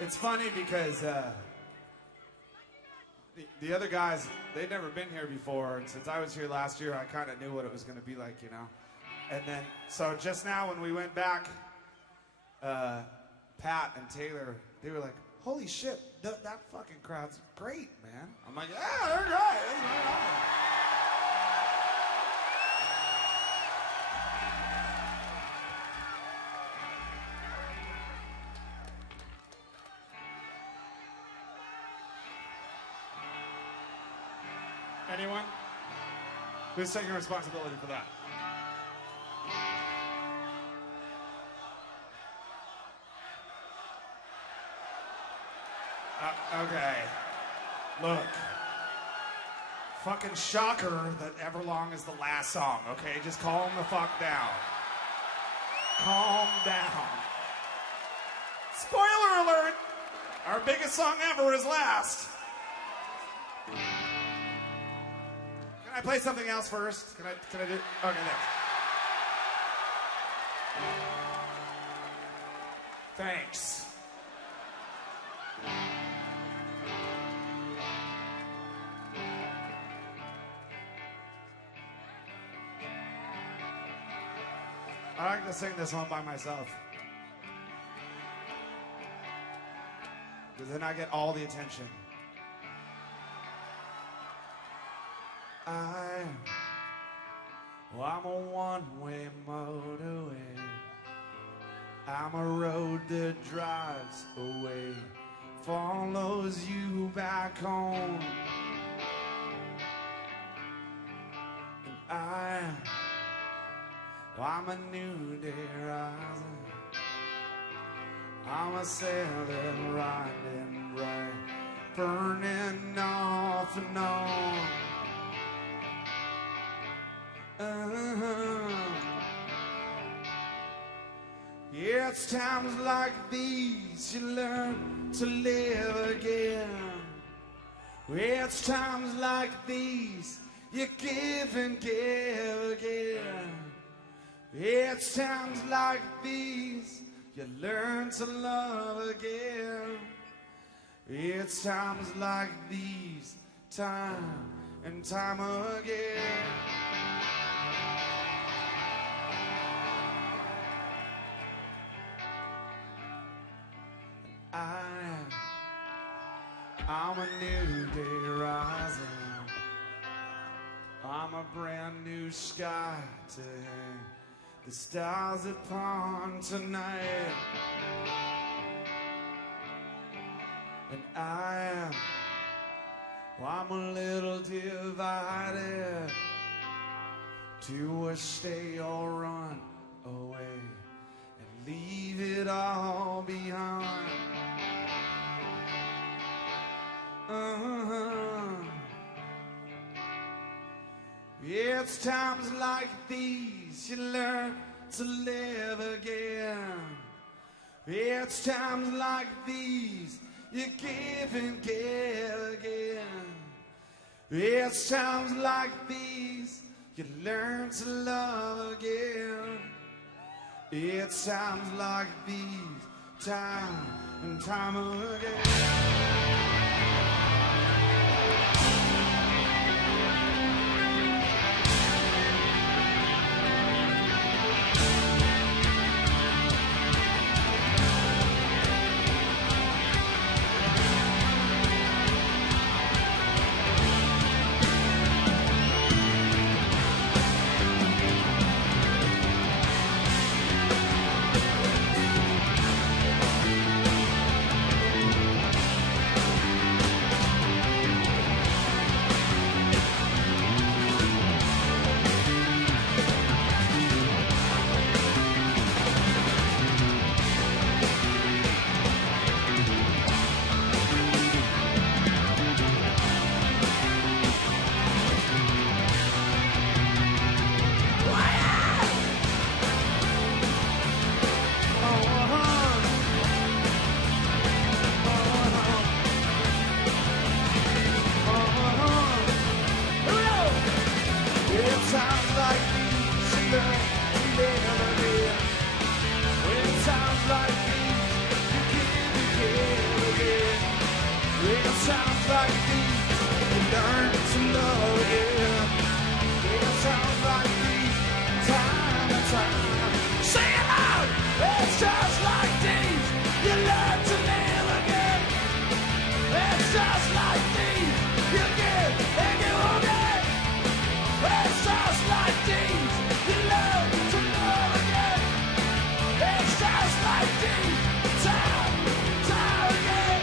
It's funny because the other guys, they'd never been here before, and since I was here last year, I kind of knew what it was going to be like, you know. And then, so just now when we went back, Pat and Taylor, they were like, holy shit, that fucking crowd's great, man. I'm like, yeah, they're great. That's right on. Anyone? Who's taking responsibility for that? Okay. Look. Fucking shocker that Everlong is the last song, okay? Just calm the fuck down. Calm down. Spoiler alert! Our biggest song ever is last. Can I play something else first? Can I do? Okay, thanks. I like to sing this one by myself. Because then I get all the attention. I'm a one-way motorway. I'm a road that drives away, follows you back home. And I'm a new day rising. I'm a sailor riding bright, burning off and on. Yeah, it's times like these you learn to live again. Yeah, it's times like these you give and give again. Yeah, it's times like these you learn to love again. Yeah, it's times like these, time and time again. I'm a new day rising. I'm a brand new sky to hang the stars upon tonight. And I'm a little divided to stay or run away and leave it all behind. Yeah, it's times like these you learn to live again. Yeah, it's times like these you give and give again. Yeah, it's times like these you learn to love again. Yeah, it's times like these, time and time again. time. Sing it loud! It's just like these. You learn to live again. It's just like these. You give and you will get. It's just like these. You learn to love again. It's just like these. Time again.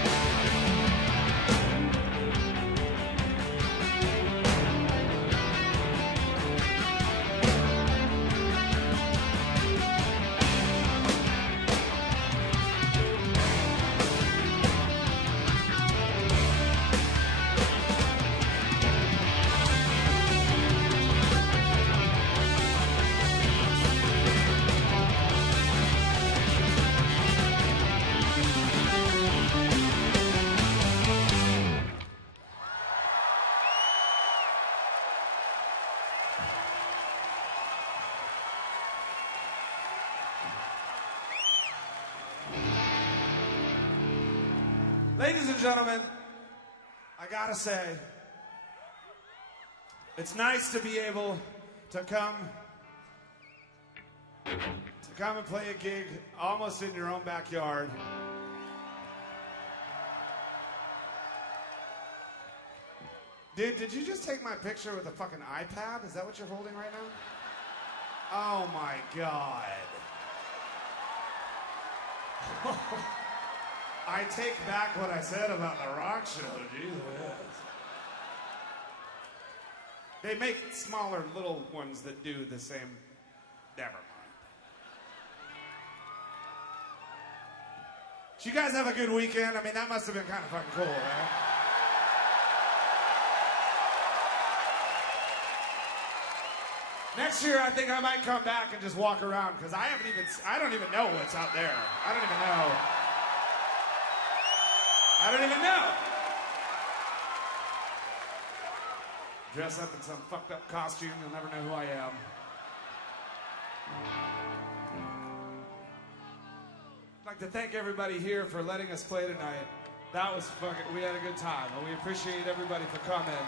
Ladies and gentlemen, I gotta say, it's nice to be able to come and play a gig almost in your own backyard. Dude, did you just take my picture with a fucking iPad? Is that what you're holding right now? Oh my God. I take back what I said about the rock show, Jesus. They make smaller little ones that do the same. Never mind. Did you guys have a good weekend? I mean, that must have been kind of fucking cool, right? Next year, I think I might come back and just walk around because I don't even know what's out there. I don't even know. Dress up in some fucked up costume, you'll never know who I am. I'd like to thank everybody here for letting us play tonight. That was we had a good time, and we appreciate everybody for coming.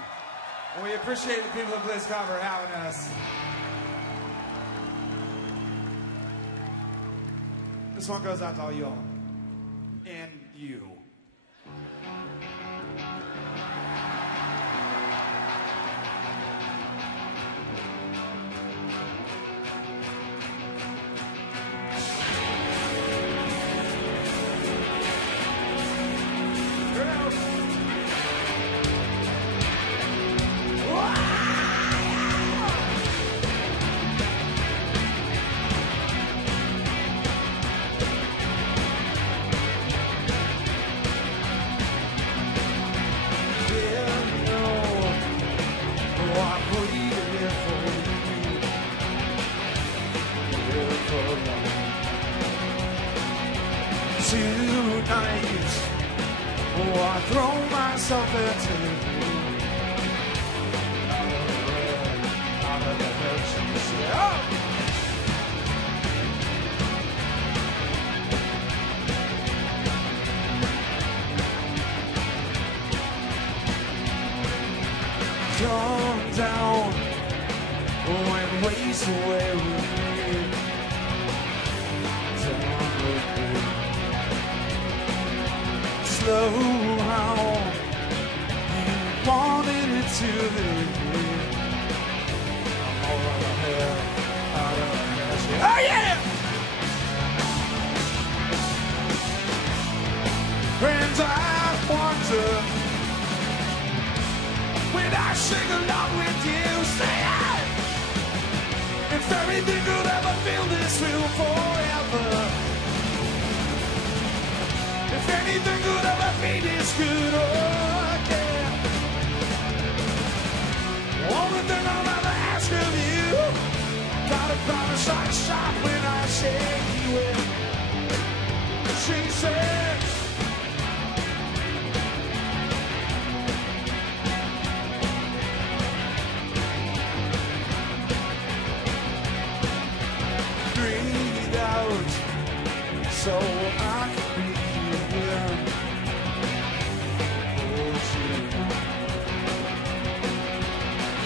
And we appreciate the people of BlizzCon for having us. This one goes out to all y'all. And you.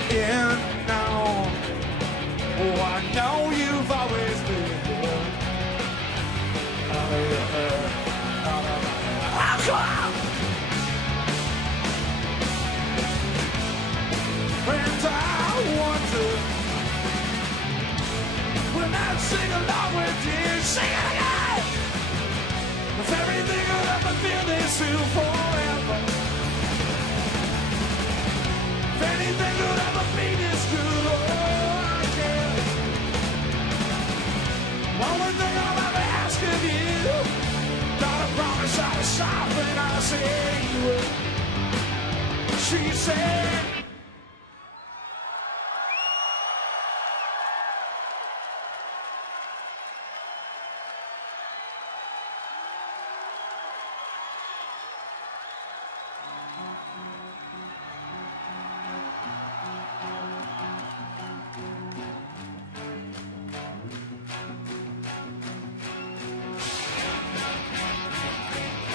And now, oh, I know you've always been here. And I wonder when I sing along with you, sing it again. If everything could ever feel this through forever, if anything could ever be this good, oh yeah. Only thing I'll ever ask of you, gotta promise I'll stop when I say you will. She said.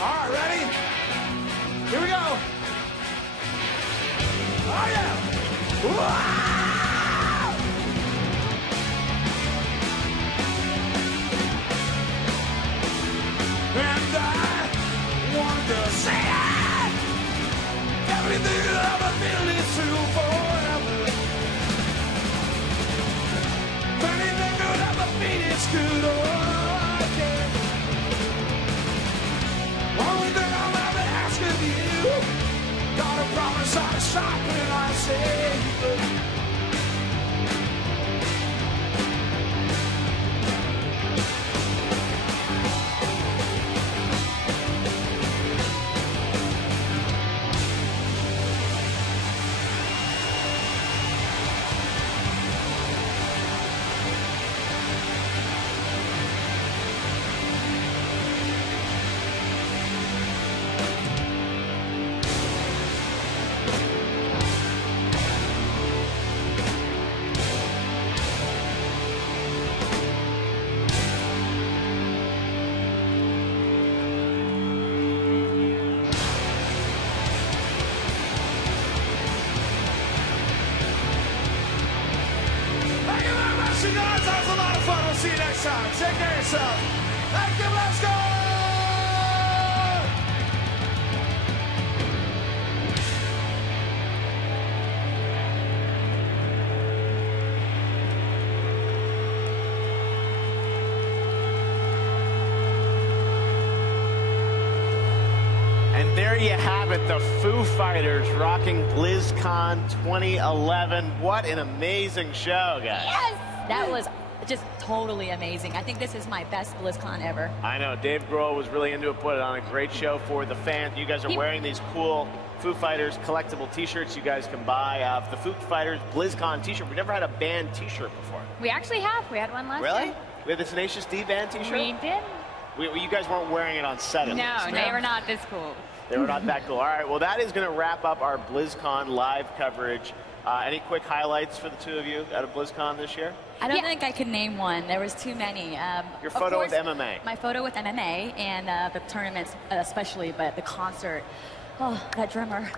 All right, ready? Here we go. Oh, yeah. Wow! And I want to say it. Everything that I've feel is true forever. If anything could ever be this good, oh, yeah. Only thing I'll ever ask of you, gotta promise I'll stop when I say you. Guys, that was a lot of fun. We'll see you next time. Take care of yourself. Thank you. Let's go. And there you have it, the Foo Fighters rocking BlizzCon 2011. What an amazing show, guys. Yes! That was just totally amazing. I think this is my best BlizzCon ever. I know. Dave Grohl was really into it, put it on a great show for the fans. You guys are wearing these cool Foo Fighters collectible T-shirts you guys can buy. The Foo Fighters BlizzCon T-shirt. We've never had a band T-shirt before. We actually have. We had one last Really? year. We had the Tenacious D band T-shirt? We did. You guys weren't wearing it on set at least. No, they were not this cool. They were not that cool. All right, well, that is going to wrap up our BlizzCon live coverage. Any quick highlights for the two of you out of BlizzCon this year? I don't think I could name one. There was too many. Your photo with MMA. My photo with MMA and the tournaments especially, but the concert. Oh, that drummer.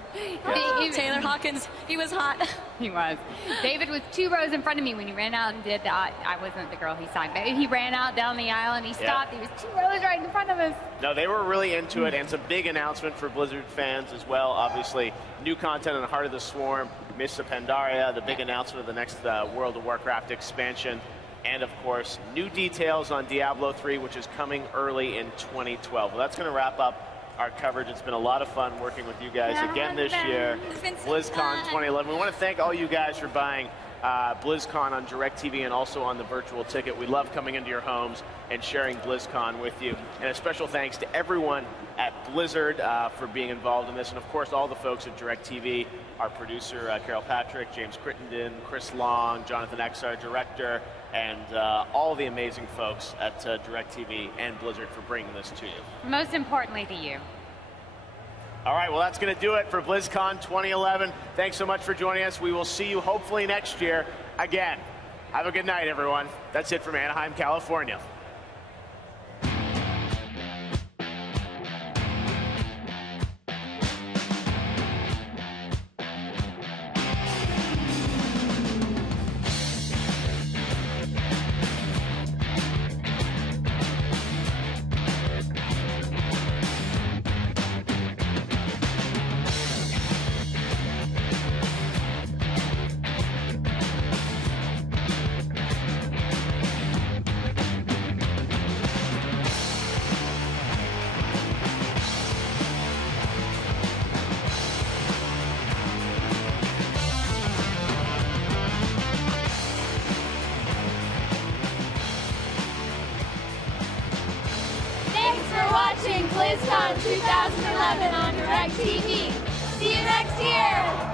Oh, Taylor Hawkins, he was hot. He was. David was 2 rows in front of me when he ran out and did that. I wasn't the girl he signed, but he ran out down the aisle and he stopped. He was 2 rows right in front of us. No, they were really into it, and it's a big announcement for Blizzard fans as well. Obviously, new content in Heart of the Swarm, Mists of Pandaria, the big announcement of the next World of Warcraft expansion, and of course, new details on Diablo 3, which is coming early in 2012. Well, that's going to wrap up our coverage. It's been a lot of fun working with you guys again this year. BlizzCon 2011. We want to thank all you guys for buying BlizzCon on DirecTV and also on the virtual ticket. We love coming into your homes and sharing BlizzCon with you. And a special thanks to everyone at Blizzard for being involved in this. And of course, all the folks at DirecTV, our producer, Carol Patrick, James Crittenden, Chris Long, Jonathan X, our director, and all the amazing folks at DirecTV and Blizzard for bringing this to you. Most importantly to you. All right, well, that's going to do it for BlizzCon 2011. Thanks so much for joining us. We will see you hopefully next year again. Have a good night, everyone. That's it from Anaheim, California. BlizzCon 2011 on DirecTV. See you next year!